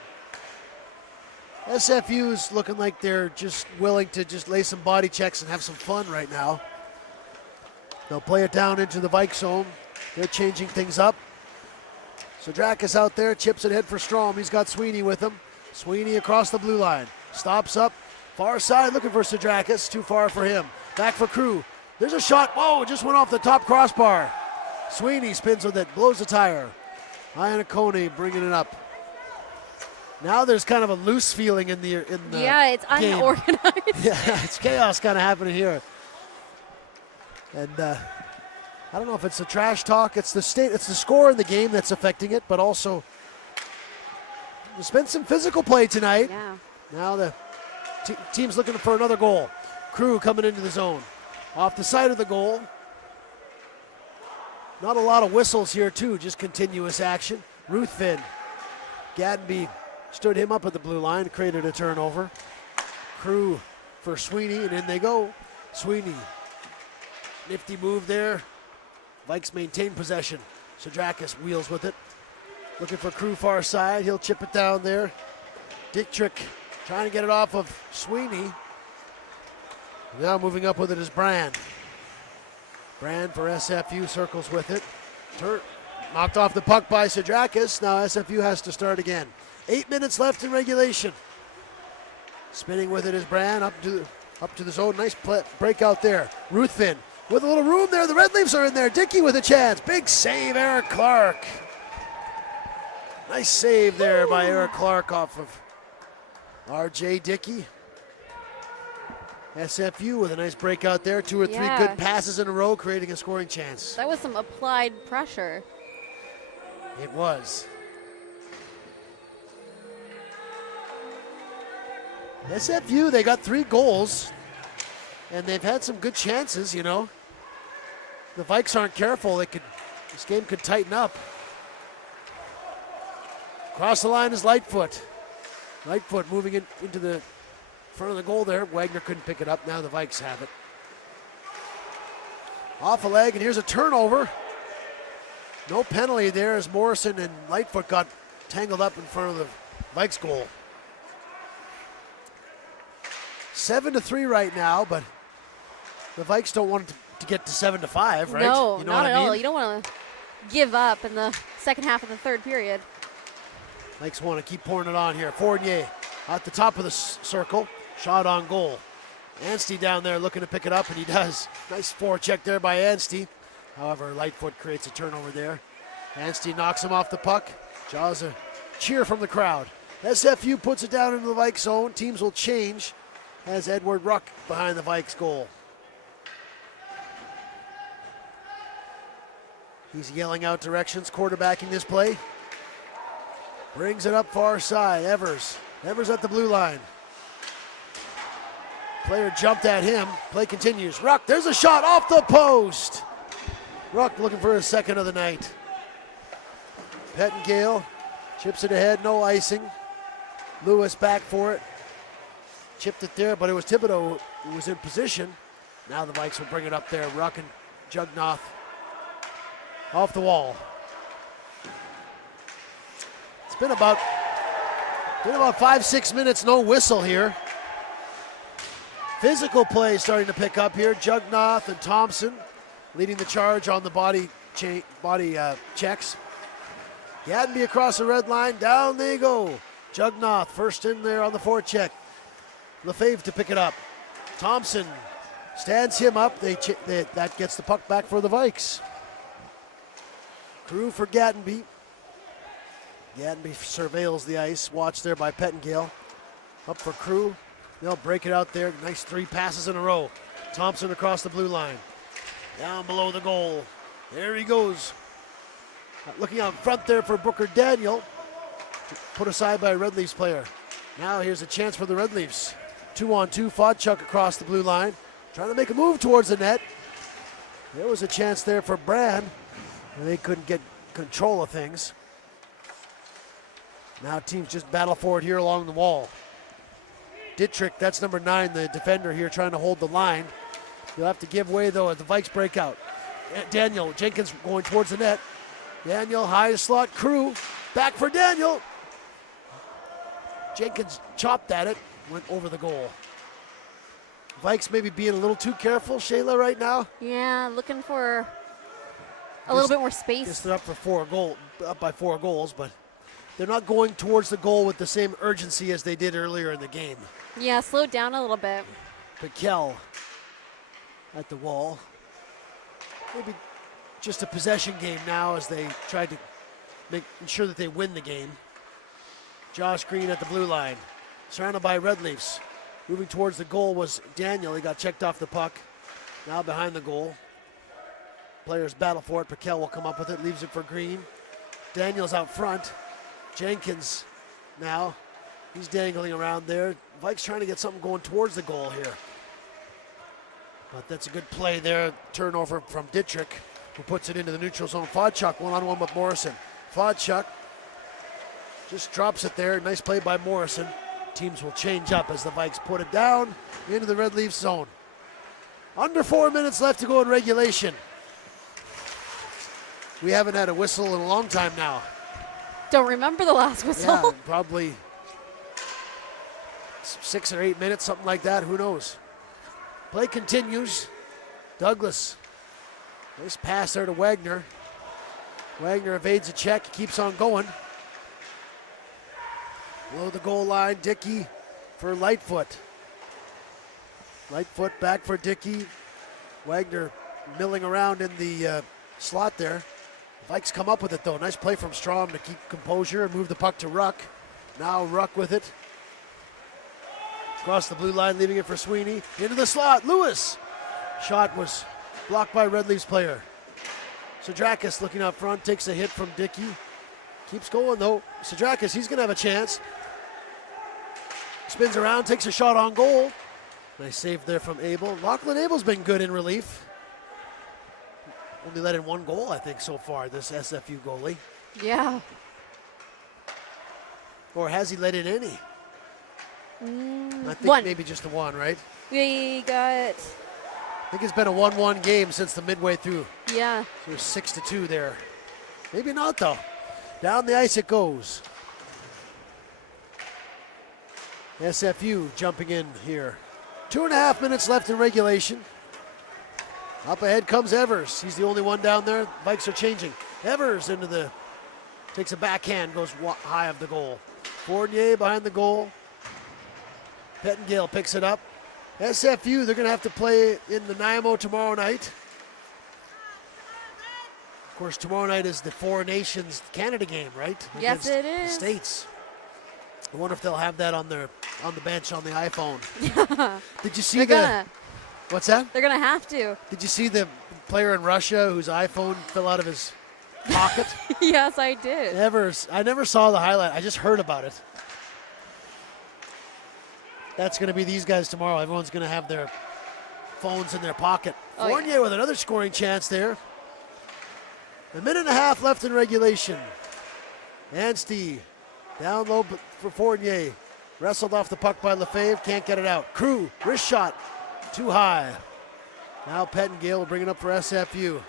SFU's looking like they're just willing to just lay some body checks and have some fun right now. They'll play it down into the Vikes zone. They're changing things up. Sadrakis out there, chips it ahead for Strom. He's got Sweeney with him. Sweeney across the blue line. Stops up. Far side looking for Sadrakis. Too far for him. Back for Crew. There's a shot. Whoa, just went off the top crossbar. Sweeney spins with it, blows the tire. Iannacone bringing it up. Now there's kind of a loose feeling in the yeah, it's game. unorganized. Yeah, it's chaos kind of happening here. And I don't know if it's the trash talk. It's the score in the game that's affecting it, but also there's been some physical play tonight. Yeah. Now the team's looking for another goal. Crew coming into the zone. Off the side of the goal. Not a lot of whistles here too, just continuous action. Ruthven. Gadenby stood him up at the blue line, created a turnover. Crew for Sweeney, and in they go. Sweeney. Nifty move there. Vikes maintain possession. Sadrakis wheels with it. Looking for Crew far side. He'll chip it down there. Dietrich trying to get it off of Sweeney. Now moving up with it is Brand. Brand for SFU circles with it. Knocked off the puck by Sadrakis. Now SFU has to start again. 8 minutes left in regulation. Spinning with it is Brand up to the zone. Nice break out there. Ruthven with a little room there. The Red Leafs are in there. Dickey with a chance. Big save, Eric Clark. Nice save there by Eric Clark off of R.J. Dickey. SFU with a nice break out there. 2 or 3 good passes in a row, creating a scoring chance. That was some applied pressure. It was. SFU, they got 3 goals, and they've had some good chances, you know. The Vikes aren't careful. This game could tighten up. Across the line is Lightfoot. Lightfoot moving into the front of the goal there. Wagner couldn't pick it up. Now the Vikes have it. Off a leg, and here's a turnover. No penalty there as Morrison and Lightfoot got tangled up in front of the Vikes goal. 7-3 right now, but the Vikes don't want it to get to 7-5, right? No, you know not what at I mean? all. You don't want to give up in the second half of the third period. Vikes want to keep pouring it on here. Fournier at the top of the circle. Shot on goal. Anstey down there looking to pick it up, and he does. Nice forecheck there by Anstey. However, Lightfoot creates a turnover there. Anstey knocks him off the puck. Draws a cheer from the crowd. SFU puts it down into the Vikes zone. Teams will change as Edward Ruck behind the Vikes goal. He's yelling out directions, quarterbacking this play. Brings it up far side, Evers. Evers at the blue line. Player jumped at him. Play continues. Ruck, there's a shot off the post. Ruck looking for his second of the night. Pettingale chips it ahead, no icing. Lewis back for it. Chipped it there, but it was Thibodeau who was in position. Now the Vikes will bring it up there. Ruck and Jugnoth off the wall. It's been about 5-6 minutes, no whistle here. Physical play starting to pick up here. Jugnoth and Thompson leading the charge on the body checks. Gadenby across the red line. Down they go. Jugnoth first in there on the forecheck. Lefebvre to pick it up. Thompson stands him up. That gets the puck back for the Vikes. Crew for Gadenby. Gadenby surveils the ice. Watched there by Pettingale. Up for Crew. They'll break it out there. Nice 3 passes in a row. Thompson across the blue line. Down below the goal. There he goes. Looking out front there for Booker Daniel. Put aside by a Red Leafs player. Now here's a chance for the Red Leafs. 2-on-2, Fodchuk across the blue line. Trying to make a move towards the net. There was a chance there for Brand. And they couldn't get control of things. Now teams just battle for it here along the wall. Dietrich, that's number 9, the defender here trying to hold the line. You'll have to give way though as the Vikes break out. Daniel Jenkins going towards the net. Daniel, high slot, Crew. Back for Daniel. Jenkins chopped at it, went over the goal. Vikes maybe being a little too careful, Shayla, right now. Yeah, looking for a little bit more space. Guess they're up by 4 goals, but they're not going towards the goal with the same urgency as they did earlier in the game. Yeah, slowed down a little bit. Piquel at the wall. Maybe just a possession game now as they try to ensure that they win the game. Josh Green at the blue line, surrounded by Red Leafs. Moving towards the goal was Daniel. He got checked off the puck. Now behind the goal. Players battle for it. Piquel will come up with it, leaves it for Green. Daniel's out front. Jenkins now. He's dangling around there. Vikes trying to get something going towards the goal here. But that's a good play there. Turnover from Dietrich, who puts it into the neutral zone. Fodchuk one-on-one with Morrison. Fodchuk just drops it there. Nice play by Morrison. Teams will change up as the Vikes put it down into the Red Leaf zone. Under 4 minutes left to go in regulation. We haven't had a whistle in a long time now. Don't remember the last whistle. Yeah, probably 6 or 8 minutes, something like that. Who knows? Play continues. Douglas. Nice pass there to Wagner. Wagner evades a check, keeps on going. Below the goal line, Dickey for Lightfoot. Lightfoot back for Dickey. Wagner milling around in the slot there. Vikes come up with it though. Nice play from Strom to keep composure and move the puck to Ruck. Now Ruck with it. Across the blue line, leaving it for Sweeney. Into the slot, Lewis. Shot was blocked by Red Leafs player. Sadrakis looking up front, takes a hit from Dickey. Keeps going though. Sadrakis, he's gonna have a chance. Spins around, takes a shot on goal. Nice save there from Abel. Lachlan Abel's been good in relief. Only let in 1 goal, I think, so far, this SFU goalie. Yeah. Or has he let in any? I think 1. maybe just the 1, right? We got, I think it's been a 1-1 game since the midway through. yeah. So there's 6-2 there. Maybe not, though. Down the ice it goes. SFU jumping in here. 2.5 minutes left in regulation. Up ahead comes Evers. He's the only one down there. Vikes are changing. Evers takes a backhand, goes high of the goal. Fournier behind the goal. Pettengale picks it up. SFU, they're going to have to play in the Nanaimo tomorrow night. Of course, tomorrow night is the Four Nations Canada game, right? Yes, it is. The States. I wonder if they'll have that on the bench on the iPhone. Did you see what's that? They're gonna have to. Did you see the player in Russia whose iPhone fell out of his pocket? Yes, I did. I never saw the highlight. I just heard about it. That's going to be these guys tomorrow. Everyone's going to have their phones in their pocket. Oh, Fournier yeah. with another scoring chance there. 1.5 minutes left in regulation. Anstey down low for Fournier. Wrestled off the puck by Lefebvre. Can't get it out. Crew, wrist shot. Too high. Now Pettengale will bring it up for SFU.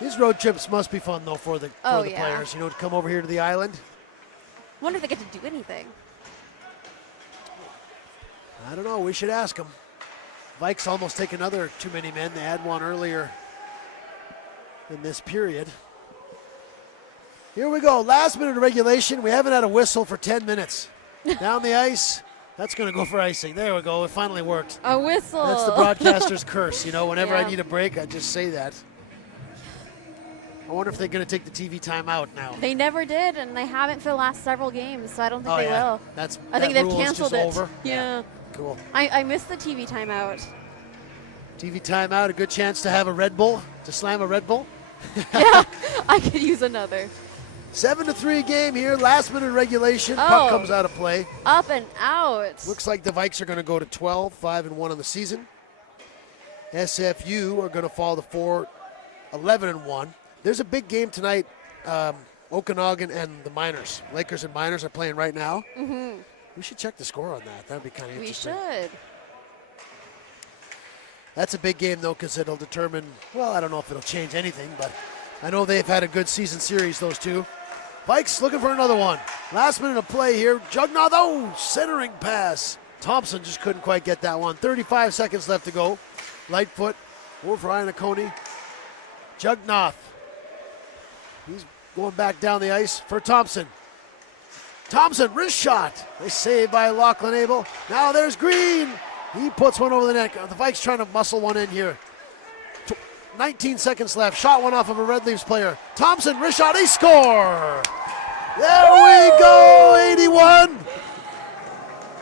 These road trips must be fun, though, for the players, to come over here to the island. Wonder if they get to do anything. I don't know. We should ask them. Vikes almost take another too many men. They had one earlier in this period. Here we go. Last minute of regulation. We haven't had a whistle for 10 minutes. Down the ice. That's going to go for icing. There we go. It finally worked. A whistle. That's the broadcaster's curse. Whenever Yeah. I need a break, I just say that. I wonder if they're going to take the TV timeout now. They never did, and they haven't for the last several games, so I don't think they will. I think they've canceled it. Over. Yeah. Cool. I missed the TV timeout. TV timeout, a good chance to have a Red Bull, to slam a Red Bull. Yeah, I could use another. 7-3 game here, last minute regulation. Puck comes out of play. Up and out. Looks like the Vikes are going to go to 12, 5-1 on the season. SFU are going to fall to 11-1. There's a big game tonight. Okanagan and the Miners. Lakers and Miners are playing right now. We should check the score on that. That would be kind of We interesting. should. That's a big game, though, because it'll determine, well, I don't know if it'll change anything, but I know they've had a good season series, those two. Vikes looking for another one. Last minute of play here. Jugnath, oh, centering pass. Thompson just couldn't quite get that one. 35 seconds left to go. Lightfoot over Iannacone. Jugnath. He's going back down the ice for Thompson. Thompson, wrist shot. They save by Lachlan Abel. Now there's Green. He puts one over the net. The Vikes trying to muscle one in here. 19 seconds left. Shot one off of a Red Leafs player. Thompson, wrist shot. He score. There we go. 81.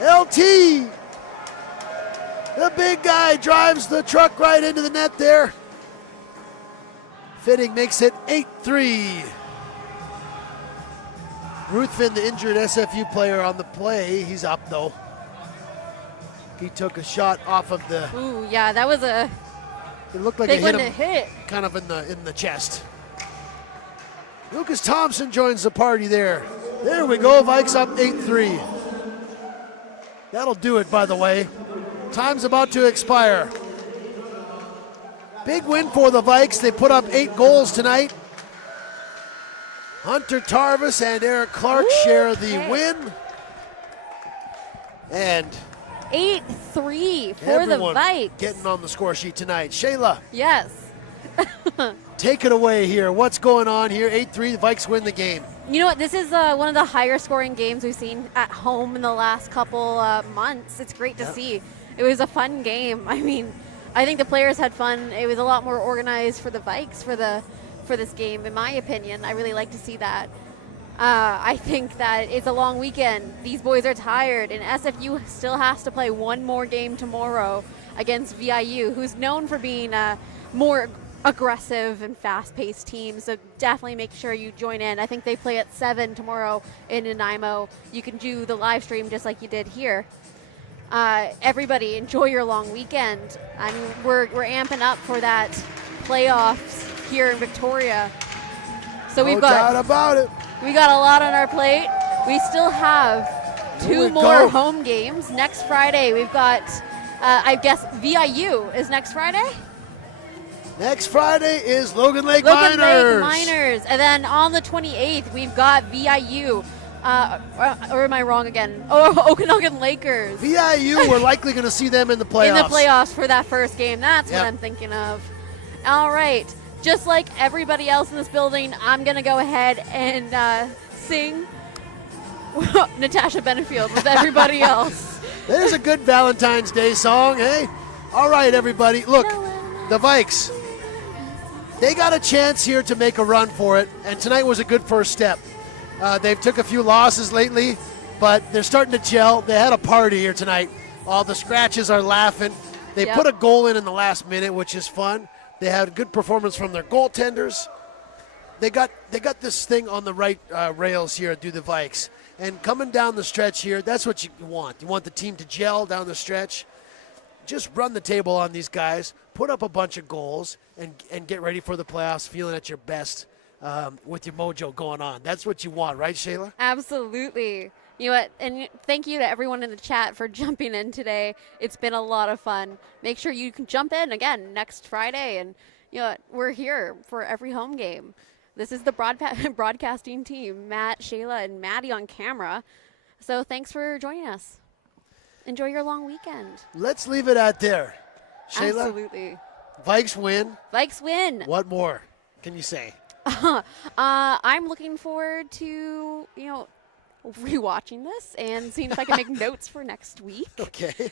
LT. The big guy drives the truck right into the net there. Fitting makes it 8-3. Ruthven, the injured SFU player on the play, he's up though. He took a shot off of the. Ooh, yeah, that was a It looked like big it one hit to him hit. kind of in the chest. Lucas Thompson joins the party there. There we go, Vikes up 8-3. That'll do it, by the way. Time's about to expire. Big win for the Vikes. They put up 8 goals tonight. Hunter Tarvis and Eric Clark share the win. And 8-3 for the everyone Vikes. getting on the score sheet tonight. Shayla, Yes. take it away here. What's going on here? 8-3, the Vikes win the game. You know what? This is one of the higher scoring games we've seen at home in the last couple months. It's great to see. It was a fun game. I mean, I think the players had fun. It was a lot more organized for the Vikes for this game, in my opinion. I really like to see that. I think that it's a long weekend. These boys are tired, and SFU still has to play one more game tomorrow against VIU, who's known for being a more aggressive and fast-paced team. So definitely make sure you join in. I think they play at 7 tomorrow in Nanaimo. You can do the live stream just like you did here. Everybody, enjoy your long weekend. I mean, we're amping up for that playoffs here in Victoria. So No doubt about it. we got a lot on our plate. We still have Here 2 we more go. home games. Next Friday, we've got, I guess, VIU is next Friday? Next Friday is Logan Lake Logan Miners. Lake Miners. And then on the 28th, we've got VIU. Or am I wrong again? Oh, Okanagan Lakers. VIU, we're likely going to see them in the playoffs. In the playoffs for that first game. That's Yep. what I'm thinking of. All right. Just like everybody else in this building, I'm going to go ahead and sing Natasha Benefield with everybody else. There's a good Valentine's Day song, hey? All right, everybody. Look, the Vikes, they got a chance here to make a run for it, and tonight was a good first step. They've took a few losses lately, but they're starting to gel. They had a party here tonight. All the scratches are laughing. They Yep. put a goal in the last minute, which is fun. They had a good performance from their goaltenders. They got this thing on the right rails here, do the Vikes. And coming down the stretch here, that's what you want. You want the team to gel down the stretch. Just run the table on these guys, put up a bunch of goals, and get ready for the playoffs feeling at your best with your mojo going on. That's what you want, right, Shayla? Absolutely. You know what? And thank you to everyone in the chat for jumping in today. It's been a lot of fun. Make sure you can jump in again next Friday. And you know what? We're here for every home game. This is the broadcasting team, Matt, Shayla, and Maddie on camera. So thanks for joining us. Enjoy your long weekend. Let's leave it at there. Shayla, Absolutely. Vikes win. Vikes win. What more can you say? I'm looking forward to, rewatching this and seeing if I can make notes for next week. Okay.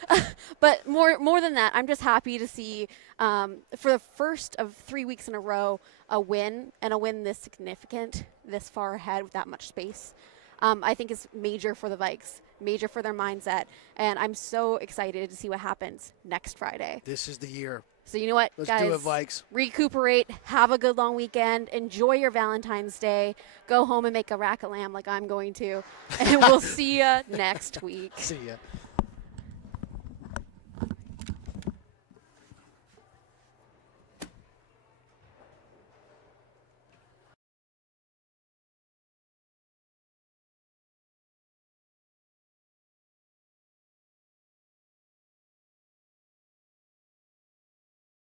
But more than that, I'm just happy to see, for the first of 3 weeks in a row, a win, and a win this significant, this far ahead with that much space. I think is major for the Vikes, major for their mindset, and I'm so excited to see what happens next Friday. This is the year. So you know what, Let's guys? do it, Vikes. Recuperate, have a good long weekend, enjoy your Valentine's Day, go home and make a rack of lamb like I'm going to, and we'll see you next week. See ya.